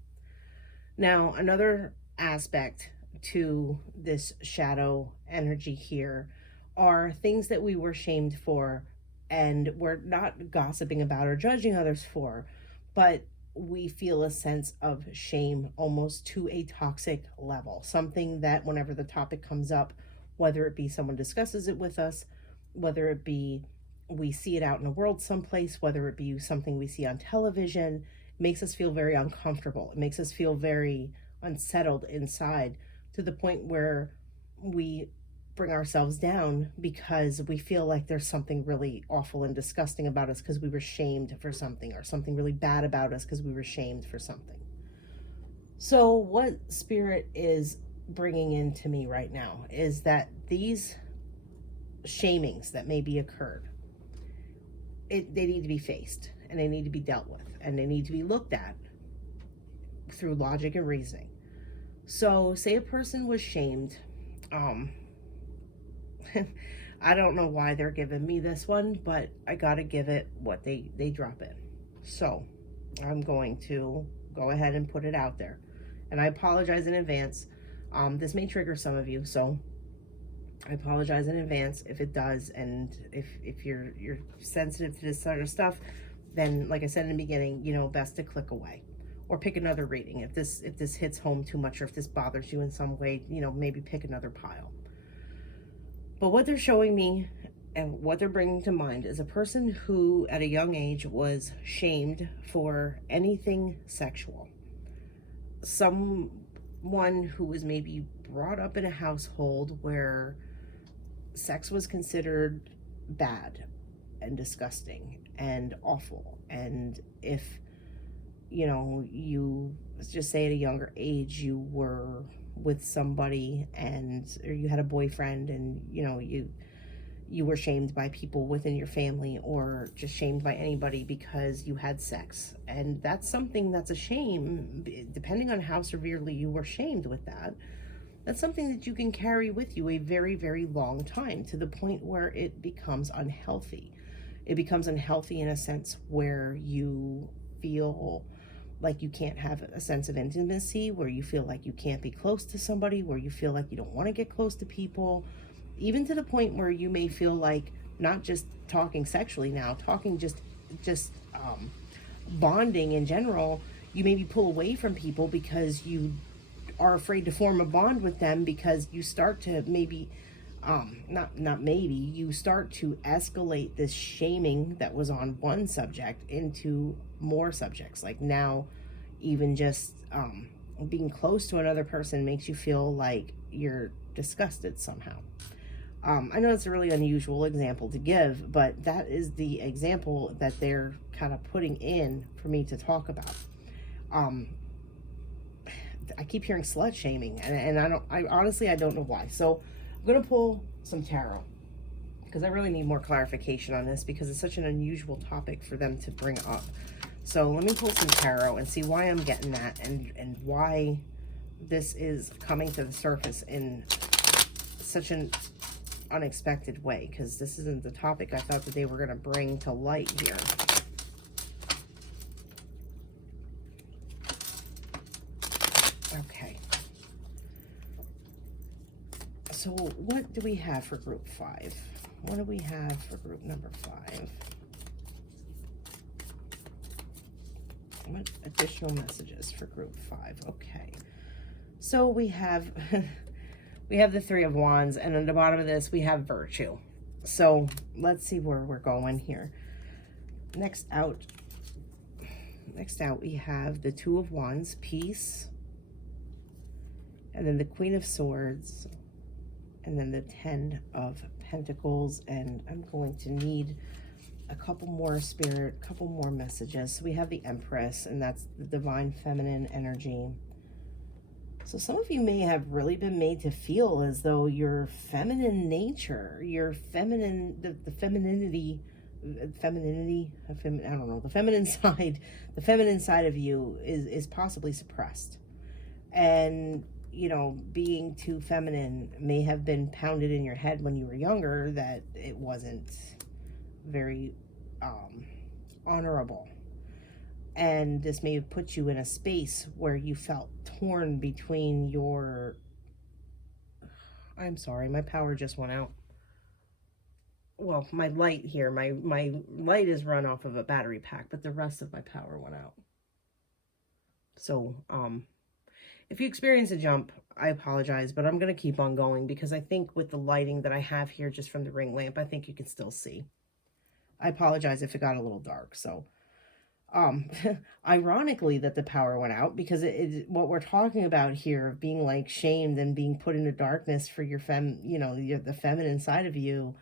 Now, another aspect to this shadow energy here are things that we were shamed for and we're not gossiping about or judging others for, but we feel a sense of shame almost to a toxic level. Something that whenever the topic comes up, whether it be someone discusses it with us, whether it be we see it out in the world someplace, whether it be something we see on television, it makes us feel very uncomfortable. It makes us feel very unsettled inside, to the point where we bring ourselves down because we feel like there's something really awful and disgusting about us because we were shamed for something, or something really bad about us because we were shamed for something. So what Spirit is bringing into me right now is that these shamings that maybe occurred, they need to be faced, and they need to be dealt with, and they need to be looked at through logic and reasoning. So say a person was shamed, I don't know why they're giving me this one, but I gotta give it what they drop in. So I'm going to go ahead and put it out there, and I apologize in advance. This may trigger some of you, so I apologize in advance if it does. And if you're sensitive to this sort of stuff, then like I said in the beginning, you know, best to click away or pick another reading. If this hits home too much, or if this bothers you in some way, you know, maybe pick another pile. But what they're showing me and what they're bringing to mind is a person who at a young age was shamed for anything sexual. Someone who was maybe brought up in a household where sex was considered bad and disgusting and awful. And if, you know, you, let's just say at a younger age, you were with somebody or you had a boyfriend, and you know, you were shamed by people within your family, or just shamed by anybody because you had sex. And that's something that's a shame, depending on how severely you were shamed with that. That's something that you can carry with you a very, very long time, to the point where it becomes unhealthy. It becomes unhealthy in a sense where you feel like you can't have a sense of intimacy, where you feel like you can't be close to somebody, where you feel like you don't want to get close to people, even to the point where you may feel like, not just talking sexually now, talking just bonding in general, you maybe pull away from people because you are afraid to form a bond with them, because you start to maybe you start to escalate this shaming that was on one subject into more subjects. Like now, even just being close to another person makes you feel like you're disgusted somehow. I know it's a really unusual example to give, but that is the example that they're kind of putting in for me to talk about. I keep hearing slut shaming, and I honestly don't know why. So I'm going to pull some tarot, because I really need more clarification on this, because it's such an unusual topic for them to bring up. So let me pull some tarot and see why I'm getting that, and why this is coming to the surface in such an unexpected way, because this isn't the topic I thought that they were going to bring to light here. Okay. So what do we have for group 5? What do we have for group number 5? What additional messages for group 5? Okay. So we have we have the 3 of Wands, and on the bottom of this we have virtue. So let's see where we're going here. Next out we have the 2 of Wands, peace, and then the Queen of Swords, and then the 10 of Pentacles. And I'm going to need a couple more spirit, a couple more messages. So we have the Empress, and that's the divine feminine energy. So some of you may have really been made to feel as though your feminine nature, your feminine, the femininity, I don't know, the feminine side of you is possibly suppressed. And you know, being too feminine may have been pounded in your head when you were younger, that it wasn't very honorable. And this may have put you in a space where you felt torn between your... I'm sorry, my power just went out. Well, my light here, my light is run off of a battery pack, but the rest of my power went out. So, if you experience a jump, I apologize, but I'm going to keep on going, because I think with the lighting that I have here just from the ring lamp, I think you can still see. I apologize if it got a little dark. So Um, ironically, that the power went out because what we're talking about here of being like shamed and being put into darkness for the feminine side of you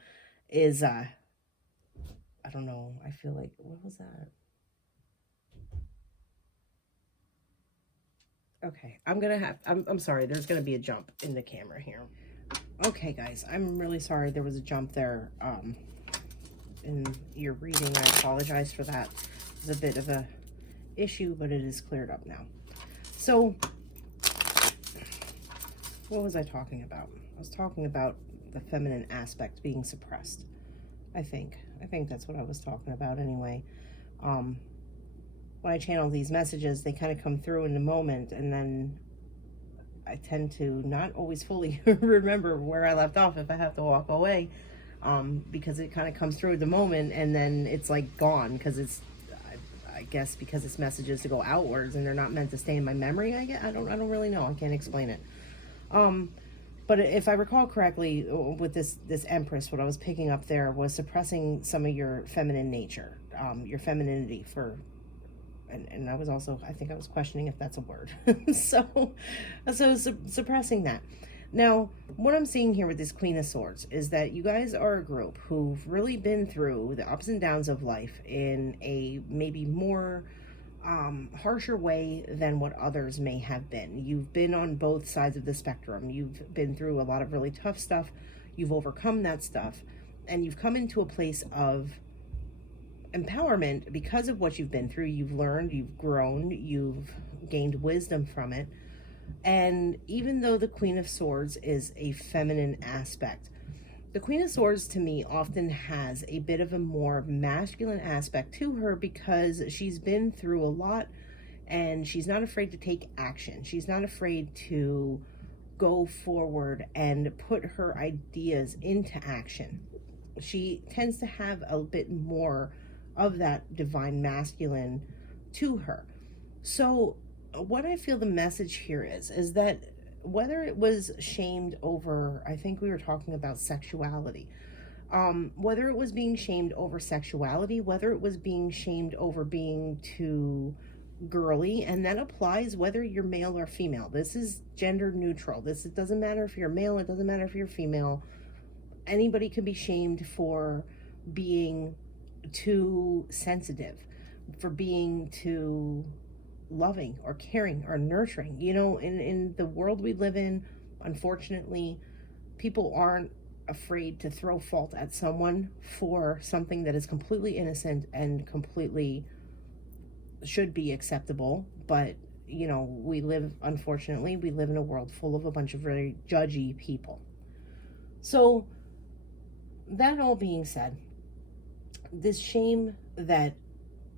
is, I don't know. I feel like, what was that? Okay, I'm sorry. There's gonna be a jump in the camera here. Okay, guys, I'm really sorry there was a jump there. In your reading, I apologize for that. It's a bit of a issue, but it is cleared up now. So, what was I talking about? I was talking about the feminine aspect being suppressed. I think that's what I was talking about anyway. Um, when I channel these messages, they kind of come through in the moment, and then I tend to not always fully remember where I left off if I have to walk away, because it kind of comes through the moment, and then it's like gone because I guess because it's messages to go outwards and they're not meant to stay in my memory. I don't really know. I can't explain it. Um, but if I recall correctly, with this Empress, what I was picking up there was suppressing some of your feminine nature, your femininity and I was also, I think I was questioning if that's a word. so suppressing that. Now, what I'm seeing here with this Queen of Swords is that you guys are a group who've really been through the ups and downs of life in a maybe more harsher way than what others may have been. You've been on both sides of the spectrum. You've been through a lot of really tough stuff. You've overcome that stuff. And you've come into a place of empowerment because of what you've been through. You've learned, you've grown, you've gained wisdom from it. And even though the Queen of Swords is a feminine aspect, the Queen of Swords to me often has a bit of a more masculine aspect to her because she's been through a lot and she's not afraid to take action. She's not afraid to go forward and put her ideas into action. She tends to have a bit more of that divine masculine to her. So what I feel the message here is that whether it was shamed over, I think we were talking about sexuality, whether it was being shamed over sexuality, whether it was being shamed over being too girly, and that applies whether you're male or female. This is gender neutral. It doesn't matter if you're male, it doesn't matter if you're female. Anybody can be shamed for being too sensitive, for being too loving or caring or nurturing. In the world we live in, unfortunately, people aren't afraid to throw fault at someone for something that is completely innocent and completely should be acceptable. But unfortunately we live in a world full of a bunch of very judgy people. So that all being said, this shame that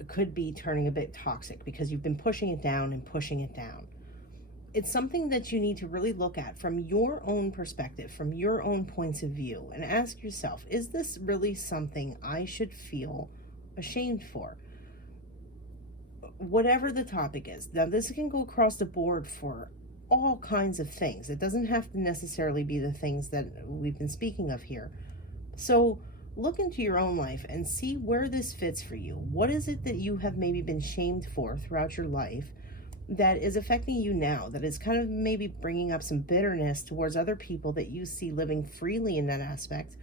could be turning a bit toxic because you've been pushing it down and pushing it down. It's something that you need to really look at from your own perspective, from your own points of view, and ask yourself, is this really something I should feel ashamed for? Whatever the topic is. Now, this can go across the board for all kinds of things. It doesn't have to necessarily be the things that we've been speaking of here. So look into your own life and see where this fits for you. What is it that you have maybe been shamed for throughout your life that is affecting you now, that is kind of maybe bringing up some bitterness towards other people that you see living freely in that aspect,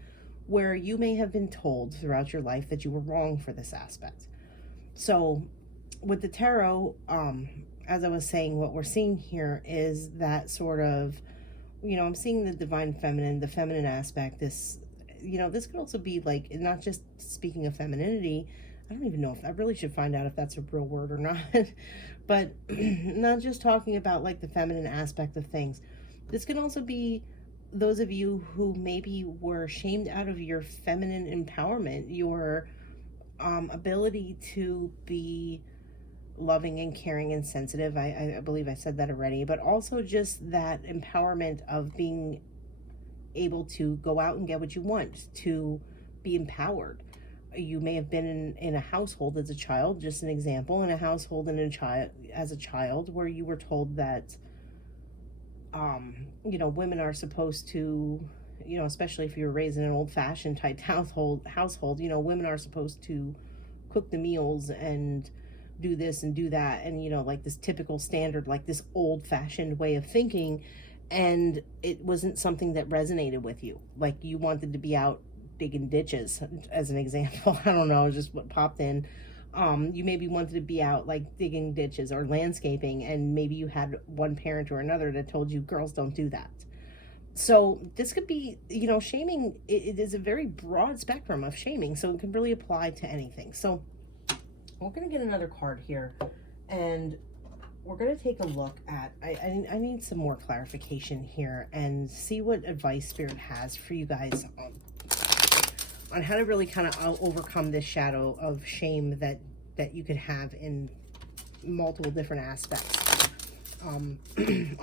where you may have been told throughout your life that you were wrong for this aspect. So with the tarot, as I was saying, what we're seeing here is that sort of, I'm seeing the divine feminine, the feminine aspect, this could also be like, not just speaking of femininity. I don't even know if I really should find out if that's a real word or not, but not just talking about like the feminine aspect of things. This can also be those of you who maybe were shamed out of your feminine empowerment, your ability to be loving and caring and sensitive. I believe I said that already, but also just that empowerment of being able to go out and get what you want, to be empowered. You may have been in a household as a child, just an example, in a household as a child where you were told that women are supposed to, especially if you were raised in an old-fashioned type household, women are supposed to cook the meals and do this and do that, and like this typical standard, like this old-fashioned way of thinking, and it wasn't something that resonated with you. Like you wanted to be out digging ditches, as an example. I don't know, just what popped in. You maybe wanted to be out like digging ditches or landscaping, and maybe you had one parent or another that told you girls don't do that. So this could be, shaming. It is a very broad spectrum of shaming, so it can really apply to anything. So we're going to get another card here, and we're going to take a look at, I need some more clarification here and see what advice Spirit has for you guys on how to really kind of overcome this shadow of shame that you could have in multiple different aspects, on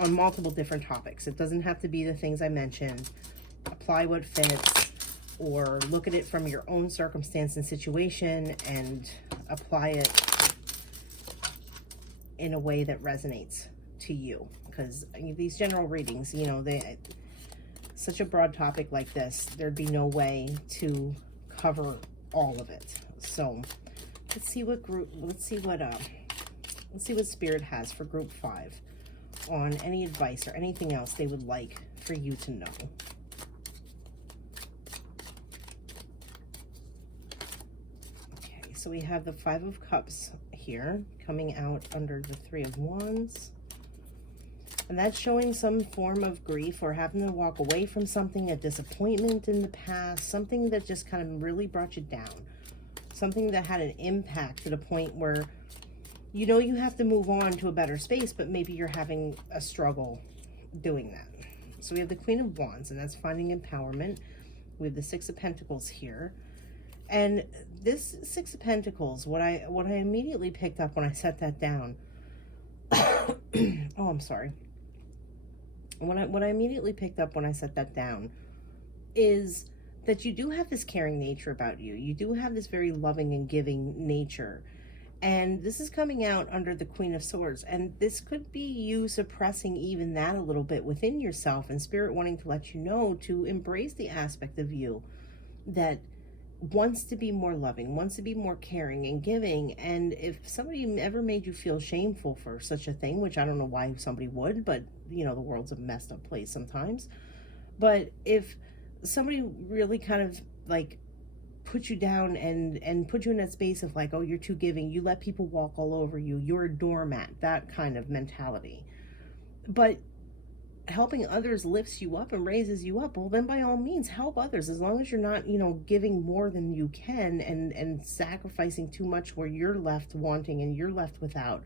multiple different topics. It doesn't have to be the things I mentioned. Apply what fits, or look at it from your own circumstance and situation and apply it in a way that resonates to you. Because these general readings, such a broad topic like this, there'd be no way to cover all of it. So let's see what Spirit has for group 5 on any advice or anything else they would like for you to know. Okay, so we have the 5 of Cups here coming out under the 3 of Wands. And that's showing some form of grief or having to walk away from something, a disappointment in the past, something that just kind of really brought you down. Something that had an impact to the point where you have to move on to a better space, but maybe you're having a struggle doing that. So we have the Queen of Wands, and that's finding empowerment. We have the 6 of Pentacles here. And this 6 of Pentacles, what I immediately picked up when I set that down, oh, I'm sorry. What I immediately picked up when I set that down is that you do have this caring nature about you. You do have this very loving and giving nature. And this is coming out under the Queen of Swords. And this could be you suppressing even that a little bit within yourself, and Spirit wanting to let you know to embrace the aspect of you that wants to be more loving, wants to be more caring and giving. And if somebody ever made you feel shameful for such a thing, which I don't know why somebody would, but the world's a messed up place sometimes. But if somebody really kind of like put you down and put you in that space of like, oh, you're too giving, you let people walk all over you, you're a doormat, that kind of mentality. But helping others lifts you up and raises you up, well, then by all means help others, as long as you're not giving more than you can and sacrificing too much where you're left wanting and you're left without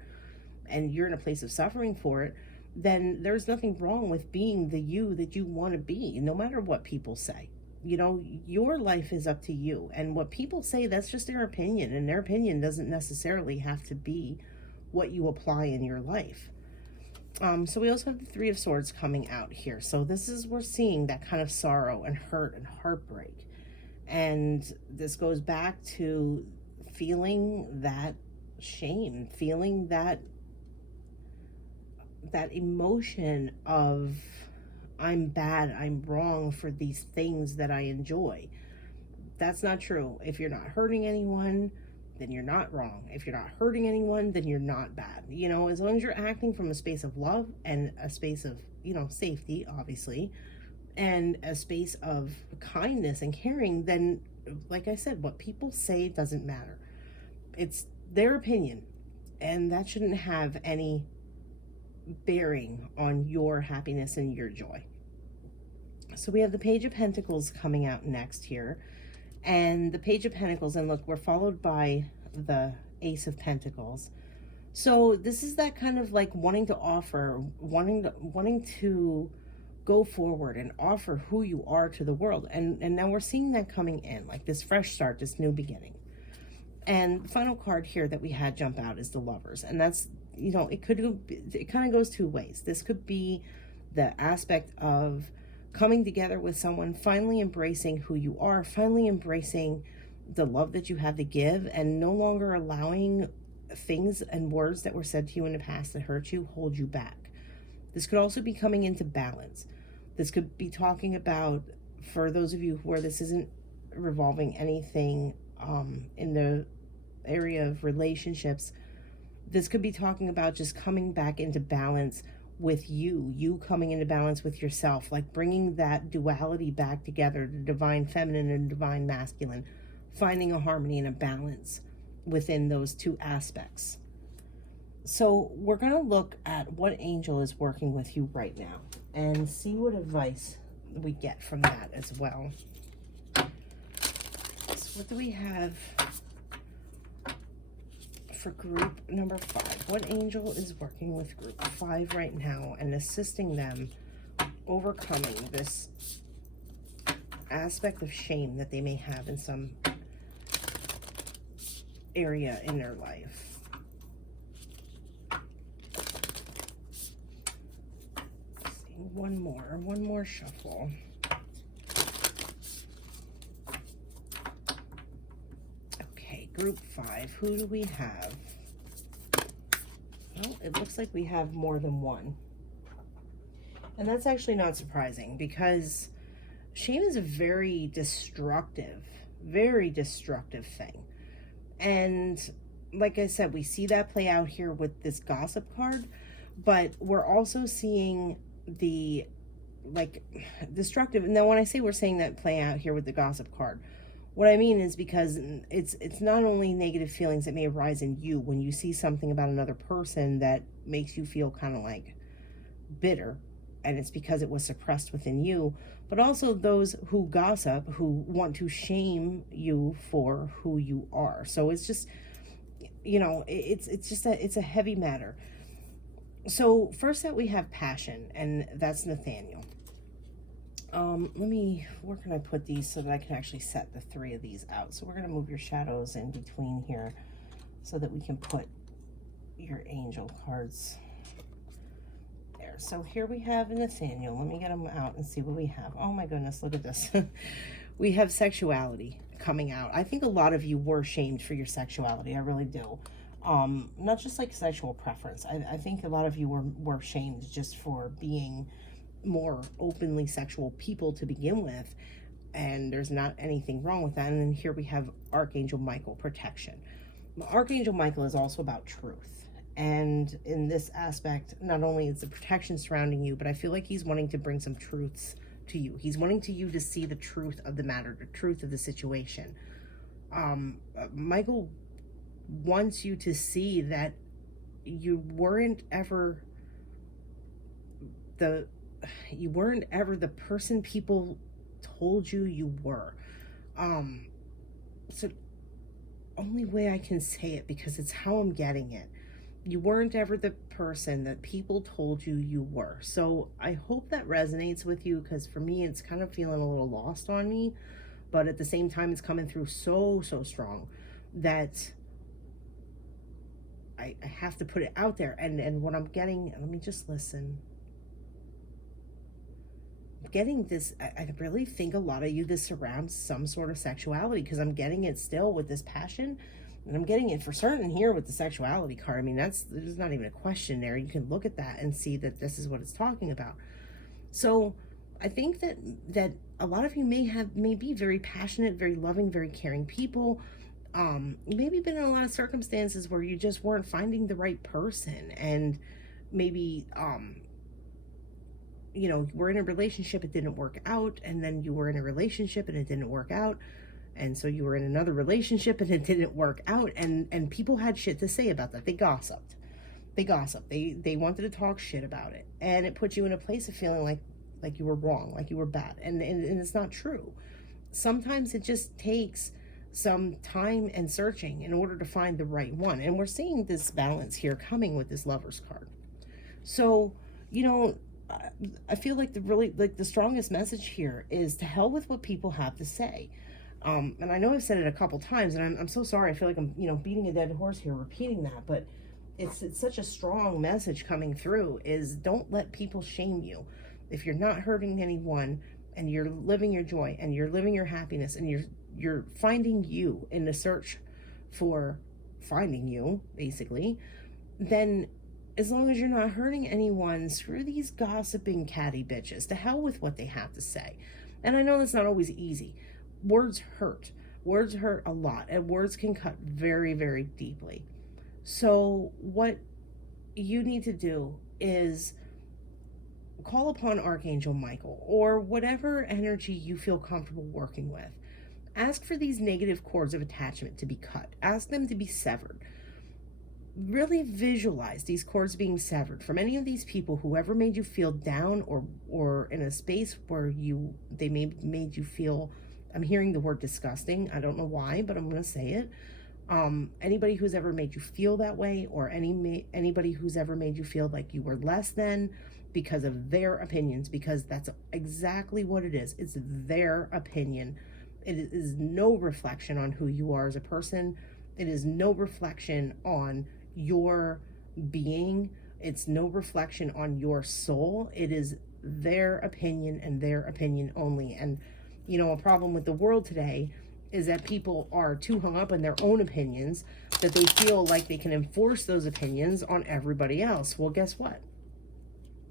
and you're in a place of suffering for it. Then there's nothing wrong with being the you that you want to be, no matter what people say. Your life is up to you, and what people say, that's just their opinion, and their opinion doesn't necessarily have to be what you apply in your life. So we also have the 3 of Swords coming out here. So we're seeing that kind of sorrow and hurt and heartbreak. And this goes back to feeling that shame, feeling that emotion of I'm bad, I'm wrong for these things that I enjoy. That's not true. If you're not hurting anyone, then you're not wrong. If you're not hurting anyone, then you're not bad. As long as you're acting from a space of love and a space of, safety, obviously, and a space of kindness and caring, then, like I said, what people say doesn't matter. It's their opinion, and that shouldn't have any bearing on your happiness and your joy. So we have the Page of Pentacles coming out next here. And the Page of Pentacles, and look, we're followed by the Ace of Pentacles. So this is that kind of like wanting to offer, wanting to go forward and offer who you are to the world. And now we're seeing that coming in, like this fresh start, this new beginning. And the final card here that we had jump out is the Lovers. And that's, it kind of goes 2 ways. This could be the aspect of coming together with someone, finally embracing who you are, finally embracing the love that you have to give, and no longer allowing things and words that were said to you in the past that hurt you hold you back. This could also be coming into balance. This could be talking about, for those of you where this isn't revolving anything in the area of relationships, This could be talking about just coming back into balance with you coming into balance with yourself, like bringing that duality back together, the divine feminine and divine masculine, finding a harmony and a balance within those two aspects. So we're going to look at what angel is working with you right now and see what advice we get from that as well. So what do we have for group number 5? What angel is working with group 5 right now and assisting them overcoming this aspect of shame that they may have in some area in their life? One more shuffle. Okay, group 5. Who do we have? Well, it looks like we have more than one. And that's actually not surprising, because shame is a very destructive thing. And like I said, we see that play out here with this gossip card, but we're also seeing the destructive. Now when I say we're saying that play out here with the gossip card, what I mean is because it's not only negative feelings that may arise in you when you see something about another person that makes you feel kind of like bitter, and it's because it was suppressed within you, but also those who gossip, who want to shame you for who you are. So it's just, it's a heavy matter. So first up we have passion, and that's Nathaniel. Where can I put these so that I can actually set the 3 of these out? So we're going to move your shadows in between here so that we can put your angel cards there. So here we have Nathaniel. Let me get them out and see what we have. Oh my goodness, look at this. We have sexuality coming out. I think a lot of you were shamed for your sexuality. I really do. Not just like sexual preference. I think a lot of you were shamed just for being more openly sexual people to begin with, and there's not anything wrong with that. And then here we have Archangel Michael, protection. Archangel Michael is also about truth, and in this aspect, not only is the protection surrounding you, but I feel like he's wanting to bring some truths to you. He's wanting you to see the truth of the matter, the truth of the situation. Michael wants you to see that you weren't ever the person people told you were. So only way I can say it, because it's how I'm getting it. You weren't ever the person that people told you were. So I hope that resonates with you, because for me, it's kind of feeling a little lost on me, but at the same time, it's coming through so strong that I have to put it out there. And what I'm getting, let me just listen. I'm getting this, I really think a lot of you, this surrounds some sort of sexuality, because I'm getting it still with this passion. And I'm getting it for certain here with the sexuality card. I mean, there's not even a question there. You can look at that and see that this is what it's talking about. So I think that a lot of you may be very passionate, very loving, very caring people. Maybe been in a lot of circumstances where you just weren't finding the right person, and maybe we're in a relationship, it didn't work out, and then you were in a relationship and it didn't work out, and so you were in another relationship and it didn't work out, and people had shit to say about that. They gossiped. They wanted to talk shit about it, and it put you in a place of feeling like you were wrong, like you were bad, and it's not true. Sometimes it just takes some time and searching in order to find the right one, and we're seeing this balance here coming with this Lover's card. So I feel like the strongest message here is to hell with what people have to say. And I know I've said it a couple times, and I'm so sorry. I feel like I'm beating a dead horse here, repeating that, but it's such a strong message coming through, is don't let people shame you. If you're not hurting anyone, and you're living your joy, and you're living your happiness, and you're finding you in the search for finding you, basically, then as long as you're not hurting anyone, screw these gossiping catty bitches. To hell with what they have to say. And I know that's not always easy. Words hurt. Words hurt a lot, and words can cut very, very deeply. So what you need to do is call upon Archangel Michael or whatever energy you feel comfortable working with. Ask for these negative cords of attachment to be cut. Ask them to be severed. Really visualize these cords being severed from any of these people, whoever made you feel down or in a space where they made you feel, I'm hearing the word disgusting. I don't know why, but I'm going to say it. Anybody who's ever made you feel that way, or anybody who's ever made you feel like you were less than because of their opinions, because that's exactly what it is. It's their opinion. It is no reflection on who you are as a person. It is no reflection on your being. It's no reflection on your soul. It is their opinion and their opinion only. And a problem with the world today is that people are too hung up in their own opinions that they feel like they can enforce those opinions on everybody else. Well, guess what?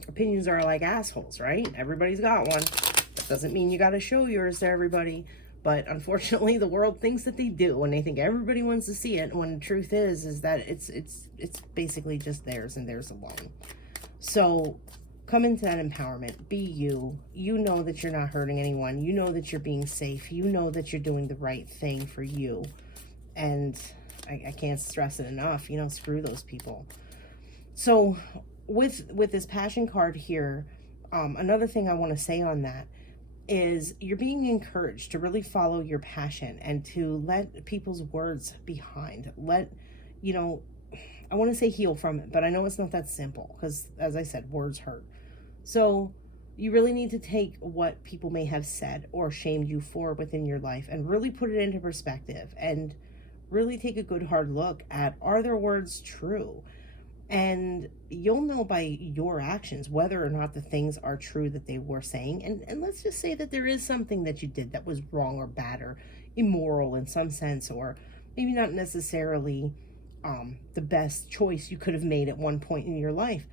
Opinions are like assholes, right? Everybody's got one. That doesn't mean you got to show yours to everybody. But unfortunately, the world thinks that they do, and they think everybody wants to see it. When the truth is that it's basically just theirs and theirs alone. So come into that empowerment. Be you. You know that you're not hurting anyone. You know that you're being safe. You know that you're doing the right thing for you. And I can't stress it enough. Screw those people. So with this passion card here, another thing I want to say on that is you're being encouraged to really follow your passion and to let people's words behind. I want to say heal from it, but I know it's not that simple because, as I said, words hurt. So you really need to take what people may have said or shamed you for within your life and really put it into perspective and really take a good hard look at, are their words true? And you'll know by your actions whether or not the things are true that they were saying. And let's just say that there is something that you did that was wrong or bad or immoral in some sense, or maybe not necessarily the best choice you could have made at one point in your life.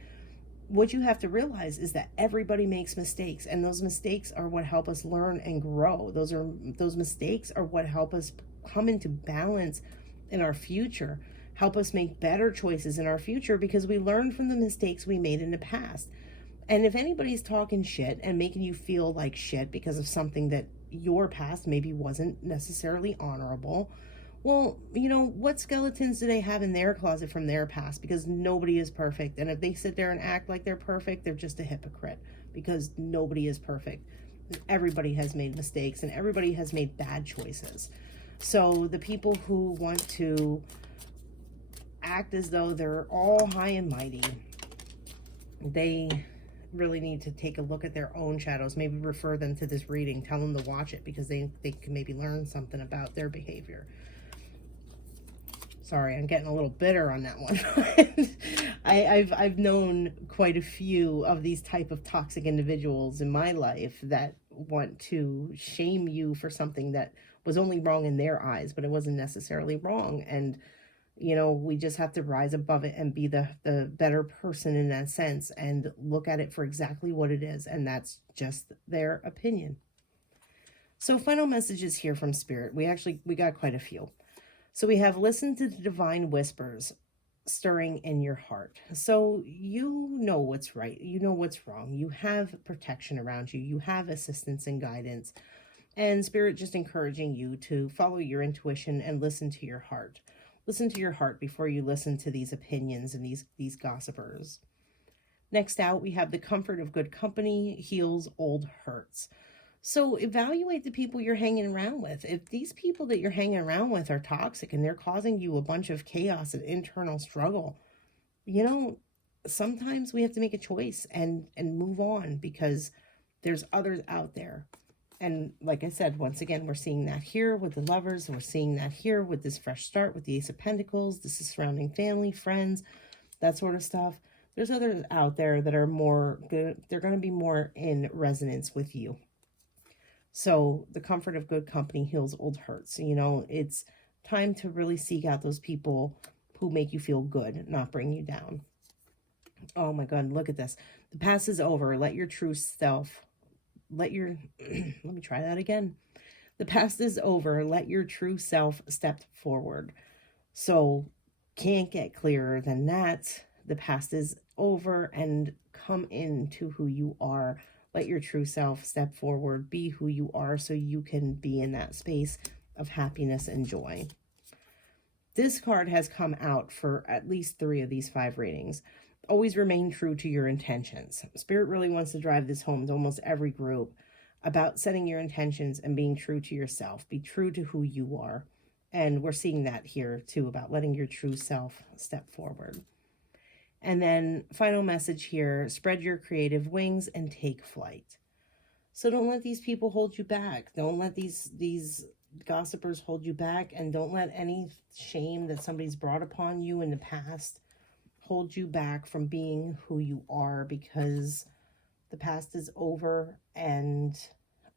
What you have to realize is that everybody makes mistakes, and those mistakes are what help us learn and grow. Those mistakes are what help us come into balance in our future, help us make better choices in our future, because we learned from the mistakes we made in the past. And if anybody's talking shit and making you feel like shit because of something that your past maybe wasn't necessarily honorable, well, what skeletons do they have in their closet from their past? Because nobody is perfect. And if they sit there and act like they're perfect, they're just a hypocrite, because nobody is perfect. Everybody has made mistakes and everybody has made bad choices. So the people who want to act as though they're all high and mighty, they really need to take a look at their own shadows. Maybe refer them to this reading. Tell them to watch it because they can maybe learn something about their behavior. Sorry, I'm getting a little bitter on that one. I've known quite a few of these type of toxic individuals in my life that want to shame you for something that was only wrong in their eyes, but it wasn't necessarily wrong. And we just have to rise above it and be the better person in that sense and look at it for exactly what it is, and that's just their opinion. So final messages here from Spirit. We got quite a few. So we have, listen to the divine whispers stirring in your heart. So you know what's right. You know what's wrong. You have protection around you. You have assistance and guidance. And Spirit just encouraging you to follow your intuition and listen to your heart. Listen to your heart before you listen to these opinions and these gossipers. Next out, we have the comfort of good company heals old hurts. So evaluate the people you're hanging around with. If these people that you're hanging around with are toxic and they're causing you a bunch of chaos and internal struggle, sometimes we have to make a choice and move on, because there's others out there. And like I said, once again, we're seeing that here with the Lovers. We're seeing that here with this fresh start with the Ace of Pentacles. This is surrounding family, friends, that sort of stuff. There's others out there that are more good. They're going to be more in resonance with you. So the comfort of good company heals old hurts. It's time to really seek out those people who make you feel good, not bring you down. Oh my God, look at this. The past is over. Let your true self, let me try that again. The past is over. Let your true self step forward. So can't get clearer than that. The past is over, and come into who you are. Let your true self step forward, be who you are, so you can be in that space of happiness and joy. This card has come out for at least 3 of these 5 readings. Always remain true to your intentions. Spirit really wants to drive this home to almost every group about setting your intentions and being true to yourself. Be true to who you are. And we're seeing that here too, about letting your true self step forward. And then final message here, spread your creative wings and take flight. So don't let these people hold you back. Don't let these gossipers hold you back, and don't let any shame that somebody's brought upon you in the past hold you back from being who you are, because the past is over, and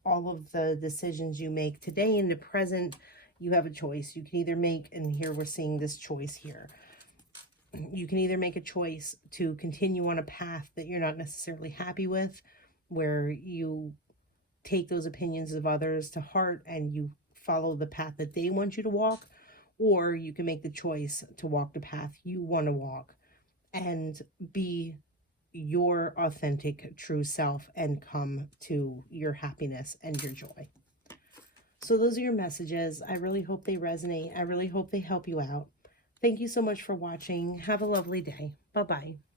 all of the decisions you make today in the present, you have a choice. You can either make, and here we're seeing this choice here, you can either make a choice to continue on a path that you're not necessarily happy with, where you take those opinions of others to heart and you follow the path that they want you to walk, or you can make the choice to walk the path you want to walk and be your authentic true self and come to your happiness and your joy. So those are your messages. I really hope they resonate. I really hope they help you out. Thank you so much for watching. Have a lovely day. Bye-bye.